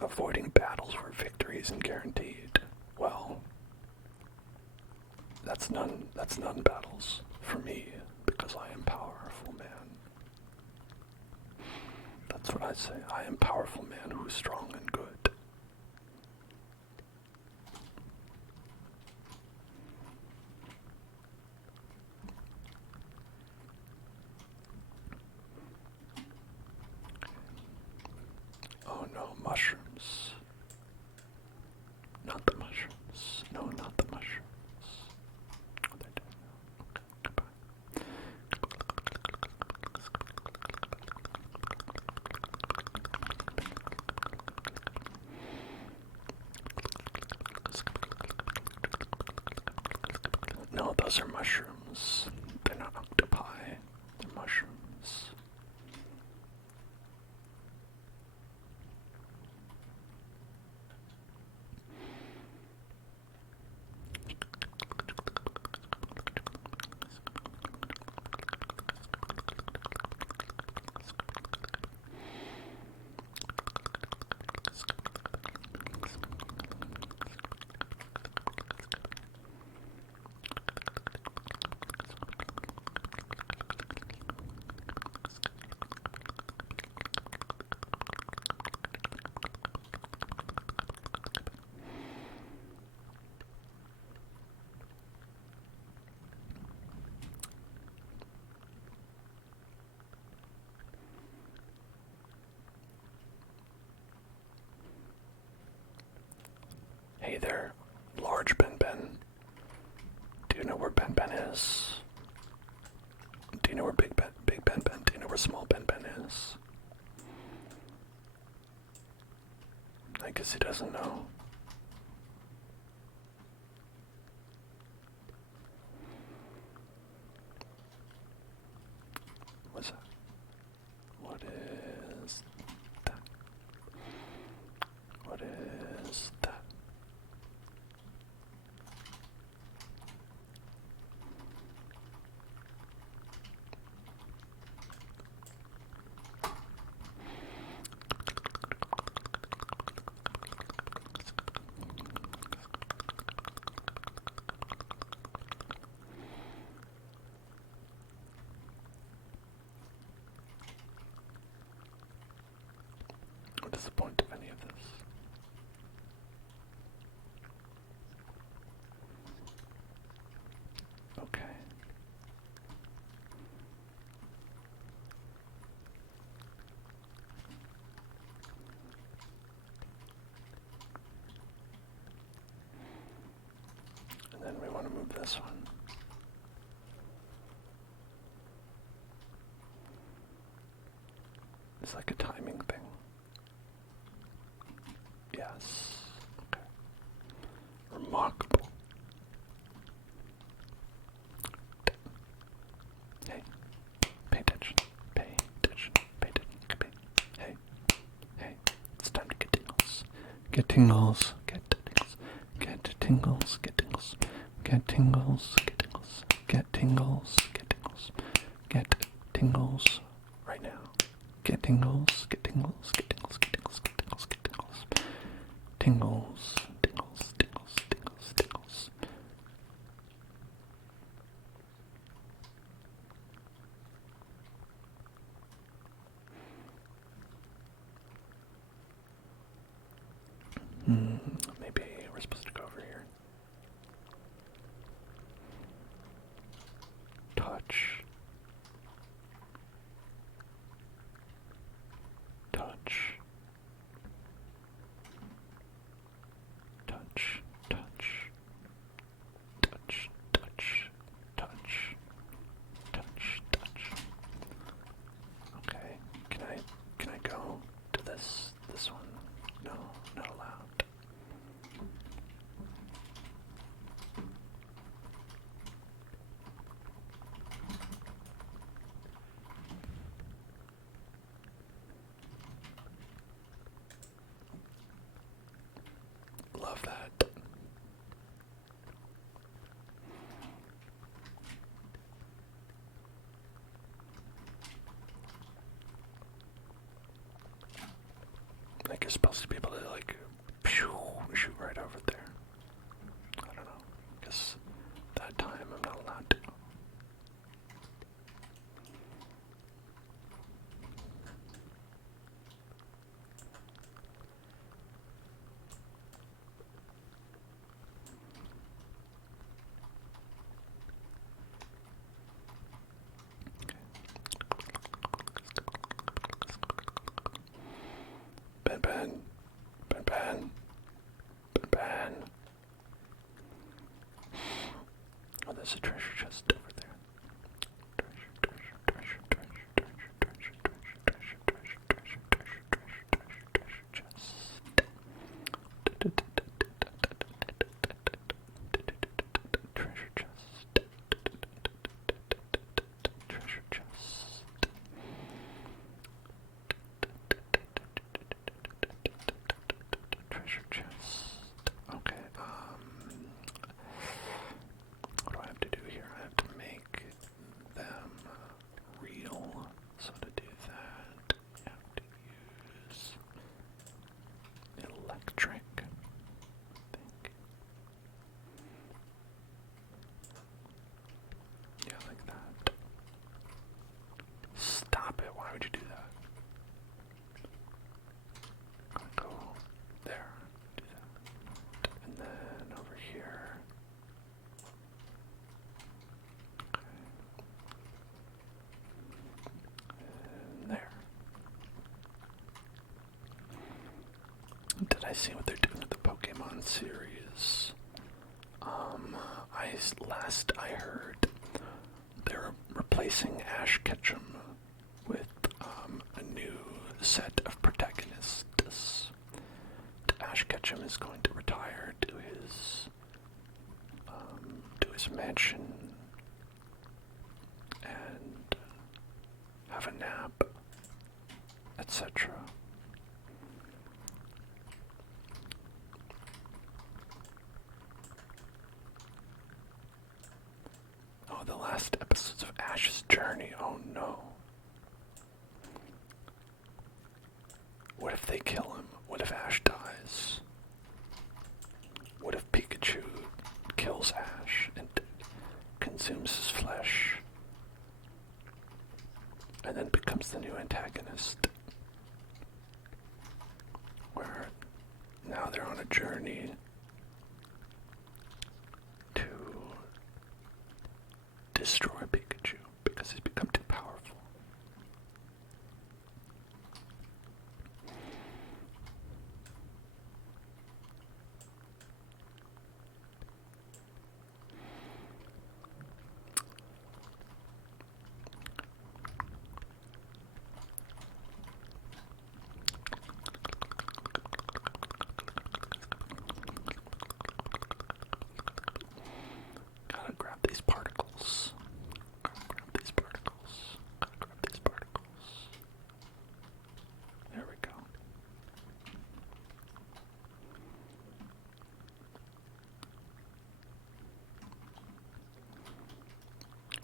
Avoiding battles where victory isn't guaranteed. Well, that's none battles for me, because I am powerful man. That's what I say. I am powerful man who is strong and good. Oh no, mushrooms. Not the mushrooms. No, not the mushrooms. Oh, they're dead now. Okay, goodbye. No, those are mushrooms. They're not octopi. They're mushrooms. guess he doesn't know. What's that? What is that? What is that? What is the point of any of this? Okay. And then we want to move this one. It's like a timing thing. Yes. Okay. Remarkable. Hey. Pay attention. Pay attention. Pay attention. Hey. Hey. It's time to get tingles. Get tingles. Get tingles. Get tingles. Get tingles. Get tingles. Get tingles. Get tingles. Get tingles. Get tingles right now. Get tingles. Get tingles. Get tingles. Get tingles. Get tingles. Get tingles. Tingles. Tingles. Tingles. Tingles. Tingles. Maybe we're supposed to go over here. Touch. Touch. Touch. Touch. Touch. Touch. Touch. Touch. Touch. Okay. Can I go to this one? No, not allowed. Love that. Like you're supposed to be able to like shoot right over there. I don't know. Guess that time I'm not allowed to. Ben. Oh, there's a treasure chest over there. Treasure chest. Treasure chest. Treasure chest. Treasure chest. Okay, what do I have to do here? I have to make them real. So to do that, you have to use electric, I think. Yeah, like that. Stop it, why would you do that? Go there, do that. And then over here. Okay. And there. Did I see what they're doing with the Pokemon series? Last I heard, they're replacing Ash Ketchum with a new set of protagonists. episodes of Ash's journey. Oh no. What if they kill him? What if Ash dies? What if Pikachu kills Ash and consumes his flesh and then becomes the new antagonist? Where now they're on a journey to destroy Pikachu because he's become too powerful. Gotta grab these particles. Gotta grab these particles. Gotta grab these particles. There we go.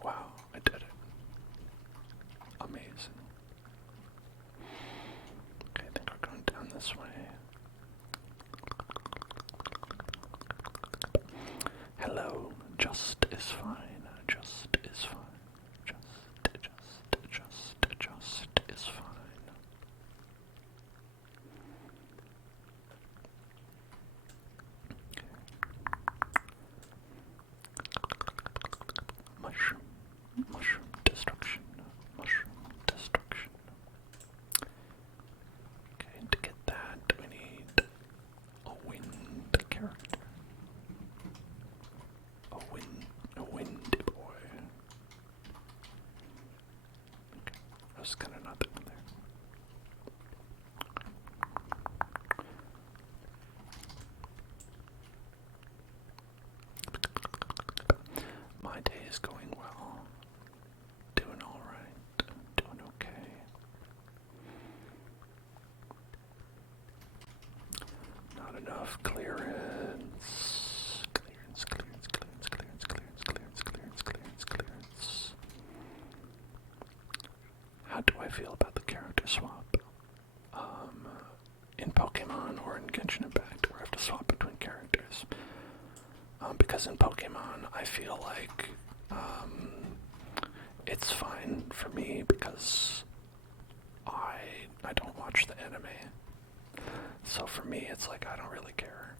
Wow, I did it. Amazing. Okay, I think we're going down this way. Hello, just is fine. Just is fine. Just is fine. Mushroom. Mushroom destruction. Mushroom destruction. Okay, to get that, we need a wind character. A windy boy. Okay, that was kind of not that one there. My day is going well. Doing alright. Doing okay. Not enough clearance. Clearance. How do I feel about the character swap? In Pokemon or in Genshin Impact, where I have to swap between characters. Because in Pokemon, I feel like it's fine for me because I don't watch the anime. So for me, it's like I don't really care.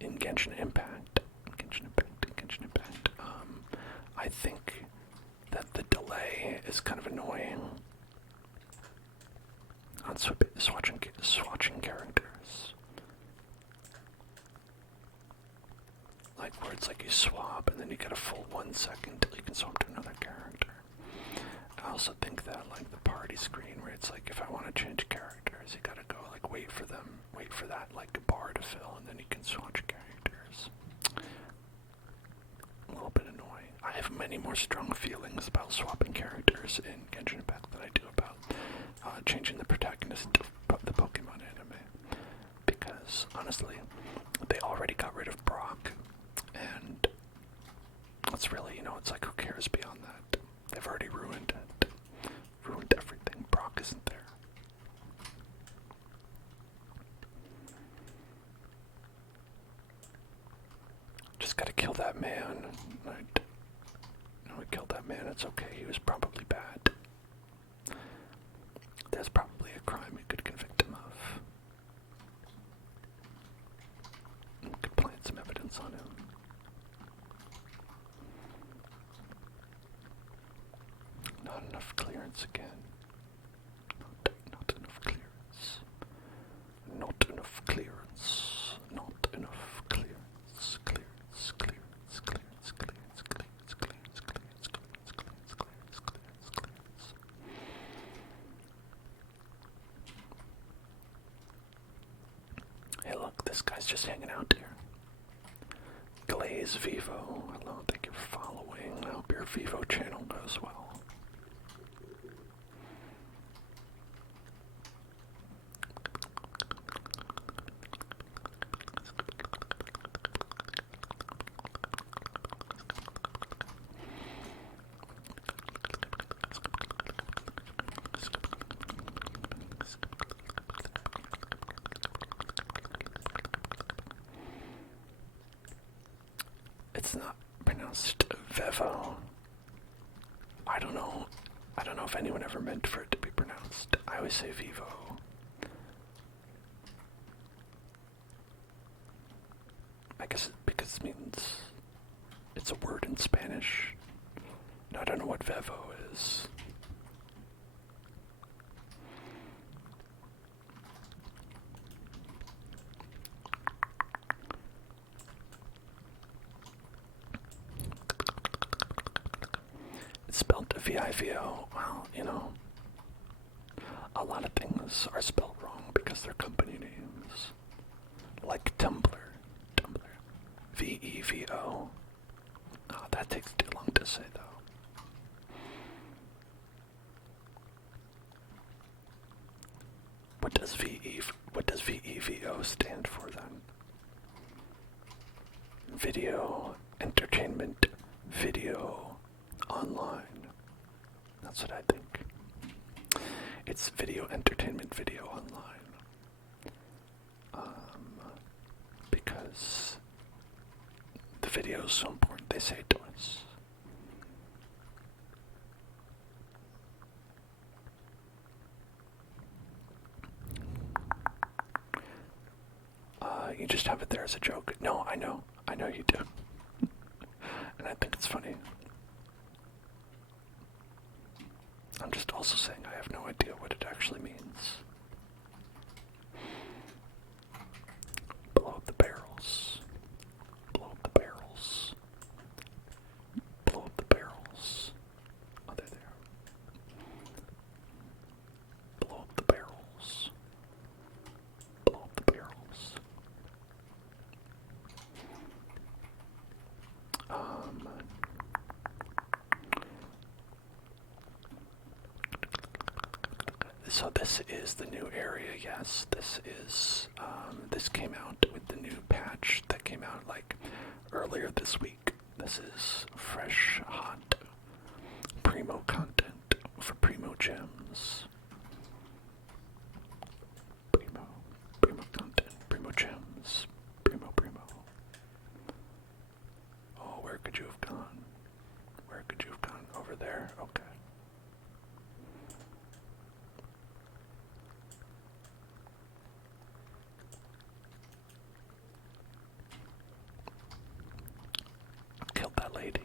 In Genshin Impact, I think that the delay is kind of annoying on swatching characters. Like where it's like you swap and then you get a full 1 second till you can swap to another character. I also think that like the party screen where it's like if I want to change characters, you gotta go like wait for that like bar to fill and then you can swatch characters. A little bit annoying. I have many more strong feelings about swapping characters in Genshin Impact than I do about changing the protagonist of the Pokemon anime. Because honestly, they already got rid of Brock, and it's really, it's like who cares beyond that? They've already ruined it. Ruined everything. Brock isn't there. Just gotta kill that man. Right. No, we killed that man. It's okay. He was probably bad. There's probably a crime we could convict him of. We could plant some evidence on him. Not enough clearance again. Not enough clearance. Not enough clearance. Not enough clearance. Clearance. Hey look, this guy's just hanging out here. Glaze Vivo. Hello, thank you for following. I hope your Vivo channel goes well. it's not pronounced Vevo. I don't know. I don't know if anyone ever meant for it to be pronounced. I always say Vivo. I guess because it means it's a word in Spanish. I don't know what Vevo is. It's spelled V-I-V-O. Well, you know, a lot of things are spelled wrong because they're company names. Like Tumblr. V-E-V-O. Oh, that takes too long to say, though. What does VEVO stand for then? Video entertainment, video online. That's what I think. It's video entertainment, video online. Because the video is so important, they say it to us. You just have it there as a joke. No, I know you do. And I think it's funny. I'm just also saying I have no idea what it actually means. Blow up the barrels. Blow up the barrels. Blow up the barrels. Oh, they're there. Blow up the barrels. Blow up the barrels. So this is the new area, yes. This came out with the new patch that came out like earlier this week. This is fresh, hot, primo content for primo gems. Primo content, primo gems, primo. Oh, where could you have gone? Where could you have gone? Over there? Okay. Killed that lady.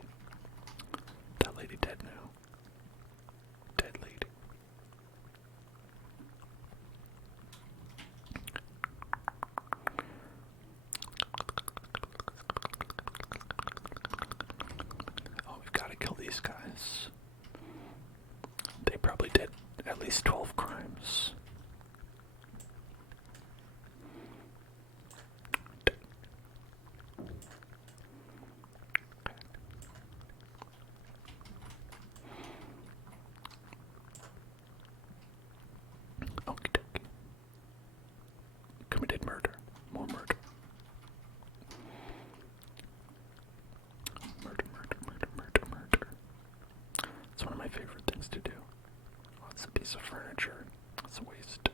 That lady dead now. Dead lady. Oh, we've got to kill these guys. They probably did at least 12 crimes. Okie dokie. Committed murder. More murder. Murder. It's one of my favorite things to do. Oh, it's a piece of furniture. It's a waste.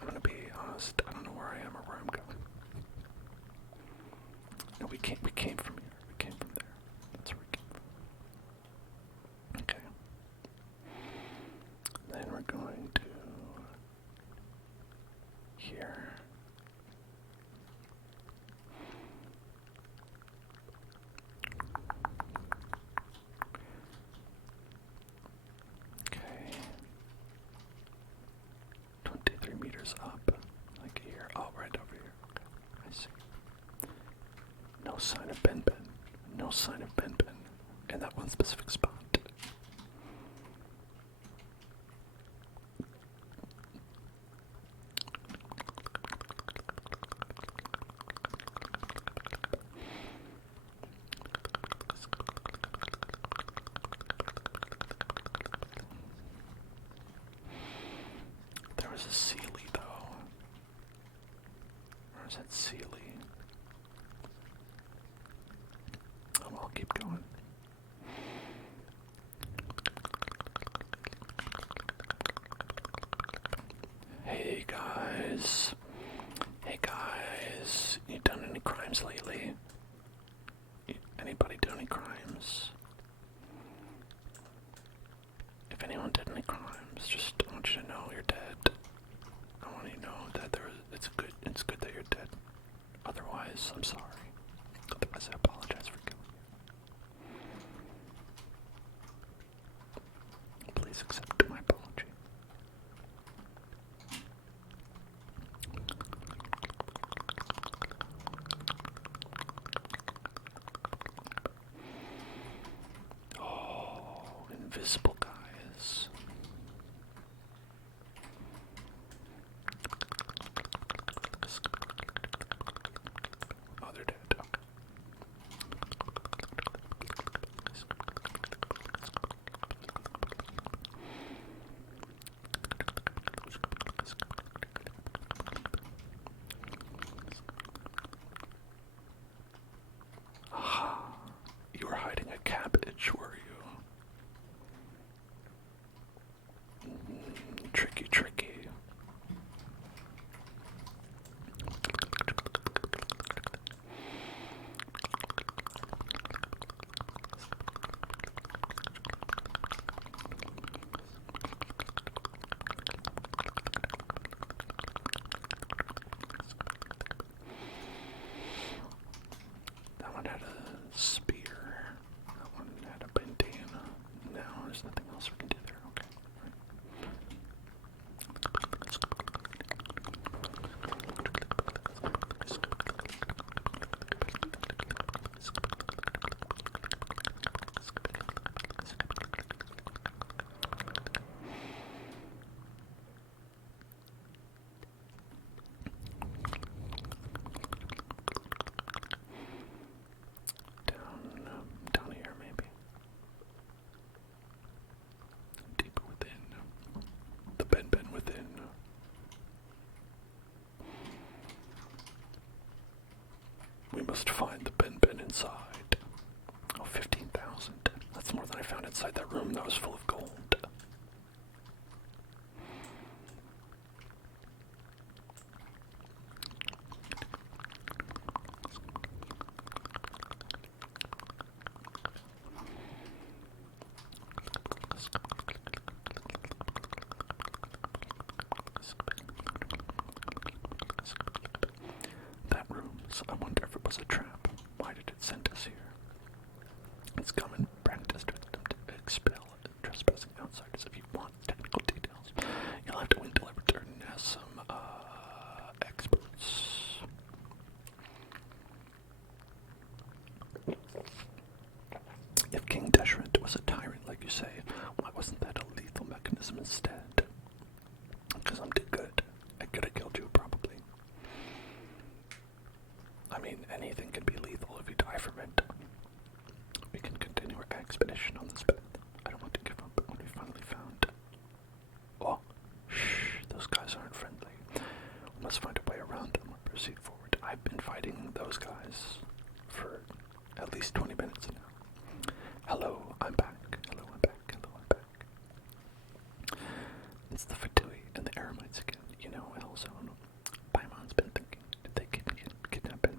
I'm gonna be honest, I don't know where I am or where I'm going. No, we came from here. We came from there. That's where we came from. Okay. Then we're going to here. Okay. 23 meters up. Like here. Oh, right over here. Okay. I see. No sign of Ben. No sign of Ben in that one specific spot. There was a Sealy though. Where's that Sealy? Oh, I'll keep going. guys. I'm sorry. Otherwise, I apologize for killing you. Please accept my apology. Oh, invisible guys. Oh, they're dead. Okay. Aha. You were hiding a cabbage, were you? Tricky, tricky. That one had a spear. That one had a bandana. No, there's nothing else we can do there. Okay. Down here maybe. Deeper within. The Ben within. We must find the Ben inside. Oh, 15,000. That's more than I found inside that room that was full of gold. That room, so I wonder if it was a trap. Why did it send us here? It's common practice to expel trespassing outsiders. If you want technical details, you'll have to wait until I return as some experts. If King Deshret was a tyrant, like you say, why wasn't that a lethal mechanism instead? Because I'm too good. I could have killed you, probably. I mean, anything can be lethal if you die from it. We can continue our expedition on this path. I don't want to give up when we finally found. Oh, shh, those guys aren't friendly. We must find a way around them or proceed forward. I've been fighting those guys for at least 20 minutes now. Hello, I'm back. Hello, I'm back. Hello, I'm back. It's the Fatui and the Eremites again. You know, Hellzone. Paimon's been thinking, did they kidnap Ben?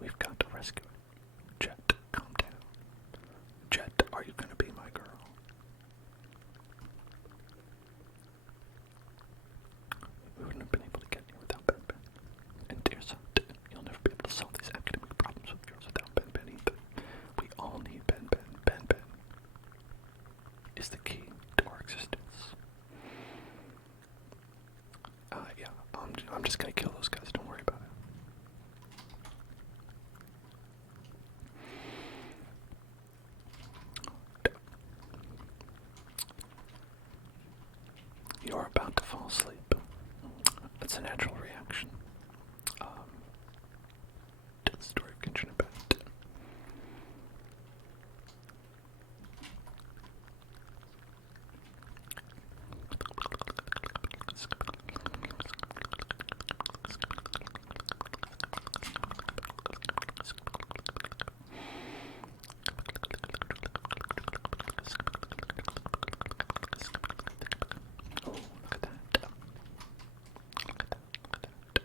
We've got to rescue it. Jet, calm down. Jet, are you gonna be my girl? We wouldn't have been able to get here without Ben. And dear son, you'll never be able to solve these academic problems of yours without Ben either. We all need Ben. Ben is the key to our existence. Yeah, I'm just gonna kill those guys, don't worry about it. You're about to fall asleep. That's a natural reaction. To the story of Genshin Impact. Oh, look at that. Look at that.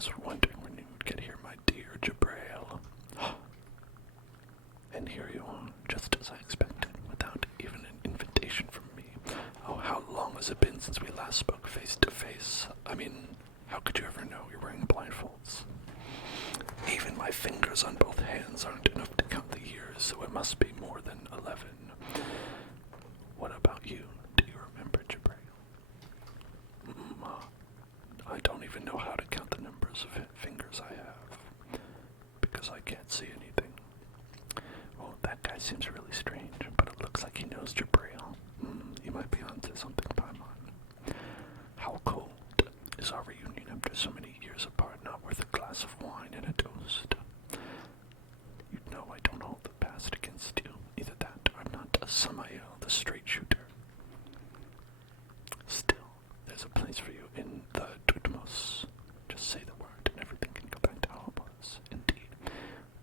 was wondering when you would get here, my dear Jabrail. And here you are, just as I expected, without even an invitation from me. Oh, how long has it been since we last spoke face to face? I mean, how could you ever know you're wearing blindfolds? Even my fingers on both hands aren't enough to count the years, so it must be more than 11. What about you? Do you remember, Jabrail? I don't even know how to count the numbers of fingers I have, because I can't see anything. Well, that guy seems really strange, but it looks like he knows Jabrail. You might be onto something, Paimon. How cold is our reunion after so many years apart? Not worth a glass of wine and a toast. You know I don't hold the past against you. Either that or I'm not a Samael, the straight shooter. Still, there's a place for you in the Tutmos. Just say the word and everything can go back to how it was. Indeed,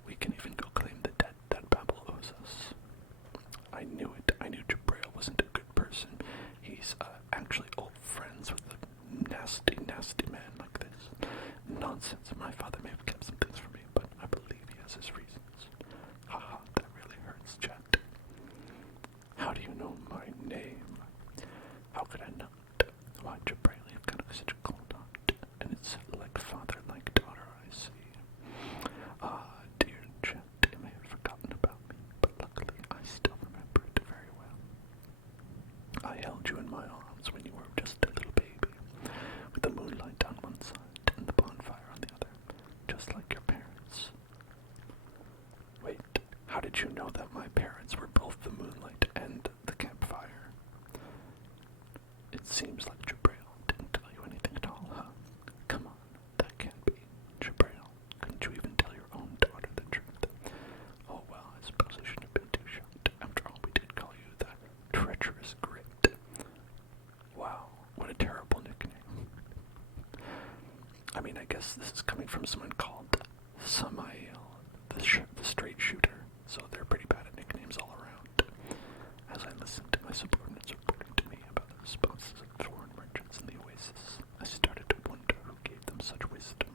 we can even go claim the debt that Babel owes us. I knew it. I knew Jabrail wasn't a good person. He's actually old friends with a nasty, nasty man like this. Nonsense. My father may have kept some things from me, but I believe he has his reasons. Haha, that really hurts, Chet. How do you know my name? How could I not? Why, Jabrail, you've got such a cold heart, and it's like father, like daughter, I see. Ah, dear Chet, you may have forgotten about me, but luckily I still remember it very well. I held you in my arms when you were just a little baby, with the moonlight on one side and the bonfire on the other, just like your parents. Wait, how did you know that my parents were both the moonlight and the campfire? It seems like Jabrail didn't tell you anything at all, huh? Come on, that can't be. Jabrail, couldn't you even tell your own daughter the truth? Oh well, I suppose I shouldn't have been too shocked. After all, we did call you the treacherous grit. Wow, what a terrible nickname. I mean, I guess this is coming from someone called Samael, the straight shooter, so they're pretty bad at nicknames all around. As I listened to my subordinates reporting to me about the responses of foreign merchants in the oasis, I started to wonder who gave them such wisdom,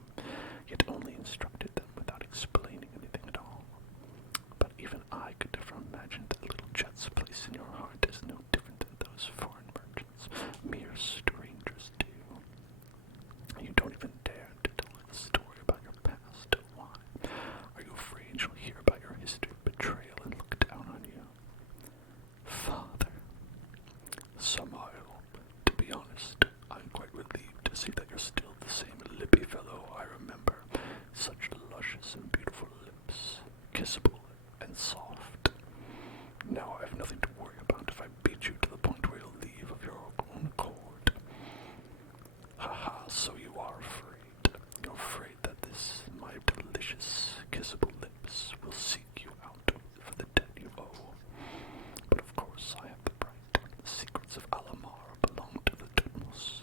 yet only instructed them without explaining anything at all. But even I could never imagine that little Chet's place in your heart is no different than those foreign merchants, mere strangers to you. You don't even dare to tell her the story about your past. Why? Are you afraid she'll hear about your history of betrayal and look down on you? Father. Samael, to be honest, I'm quite relieved to see that you're still the same lippy fellow I remember. Such luscious and beautiful lips, kissable and soft. Now I have nothing to worry about if I beat you to the point where you'll leave of your own accord. Haha, so you are afraid. You're afraid that my delicious, kissable lips will seek you out for the debt you owe. But of course I have the right. The secrets of Alamar belong to the Tutmos.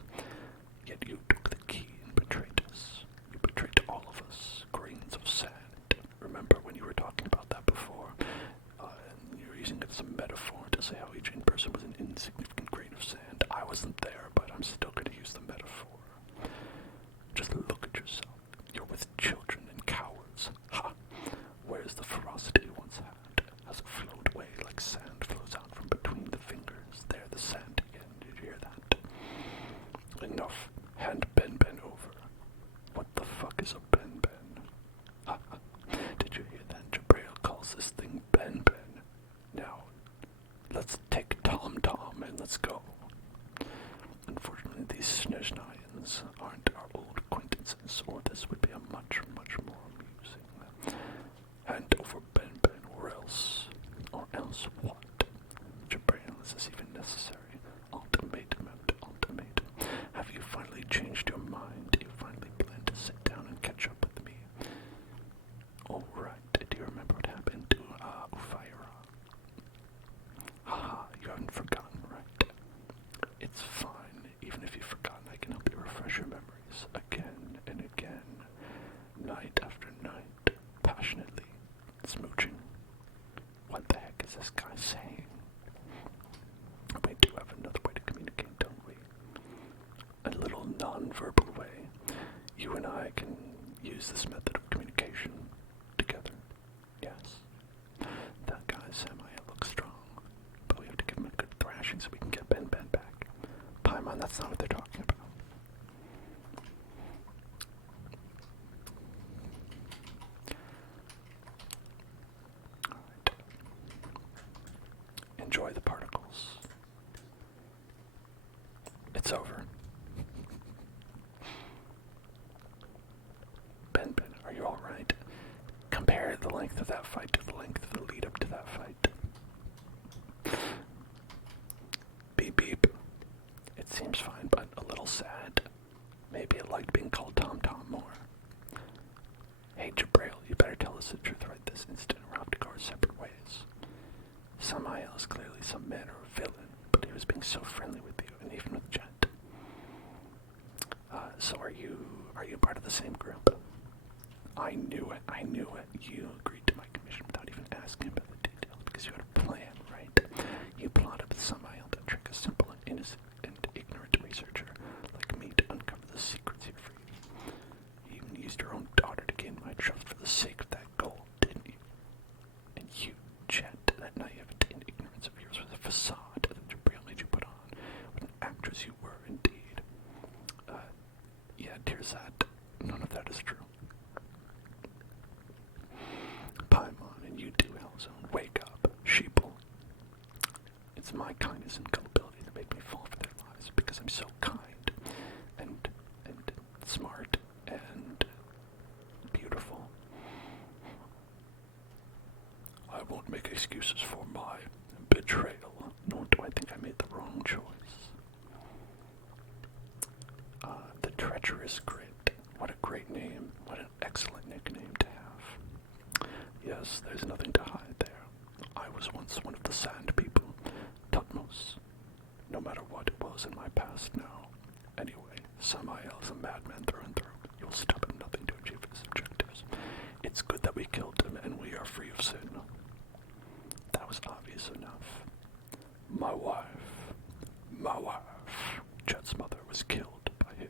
Yet you took the key and betrayed us. You betrayed all of us. Grains of sand. Remember when you were talking about that before? And you were using it as a metaphor to say how each in-person was an insignificant grain of sand. I wasn't there, but I'm still going to use the metaphor. Just look at yourself. You're with children and cowards. use this method of communication together. Yes. That guy Samael looks strong, but we have to give him a good thrashing so we can get Ben back. Paimon, that's not what they're talking about. Alright. Enjoy the particles. It's over. Ben, are you alright? Compare the length of that fight to the length of the lead up to that fight. Beep beep. It seems fine, but a little sad. Maybe it liked being called Tom more. Hey Jabrail, you better tell us the truth right this instant or we'll have to go our separate ways. Samael is clearly some man or a villain, but he was being so friendly with you, and even with Jet. So are you part of the same group? I knew it. You agreed to my commission without even asking about the details because you had a plan, right? You plotted with Samael to trick a simple and innocent and ignorant researcher like me to uncover the secrets here for you. You even used your own daughter to gain my trust for the sake of that goal, didn't you? And you, Chet, that naivete and ignorance of yours was a facade that Jabrail made you put on. What an actress you were, indeed. Yeah, Tearsat, none of that is true. Paimon, and you too, Hellzone, wake up, sheeple. It's my kindness and gullibility that make me fall for their lies, because I'm so kind, and smart, and beautiful. I won't make excuses for my betrayal, nor do I think I made the wrong choice. The treacherous grit. What a great name. What an excellent nickname to have. Yes, there's nothing to hide there. I was once one of the sand people. Tutmos. No matter what it was in my past now. Anyway, Samael is a madman through and through. He will stop at nothing to achieve his objectives. It's good that we killed him and we are free of sin. That was obvious enough. My wife. Jet's mother was killed by him.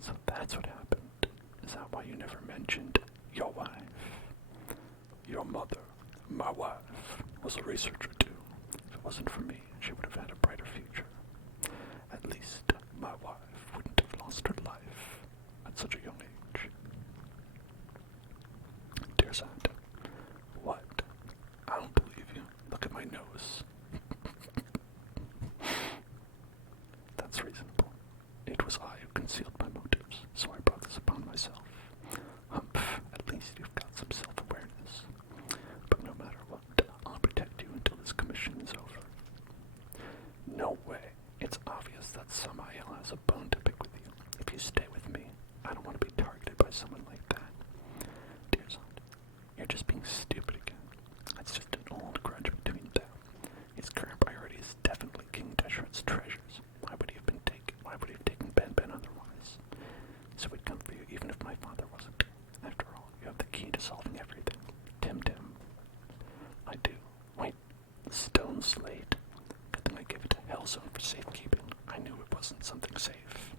So that's what happened. Is that why you never mentioned your wife? Your mother, my wife, was a researcher too. If it wasn't for me, she would have had a brighter future. At least my wife wouldn't have lost her life at such a young age. Dear Santa, what? I don't believe you. Look at my nose. That's reasonable. It was I who concealed my motives, so I brought this upon myself. Humph, at least you've got some self-awareness. But no matter what, I'll protect you until this commission is over. No way. It's obvious that Samael has a bone to pick with you. If you stay with me, I don't want to be targeted by someone like that. Dear son, you're just being stupid again. That's just an old grudge between them. His current priority is definitely King Deshret's treasures. Why would he have taken Ben otherwise? So we'd come for you even if my father wasn't. After all, you have the key to solving everything. Tim. I do. Wait, stone slate? Good thing I gave it to Hellzone for safekeeping. I knew it wasn't something safe.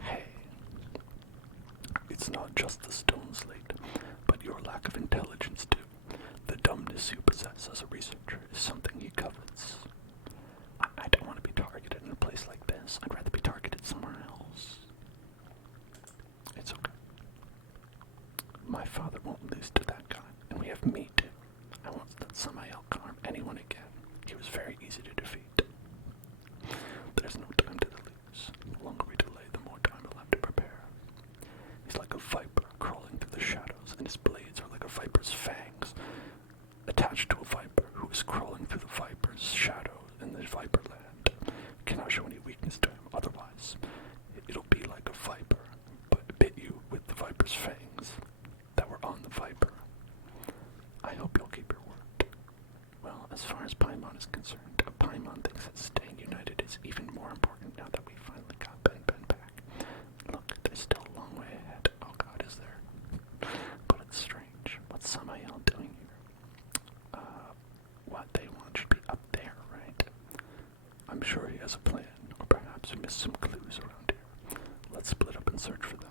Hey. It's not just the stone slate, but your lack of intelligence too. The dumbness you possess as a researcher is something he covets. I don't want to be targeted in a place like this. I'd rather be targeted somewhere else. It's okay. My father won't lose to that guy, and we have me too. I won't let Samael harm anyone again. He was very easy to defeat. There's no time to lose. The longer we delay, the more time we'll have to prepare. He's like a viper crawling through the shadows, and his blades are like a viper's fangs, attached to a viper who is crawling through the viper's shadow in the viper land. Cannot show any weakness to him, otherwise it'll be like a viper, but bit you with the viper's fangs that were on the viper. I hope you'll keep your word. Well, as far as Paimon is concerned, Paimon thinks that staying united is even more important now that we finally got Ben back. Look, there's still a long way ahead. Oh God, is there? But it's strange. What's Samael doing here? What they want should be up there, right? I'm sure he has a plan, or perhaps we missed some clues around here. Let's split up and search for them.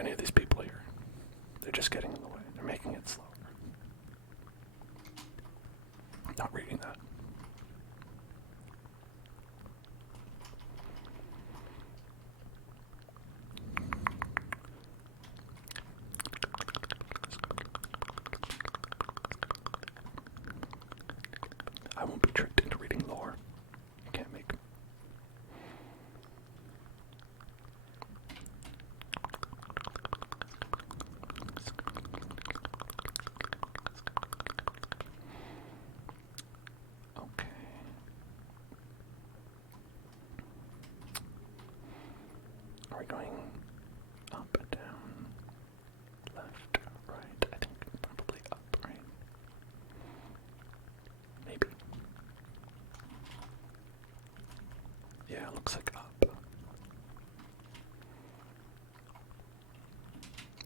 any of these people here. They're just getting in the way. They're making it slower. Not reading that. I won't be tricked into reading lore. You can't make me. Okay. Are we going up, down, left, right? I think probably up, right? Maybe. Yeah, it looks like up.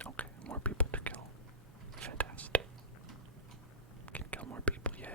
Okay, more people to kill. Fantastic. Can kill more people, yay.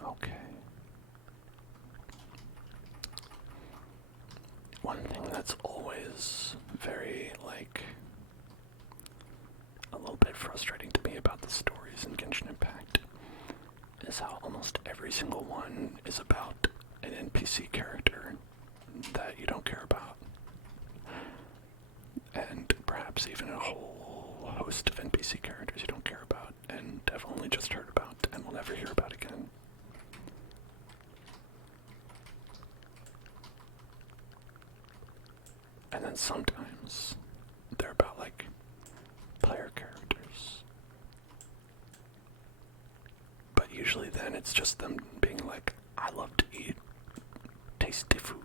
Okay. One thing that's always very, a little bit frustrating to me about the stories in Genshin Impact is how almost every single one is about an NPC character that you don't care about. And perhaps even a whole host of NPC characters you don't care about and have only just heard about and will never hear about again. And then sometimes they're about, player characters. But usually then it's just them being like, I love to eat tasty food.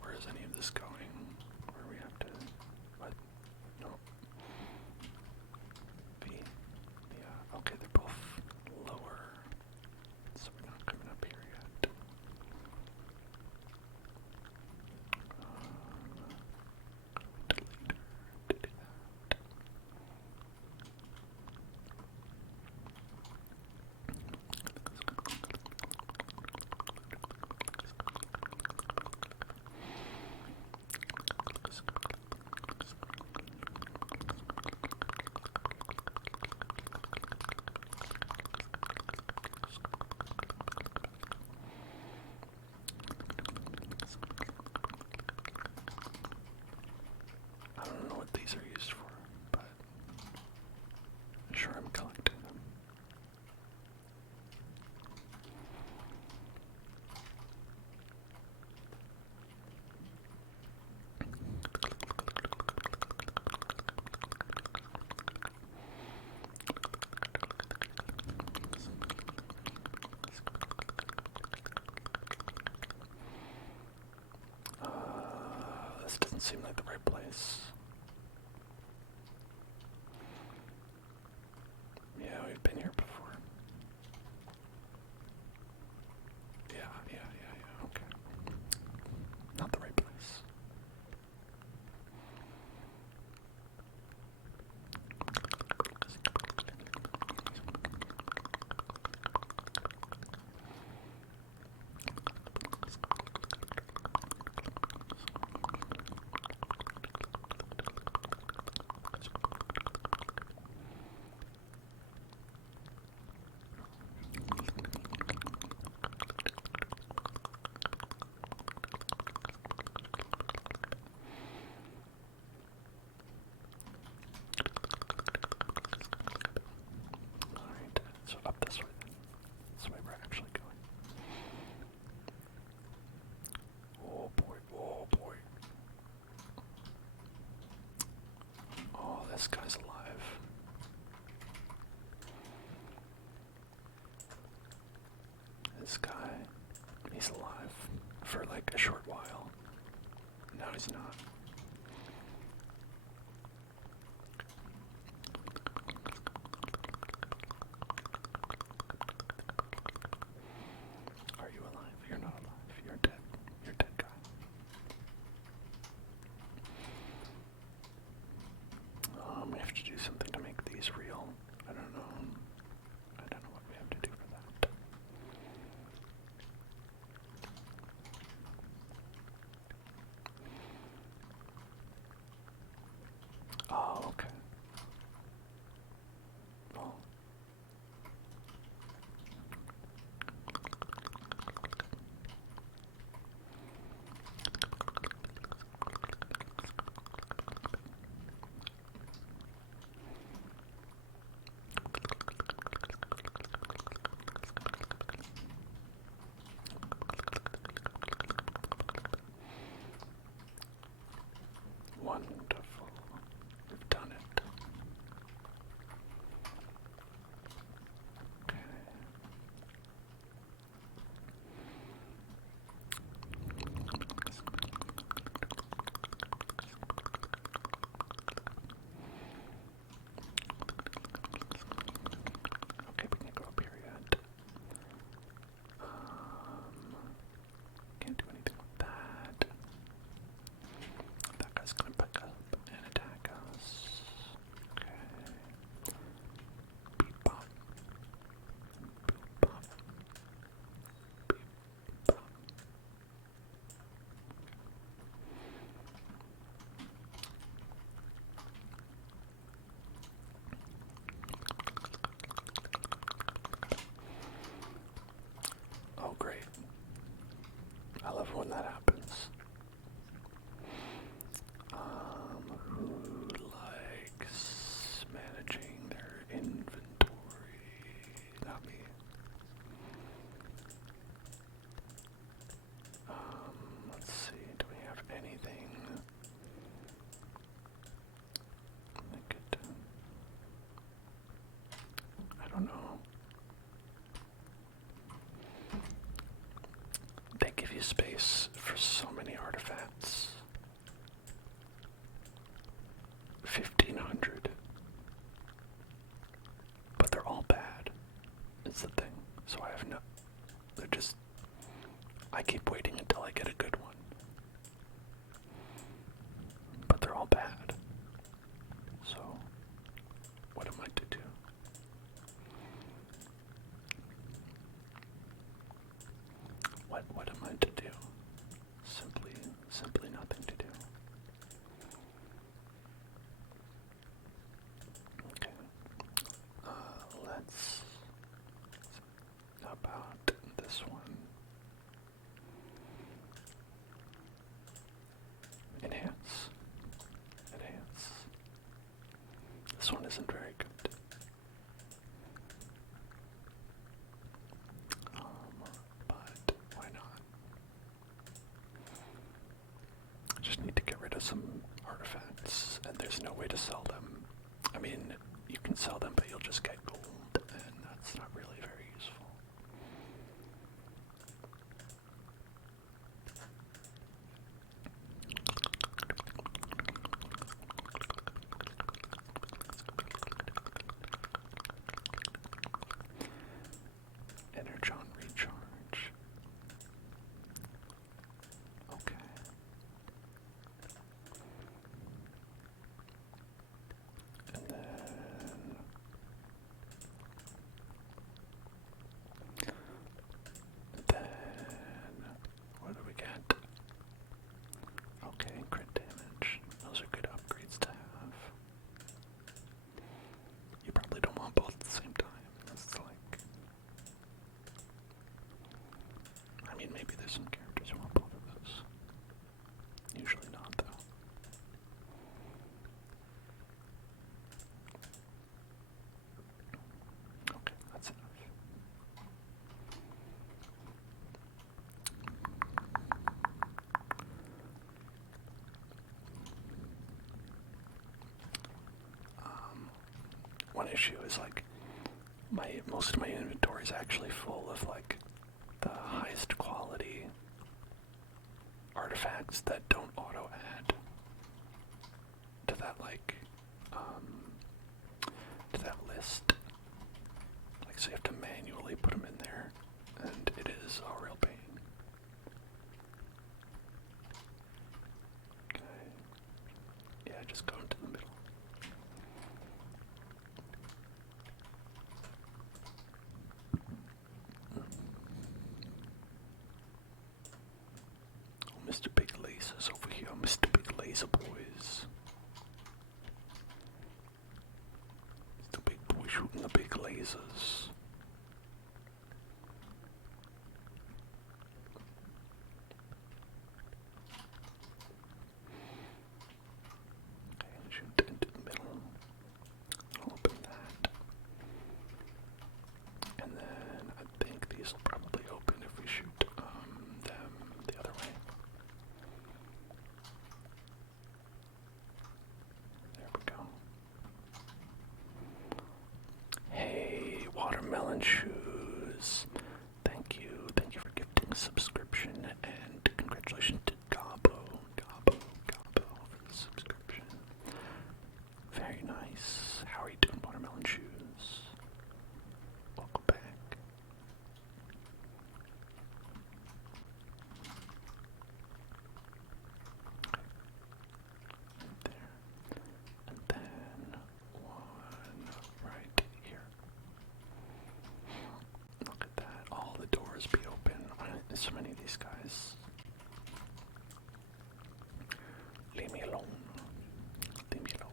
Where is any of this going? Where we have to... What? No. B. Yeah, okay, they're both lower. So we're not coming up here yet. Deleter to do that. I don't know what these are used for, but I'm sure I'm collecting them. This doesn't seem like the right place. Yeah, we've been here before. Yeah, okay. Not the right place. like a short while. No, he's not. Are you alive? You're not alive. You're dead. You're dead, guy. We have to do something to make these real. I don't know. I don't know what we have to do for that. Oh, okay. Well. Wonderful. We've done it. Okay. Okay, we can go up here yet. Can't do anything with that. That guy's gonna back up and attack us. Okay. Beep bop. Beep bop. Beep bop. Oh, great. I love when that happens. Who likes managing their inventory? Not me. Let's see, do we have anything that could, I don't know. They give you space for so many artifacts. 1,500. But they're all bad. It's the thing. So I have no. They're just. I keep waiting until I get a good one. But they're all bad. So, what am I to do? What am I to do? Simply nothing to do. Okay. Let's. How about this one? Enhance. Enhance. This one isn't very good. But why not? I just need to get rid of some artifacts, and there's no way to sell them. I mean, you can sell them, but you'll just get gold, and that's not really very useful. Energon recharge. Okay. And then what do we get? Okay, crit damage. Those are good upgrades to have. You probably don't want both at the same time. It's like, I mean, maybe there's some characters who want both of those. Usually not, though. Okay, that's enough. One issue is like most of my inventory is actually full of like the highest quality things that don't auto add to that, like, to that list. Like, so you have to manually put them in there, and it is a real pain. Okay. Yeah, just go into the middle. Oh, Mr. Big Laser's over here, Mr. Big Laser boys. Mr. Big Boy shooting the big lasers. Okay, shoot into the middle. Open that. And then I think these will probably open if we shoot them the other way. There we go. Hey, watermelon shoes. Thank you for gifting a subscription, and congratulations to Gabo for the subscription. Very nice. How are you doing, watermelon shoes? Welcome back. There. And then one right here. Look at that. All the doors be open. Why are so many of these guys? Leave me alone. Leave me alone.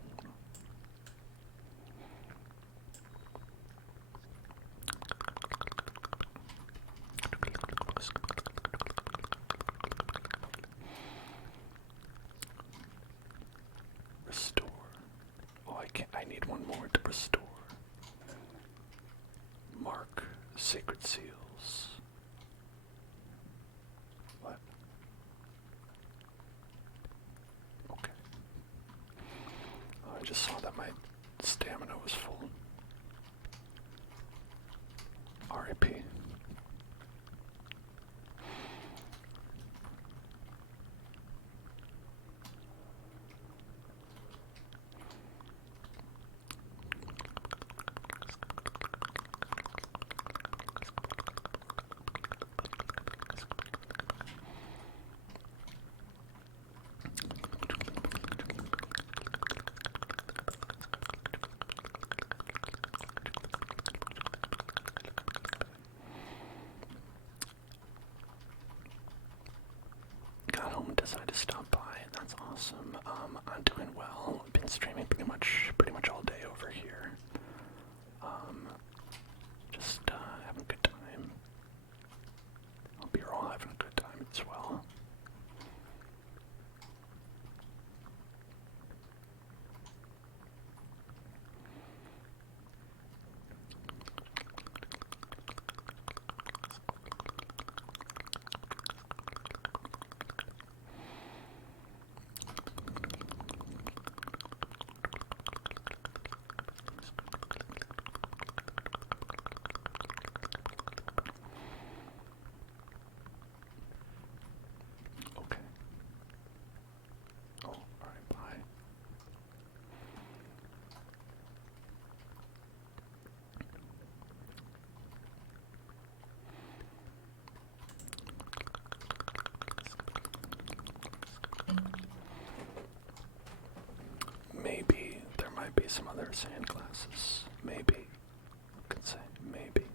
Restore. Oh, I need one more to restore. Mark sacred seals. What? Okay. Oh, I just saw that my stamina was full. R.I.P. Got home and decided to stop by. That's awesome. I'm doing well. I've been streaming pretty much all day over here. Just having a good time. Hope you're all having a good time as well. Okay. Oh, alright, bye. Maybe there might be some other sand glasses. Maybe. I could say maybe.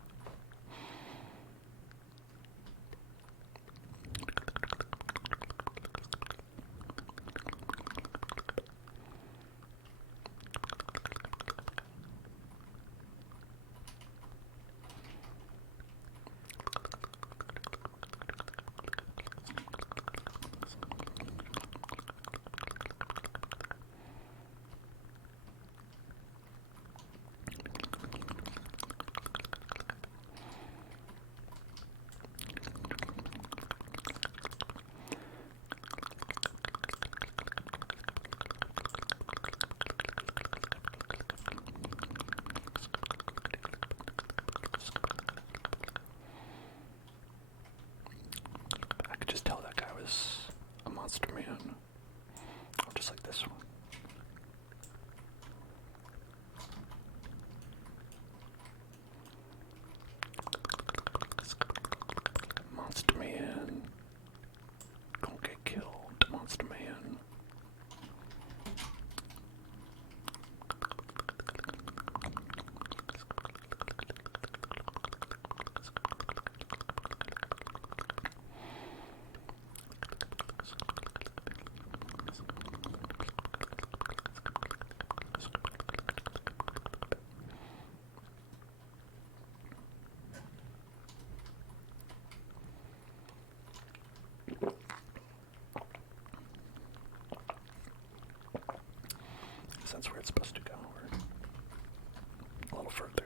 sense where it's supposed to go. Or a little further.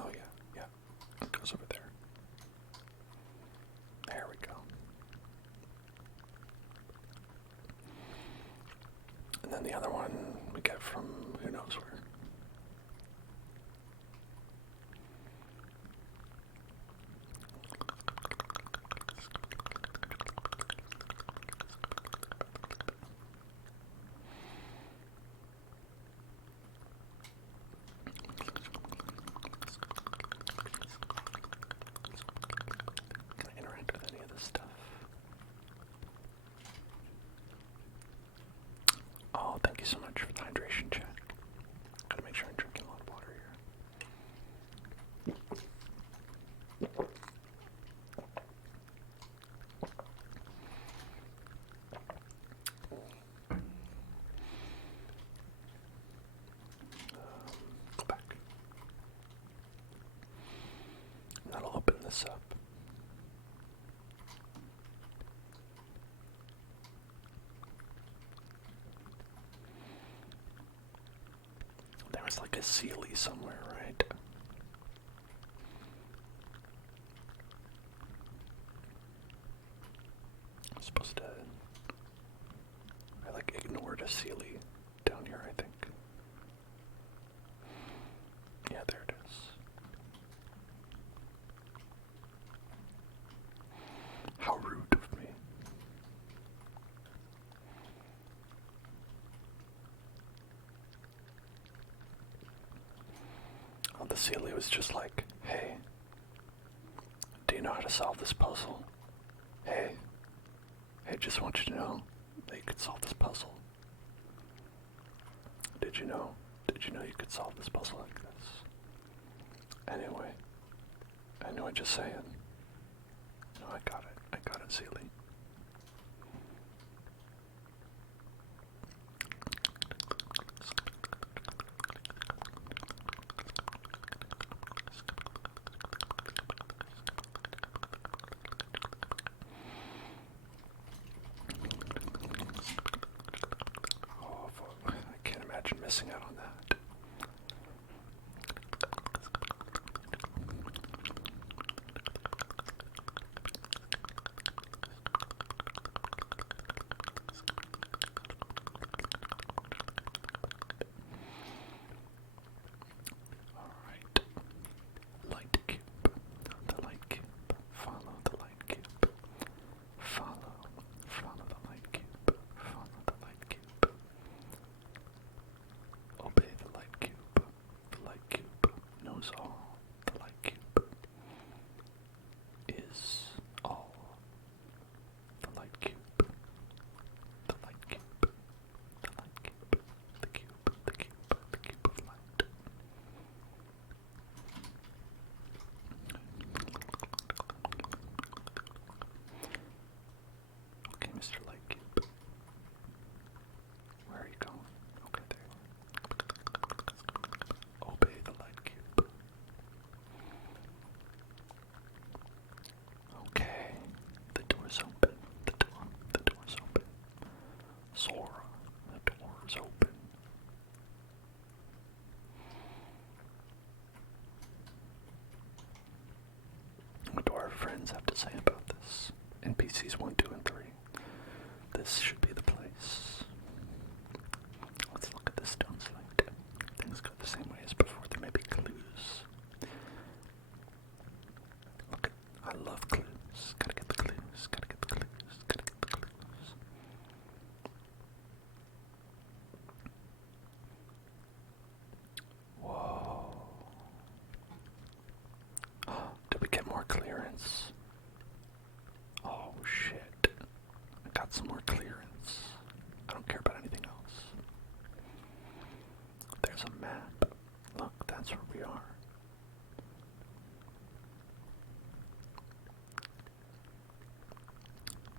Oh yeah, yeah. It goes over there. There we go. And then the other one we get from who knows where. Can I interact with any of this stuff? Oh, thank you so much for the hydration check. Gotta make sure I'm drinking a lot of water here. Go back. And that'll open this up. There was like a Sealy somewhere, right? I'm supposed to. I like ignored a Sealy down here, I think. Yeah, there it is. How rude of me. Oh, the Sealy was just like, hey, do you know how to solve this puzzle? Hey, just want you to know that you could solve this puzzle. Did you know? Did you know you could solve this puzzle like this? Anyway, I know I'm just saying. No, I got it, Sealy. Oh, I can't imagine missing out on that. Alright. Light cube. The light cube. Follow the light cube. Follow the light cube. Follow the light cube. Obey the light cube. The light cube knows all. The light cube is all. The light cube. The light cube. The light cube. The cube. The cube. The cube of light. Okay, Mr. Light Cube. Where are you going? Okay, there. Obey the light cube. Okay. The door's open. The door's open. Sora, the door's open. What do our friends have to say about this? NPCs 1, 2, and 3. This should be the place. Let's look at the stone slate. Things go the same way as before. There may be clues. Look, I love clues. Gotta get the clues. Gotta get the clues. Gotta get the clues. Whoa. Did we get more clearance? Oh shit. I got some more clearance. I don't care about anything else. There's a map. Look, that's where we are.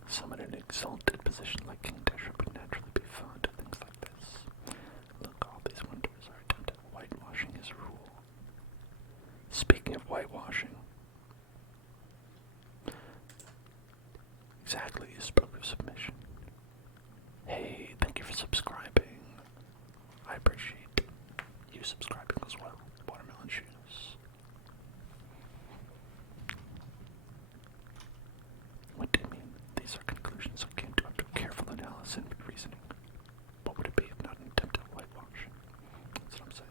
Someone in an exalted position like King Desha would naturally be fond of things like this. Look, all these wonders are attempted whitewashing his rule. Speaking of whitewashing, spoke of submission. Hey, thank you for subscribing. I appreciate you subscribing as well. Watermelon shoes. What do you mean? These are conclusions I came to after careful analysis and reasoning. What would it be if not an attempt at whitewash? That's what I'm saying.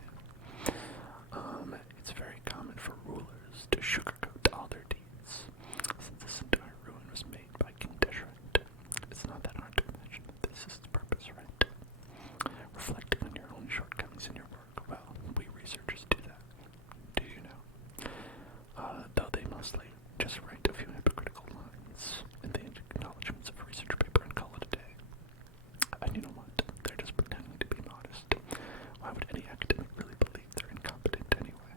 It's very common for rulers to sugarcoat all their deeds. Since this entire ruin was made by King Desherent, it's not that hard to imagine that this is its purpose, right? Reflecting on your own shortcomings in your work, well, we researchers do that. Do you know? Though they mostly just write a few hypocritical lines in the acknowledgments of a research paper and call it a day. And you know what? They're just pretending to be modest. Why would any academic really believe they're incompetent anyway?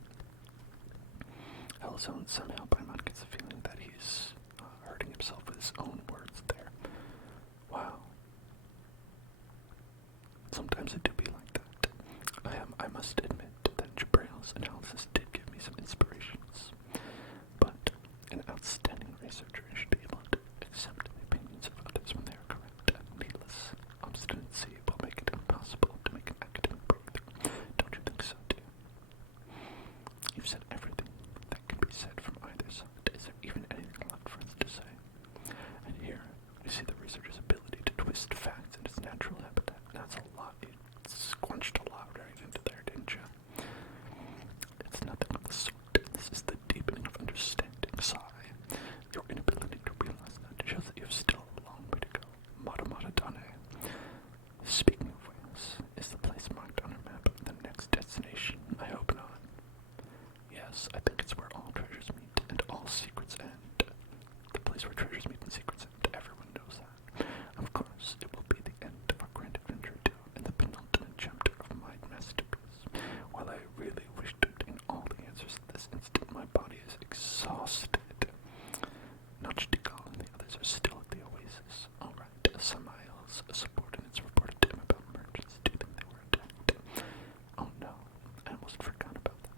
Elzone somehow Paimon gets the feeling that he's hurting himself with his own words there. Wow. Sometimes it do be like that. I must admit that Jabrail's analysis did give me some inspirations. But an outstanding researcher should be able to accept the opinions of others when they are correct. Needless obstinacy will make it impossible to make an academic breakthrough. Don't you think so, too? You've said everything that can be said from either side. Is there even anything left for us to say? And here, we see the researcher's ability to twist facts in its natural habitat. That's a lot. You squunched a lot right into there, didn't you? It's nothing of the sort. This is the deepening of understanding. Sigh. Your inability to realize that shows that you have still a long way to go. Mata Mata Dane. Speaking of whales, is the place marked on our map the next destination? I hope not. Yes, I think it's where all treasures meet and all secrets end. The place where treasures meet and secrets end. Everyone knows that. Of course, it will be the end of our grand adventure too, and the penultimate chapter of my masterpiece. While I really wish to obtain all the answers at this instant, my body is exhausted. Nachtikal and the others are still at the oasis. Alright, Samael's subordinates reported to him about merchants. Do you think they were attacked? Oh no, I almost forgot about that.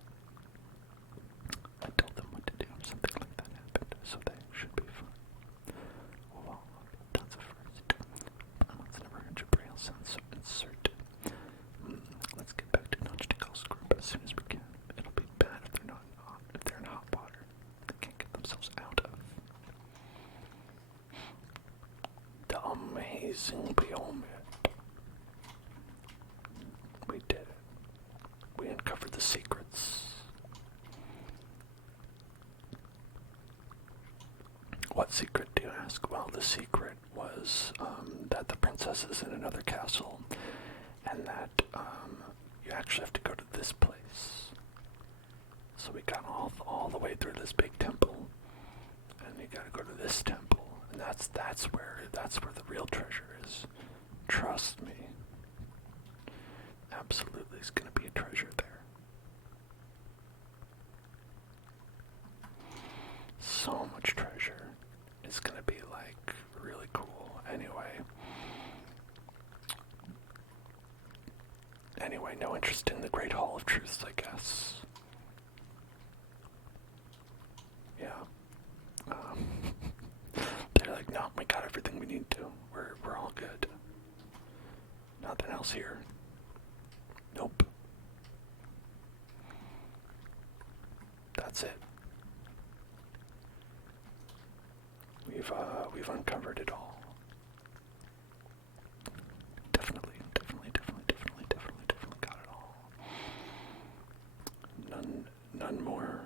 I told them what to do if something like that happened, so they should be fine. Wow, that's a first. I've never heard Jabrail sound so uncertain. Let's get back to Nachtikal's group as soon as we can. It'll be bad if they're not if they're in hot water they can't get themselves out of. The amazing Biome. We did it. We uncovered the secrets. What secret, do you ask? Well, the secret was that the princess is in another castle, and that you actually have to go to this place. So we got all the way through this big temple, and you gotta go to this temple, and that's where the real treasure is. Trust me. Absolutely, there's gonna be a treasure there. So much treasure. It's gonna be like really cool. Anyway, no interest in the Great Hall of Truths, I guess. Yeah. They're like, no, we got everything we need to. We're all good. Nothing else here. Nope. That's it. We've uncovered it all. Definitely got it all.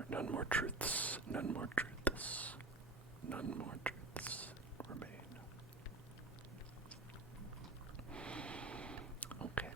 None more truths. None more truths remain. Okay,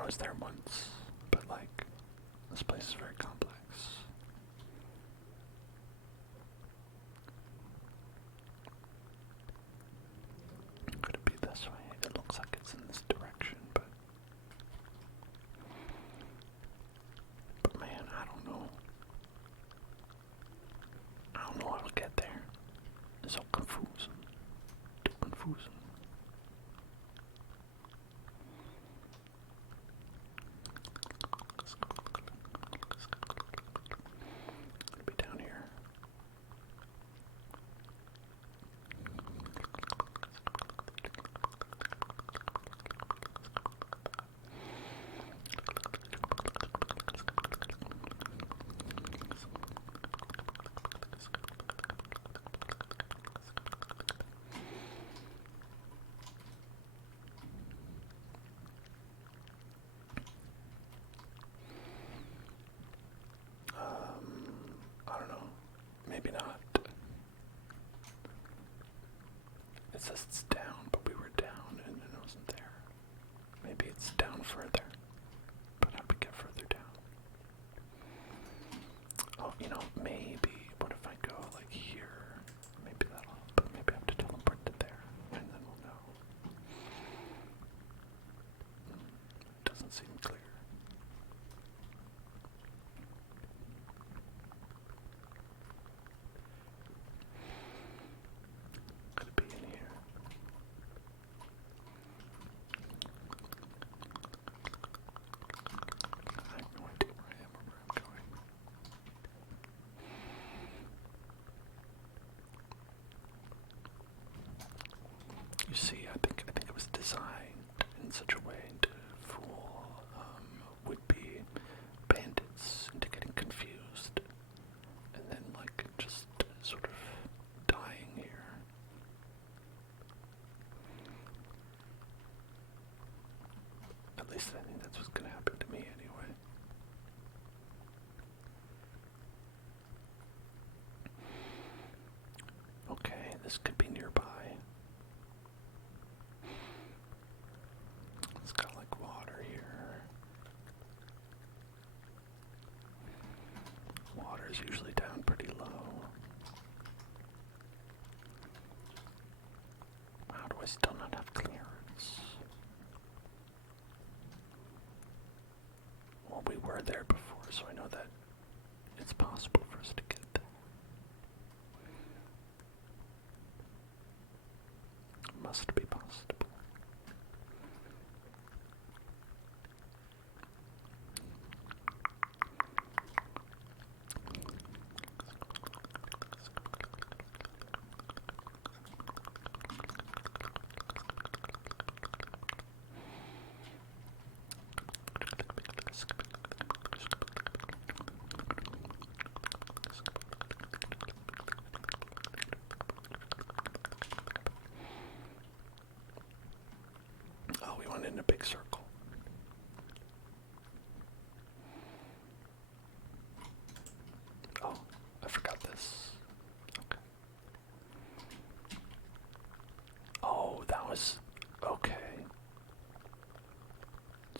I was there once, but like, this place is very complex. Could it be this way? It looks like it's in this direction, but man, I don't know. I don't know how to get there. It's so confusing. Too confusing. It'll be down here. I don't know. Maybe not. It says it's down, but we were down and it wasn't there. Maybe it's down further. But how do we get further down? Oh, you know, maybe. What if I go like here? Maybe that'll help. Maybe I have to teleport to there, and then we'll know. Doesn't seem clear. Could it be in here? I have no idea where I am or where I'm going. You see, I think it was designed in such a way to fool would-be bandits into getting confused, and then like just sort of dying here. At least I think that's what's gonna happen to me anyway. Okay, this could be nearby. It's got like water here. Water's usually down pretty low. How do I still not have clearance? Well, we were there before, so I know that it's possible for us to get there. Must be possible. Oh, we went in a big circle. Oh, I forgot this. Okay. Oh, that was... okay.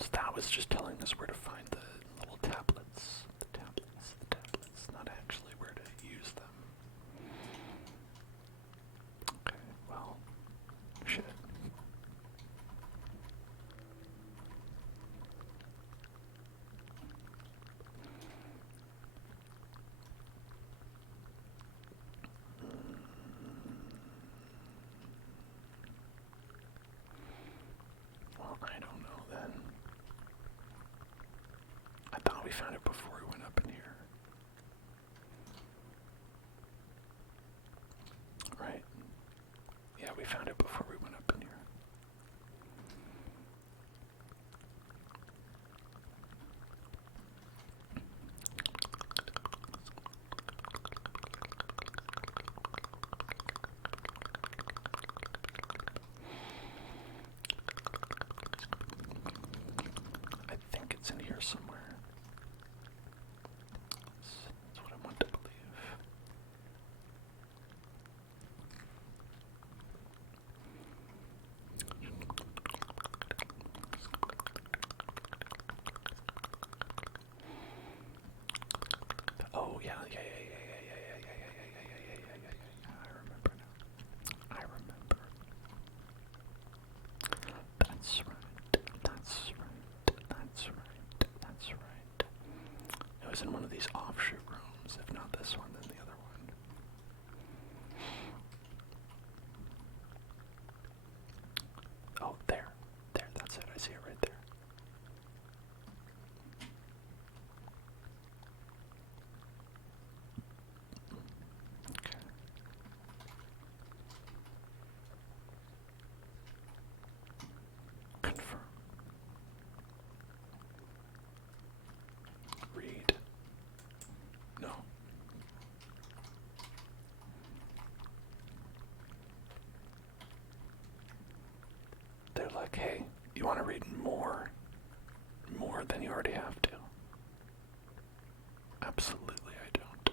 So that was just telling us where to find the little tablets. The tablets, not actually where to use them. Okay, well, shit. Well, I don't know then. I thought we found it before we went up in here. Right? Yeah, we found it before we went up in here. I think it's in here somewhere. That's what I want to believe. then you already have to. Absolutely, I don't.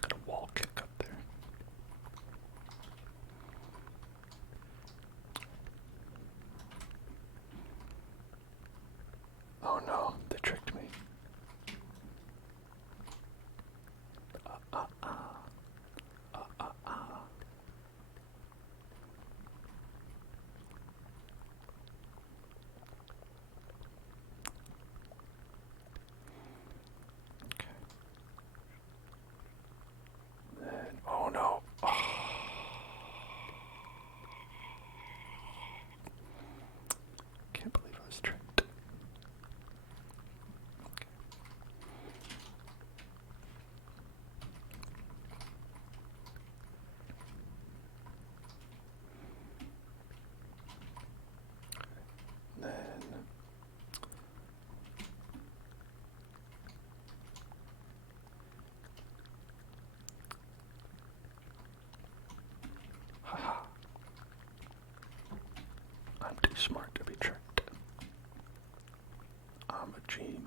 Got a wall kick up there. Oh no, they tricked me. Okay. Then, oh no. Can't believe I was tricked. Then haha. I'm too smart to be tricked. I'm a genius.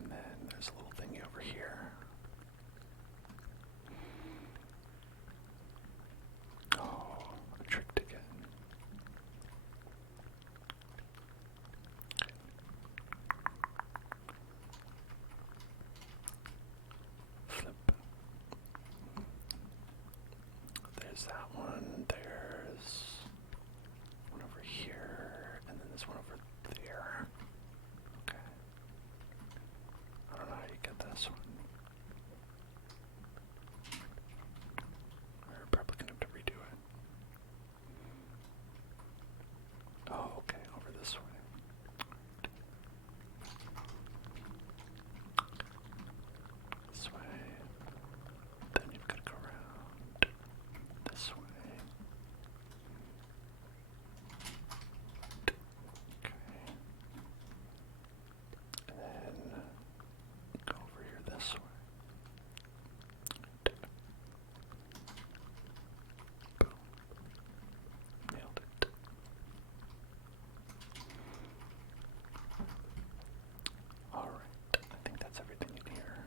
And then there's a little thingy over here. Oh, I'm tricked again. Flip. There's that one. There's one over here. And then there's one over there. Okay. I don't know how you get this one. We're probably gonna have to redo it. Oh, okay, over this way. This way. Then you've got to go around this way. Okay. And then go over here this way. Boom. Nailed it. Alright, I think that's everything in here.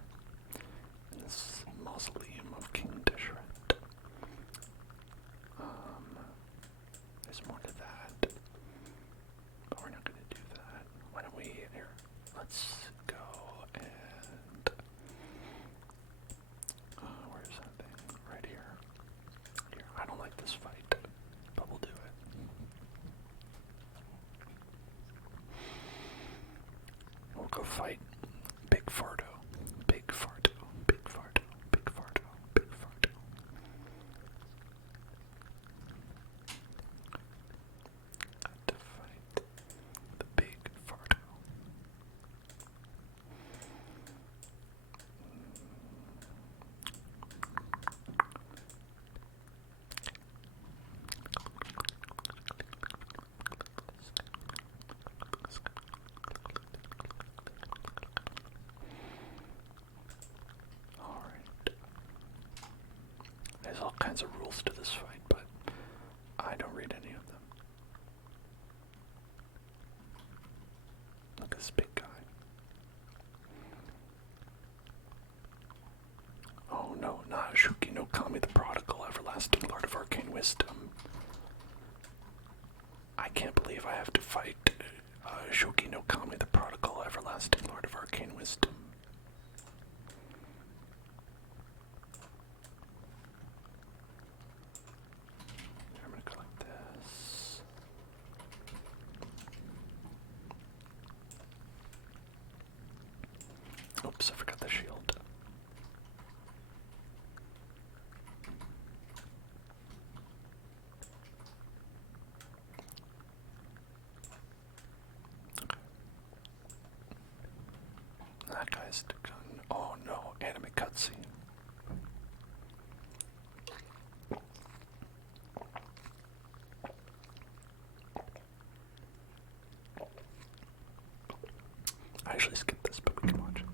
In this mausoleum of King Deshret. There's more to that. But we're not gonna do that. Why don't we here? Let's go and where's that thing? Right here. Here. I don't like this fight, but we'll do it. We'll go fight Big Farto. Big Farto. Big Farto. Big Farto. Big Farto. Got to fight the Big Farto. Alright. There's all kinds of rules to this fight, but I don't read any of them. Look at this big guy. Oh no, not Shuki no Kami the Prodigal, everlasting Lord of Arcane Wisdom. I can't believe I have to fight Shuki no Kami the Prodigal, everlasting Lord of Arcane Wisdom. I'm gonna go like this. Oops, I forgot the shield. guys to gun. Oh no, anime cutscene. I actually skipped this, but we can watch it.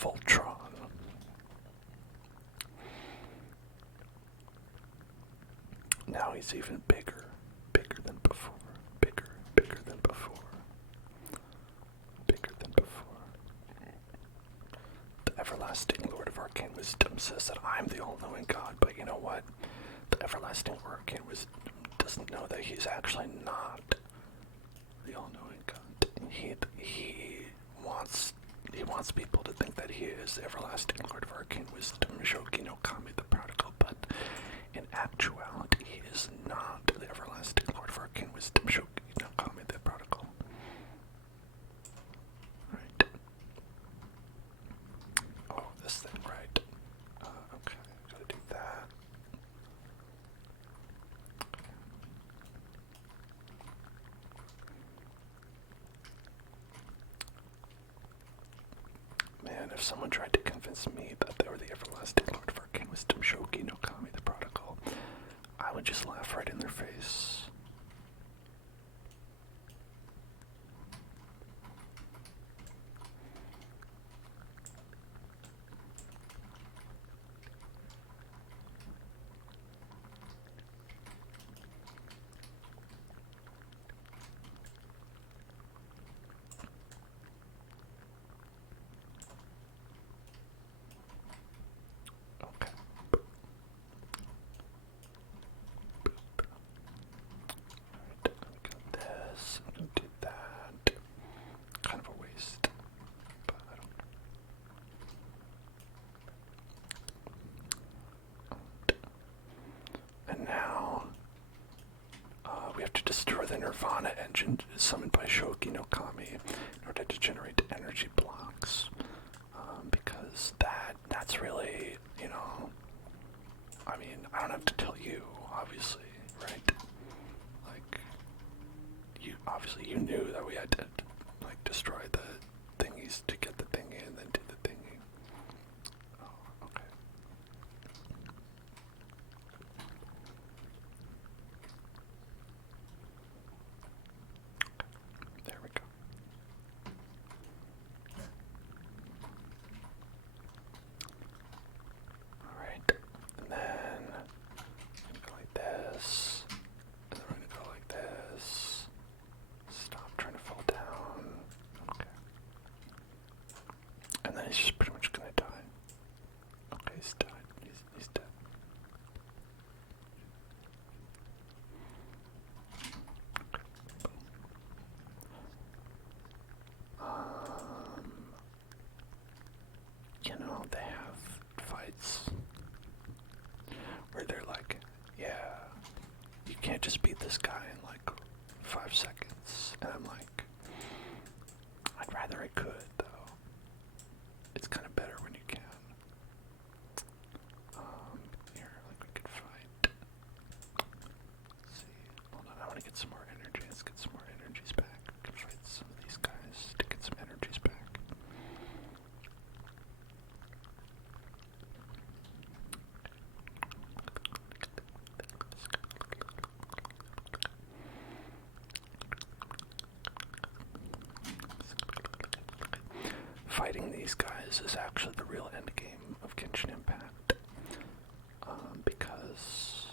Voltron. Now he's even bigger. Bigger than before. Bigger than before. Bigger than before. The everlasting Lord of Arcane Wisdom says that I'm the all-knowing God, but you know what? The everlasting Arcane Wisdom doesn't know that he's actually not the all-knowing God. He wants people to think that he is the everlasting Lord of Arcane Wisdom, Shogi no Kami the Prodigal, but in actuality he is not the everlasting Lord of Arcane Wisdom, Shogi no Kami the Prodigal. Right. Oh, this thing, right. Okay, gotta do that. Man, if someone tried to convince me that they were the everlasting Lord of Arcane Wisdom, Shogi no Kami the Prodigal, I would just laugh right in their face. Okay. Alright, I'm gonna do this, I'm gonna do that. Kind of a waste, but I don't. And now, we have to destroy the Nirvana engine summoned by Shogi no Kami in order to generate energy blocks. Because that's really, you know, I mean, I don't have to tell you, obviously, right? Like, you knew that we had to, like, destroy the thingies to get the thingy and then do the thingy. Oh, okay. There we go. Alright, and then I'm gonna go like this, and then we're gonna go like this. Stop trying to fall down. Okay. And then he's just pretty much gonna die. Okay, he's died. He's dead. You know, they have fights where they're like, yeah, you can't just beat this guy in like 5 seconds. And I'm like, I'd rather I could, though. It's kind of better when you can. Here, like we could fight. Let's see. Hold on, I want to get some more energy. Let's get some more energies back. We can fight some of these guys to get some energies back. Fighting these guys is actually the real end game of Genshin Impact, because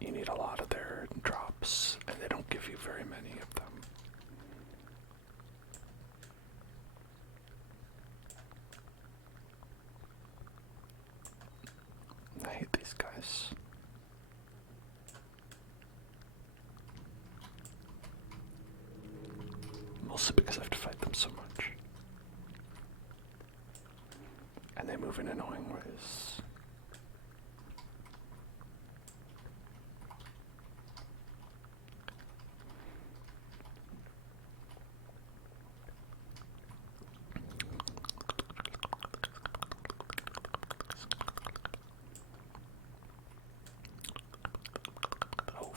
you need a lot of their drops, and they don't give you very many of them. I hate these guys. Mostly because I have to fight them so much. And they move in annoying ways.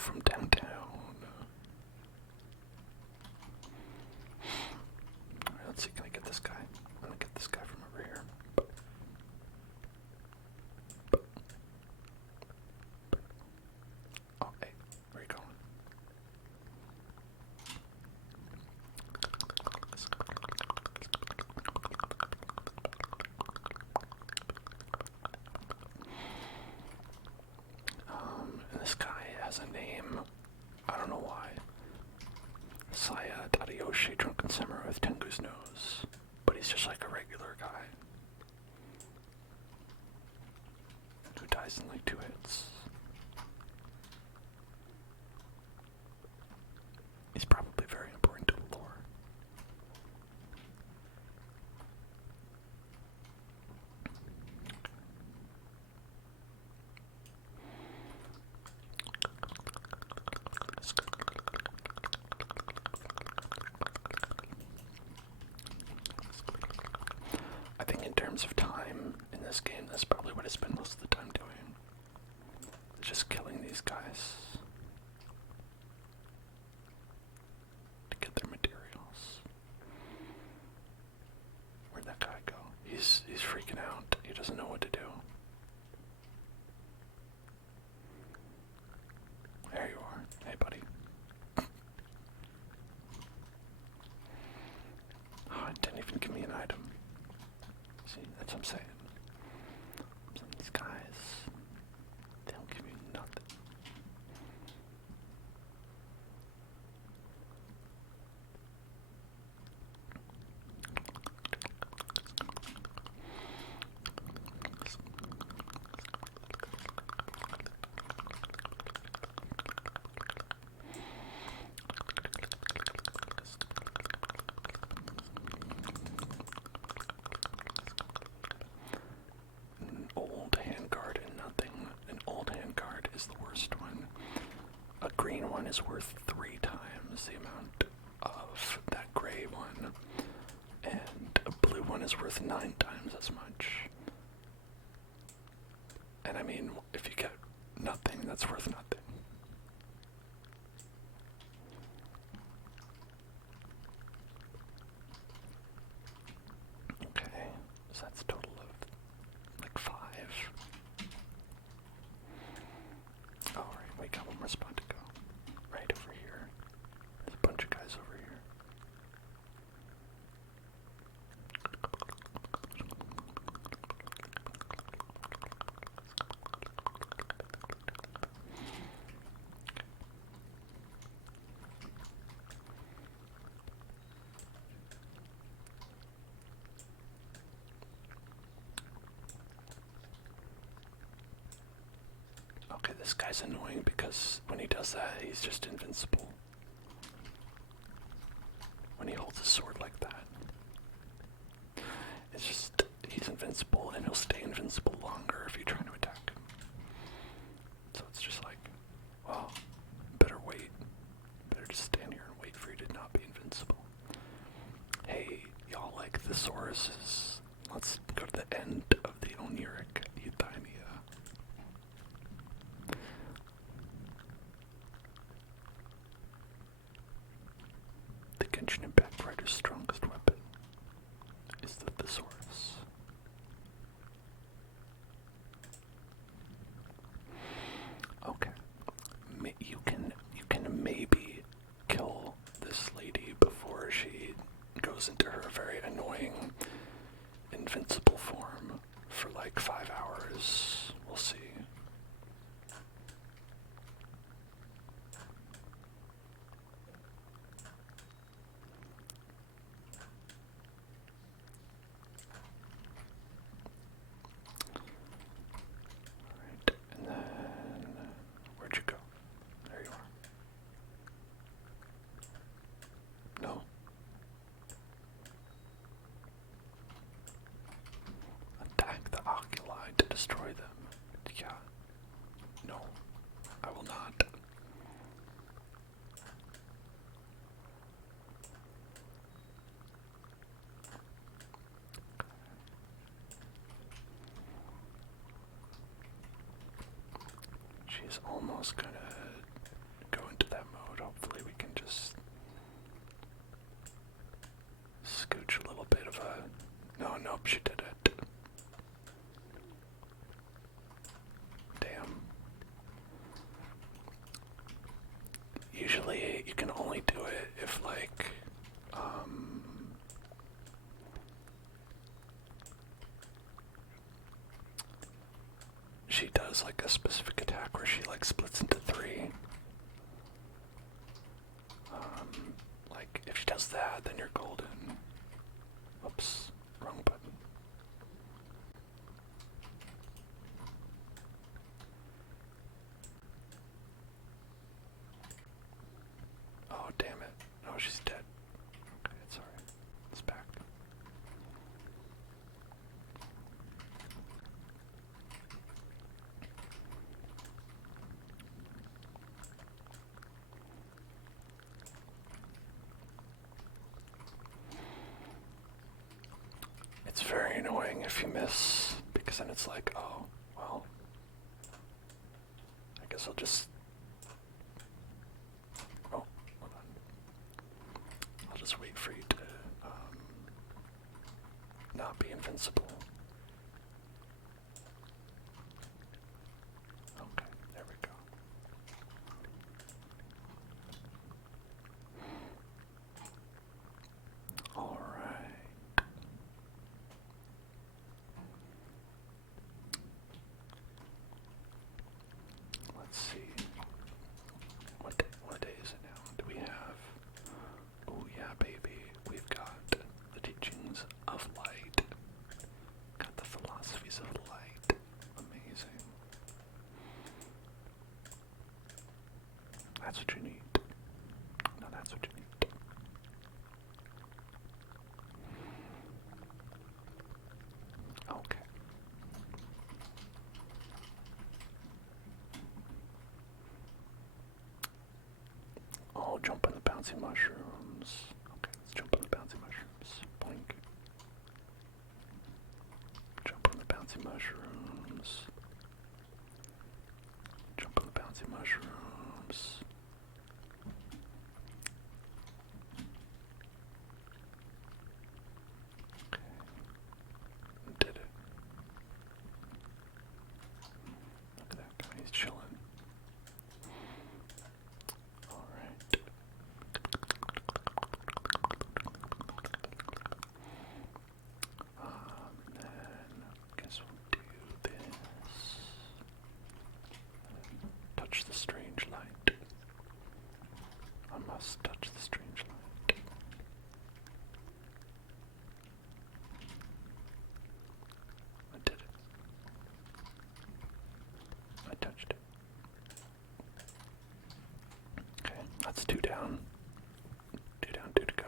from downtown. Alright, let's see, can I get this guy? I'm gonna get this guy from over here. Oh, hey, where are you going? And this guy has a name. I don't know why. Saya Tadayoshi, drunken samurai with Tengu's nose. But he's just like a regular guy. Who dies in like 2 hits. He's probably very important to the lore. I think in terms of time in this game, that's probably what I spend most of the time doing. Just killing these guys to get their materials. Where'd that guy go? He's freaking out. He doesn't know what to do. There you are. Hey, buddy. Oh, it didn't even give me an item. See, that's what I'm saying. Some of these guys, they don't give you nothing. An old handguard and nothing. An old handguard is the worst one. A green one is worth 3 times the amount of that gray one. And a blue one is worth 9 times as much. And I mean, if you get nothing, that's worth nothing. Okay, so that's a total of like 5. Alright, we got one more spot to go. Right over here. There's a bunch of guys over here. Okay, this guy's annoying because when he does that, he's just invincible. When he holds his sword like that. It's just, he's invincible and he'll stay invincible longer if you're trying to attack him. So it's just like, well, better wait. Better just stand here and wait for you to not be invincible. Hey, y'all like thesauruses? Let's go to the end of the oniric euthymia. The Genshin Impact writer's strongest weapon is the thesaurus. Okay, you can maybe kill this lady before she goes into her very annoying invincible form for like 5 hours. We'll see. Alright, and then where'd you go? There you are. No. Attack the oculi to destroy them. Yeah. No. I will not. She's almost gonna attack where she like splits into three. Like if she does that, then you're golden. Oops, wrong button. Oh damn it! Oh, she's dead. Okay, it's alright. It's back. It's very annoying if you miss, because then it's like, oh, well, I guess I'll just, oh, hold on. I'll just wait for you to, not be invincible. Okay, there we go. All right. Let's see. What day is it now? Do we have? Oh yeah, baby. We've got the teachings of light. Got the philosophies of light. Amazing. That's what you need. No, that's what you need. Okay. Oh, jump on the bouncy mushrooms. Okay, let's jump on the bouncy mushrooms. Blink. Jump on the bouncy mushrooms. Jump on the bouncy mushrooms. Okay. Did it. Look at that guy, he's chilling. Alright. Then guess we'll do this. Touch the strange light. I must touch the strange light. I did it. I touched it. Okay, that's 2 down. 2 down, 2 to go.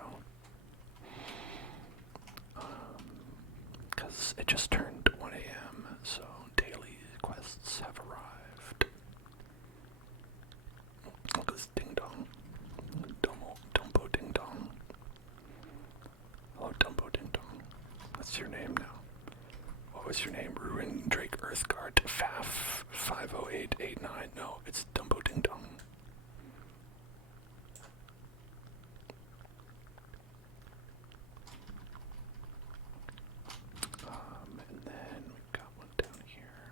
Because it just turned 1 a.m., so daily quests have arrived. Look at this ding dong. Dumbo ding dong. Hello, Dumbo ding dong. What's your name now? What was your name? Ruin Drake Earthguard Faf 50889. No, it's Dumbo ding dong. And then we've got one down here.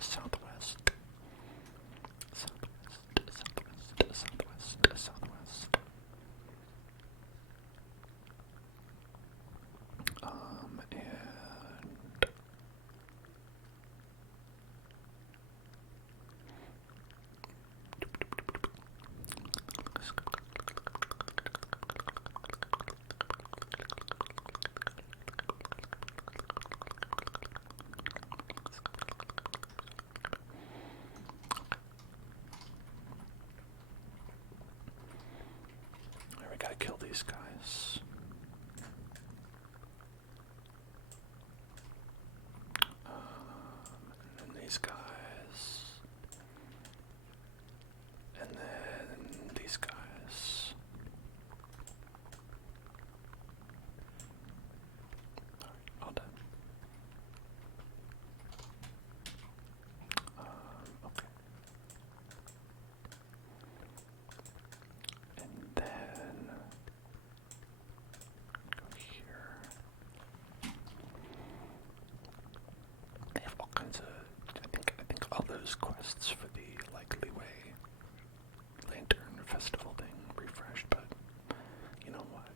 Southwest. Southwest, southwest, southwest, southwest. And we gotta kill these guys. And then these guys. And then these guys. Alright, all done. Okay. And then go here. They have all kinds of. I think all those quests for the like Leeway Lantern Festival thing refreshed, but you know what?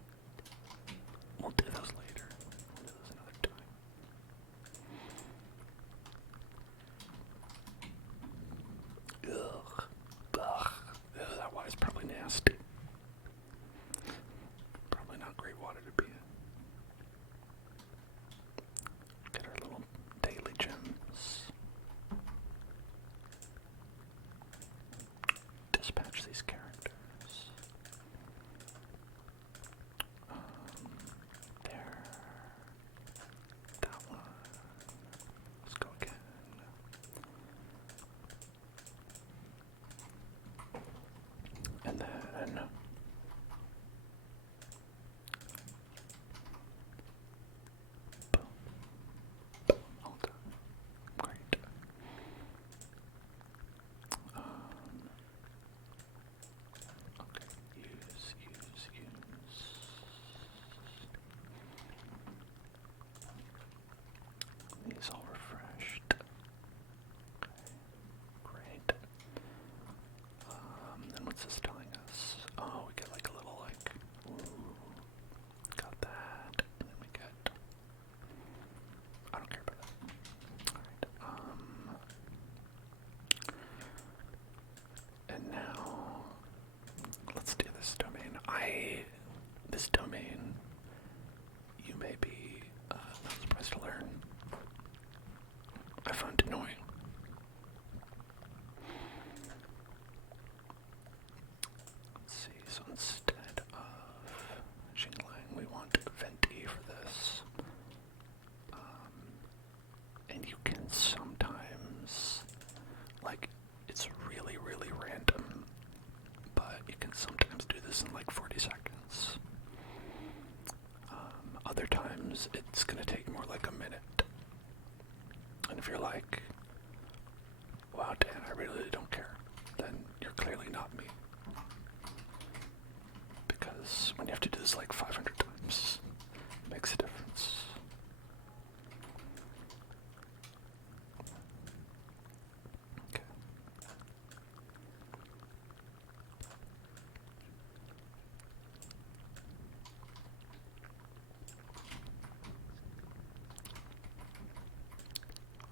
We'll do those later. We'll do those another time. like, it's really, really random, but you can sometimes do this in like 40 seconds. Other times it's gonna take more like a minute. And if you're like, wow, Dan, I really don't care, then you're clearly not me. Because when you have to do this like 500 times, it makes a difference. Okay.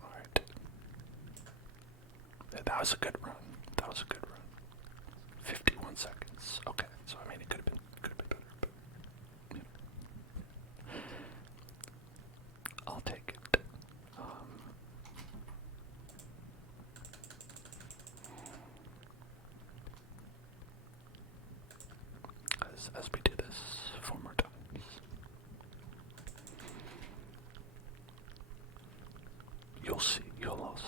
Alright. Yeah, that was a good run. That was a good run. 51 seconds. Okay, so I mean it could have been better, but yeah. I'll take it. As we do this 4 more times, you'll see. You'll all see.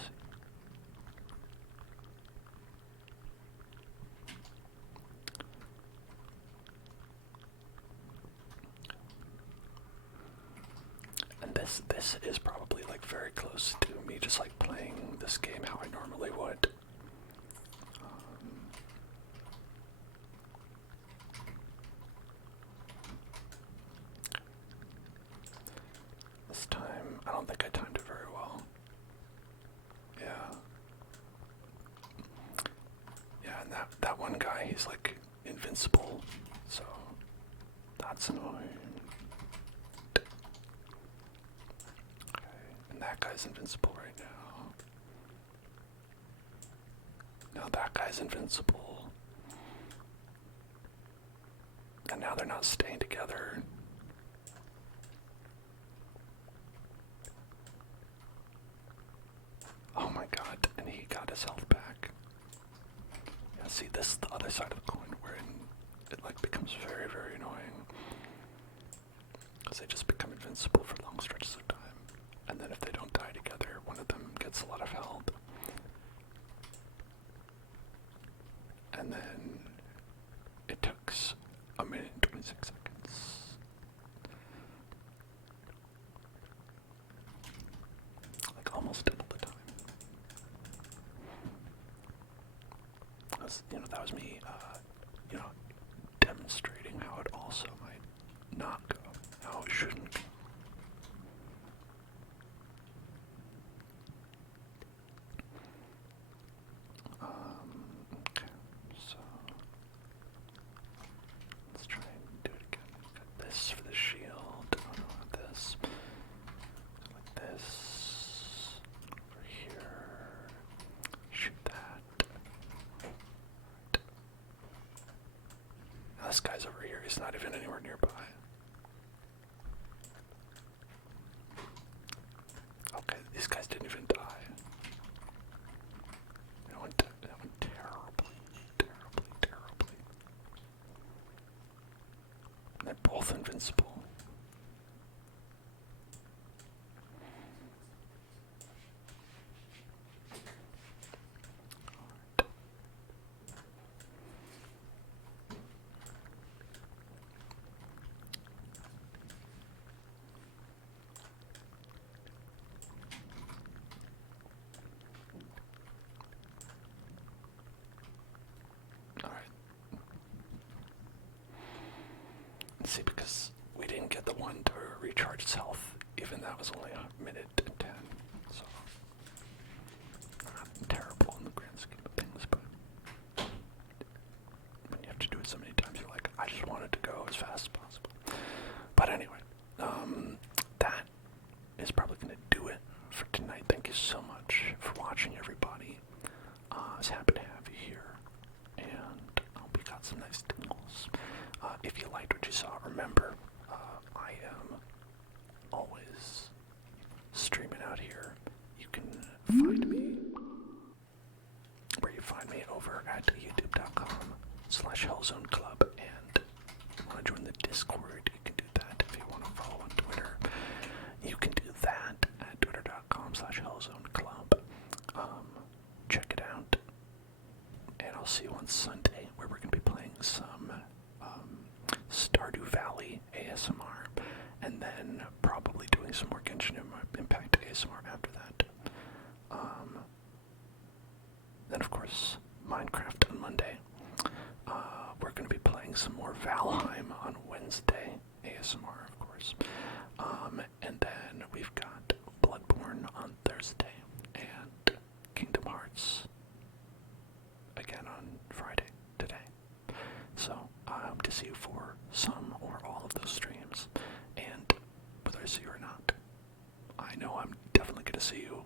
And this is probably like very close to me just like playing this game how I normally would. This time, I don't think I timed it very well. Yeah. Yeah, and that one guy, he's like invincible, so that's annoying. Okay, and that guy's invincible right now. Now that guy's invincible. And now they're not staying together. Oh my god, and he got his health back. Yeah, see, this is the other side of the coin where it like becomes very, very annoying. Because they just become invincible for long stretches of time. And then if they don't die together, one of them gets a lot of health. And then it took a minute and 26 seconds. Like almost double the time. That was me, demonstrating how it also might not go, how it shouldn't go. Okay, so let's try and do it again. Got this for the shield. Oh no, not this. Like this. Over here. Shoot that. Right. Now this guy's over here. He's not even anywhere nearby. Okay, these guys didn't even die. That went terribly, terribly, terribly. And they're both invincible. See, because we didn't get the one to recharge its health, even that was only a minute and 10, so not terrible in the grand scheme of things, but when you have to do it so many times, you're like, I just want it to go as fast as possible. But anyway, that is probably going to do it for tonight. Thank you so much for watching, everybody. I was happy to have you here, and I hope you got some nice tingles. If you liked what you saw, remember, I am always streaming out here. You can find me where you find me over at youtube.com/hellzoneclub, and if you want to join the Discord, you can do that. If you want to follow on Twitter, you can do that at twitter.com/hellzoneclub. Check it out. see you on Sunday, where we're going to be playing some Stardew Valley ASMR, and then probably doing some more Genshin Impact ASMR after that. Then, of course, Minecraft on Monday. We're going to be playing some more Valheim on Wednesday, ASMR, of course. And then we've got Bloodborne on Thursday, and Kingdom Hearts again on Friday, today. So, I hope to see you for some or all of those streams, and whether I see you or not, I know I'm definitely going to see you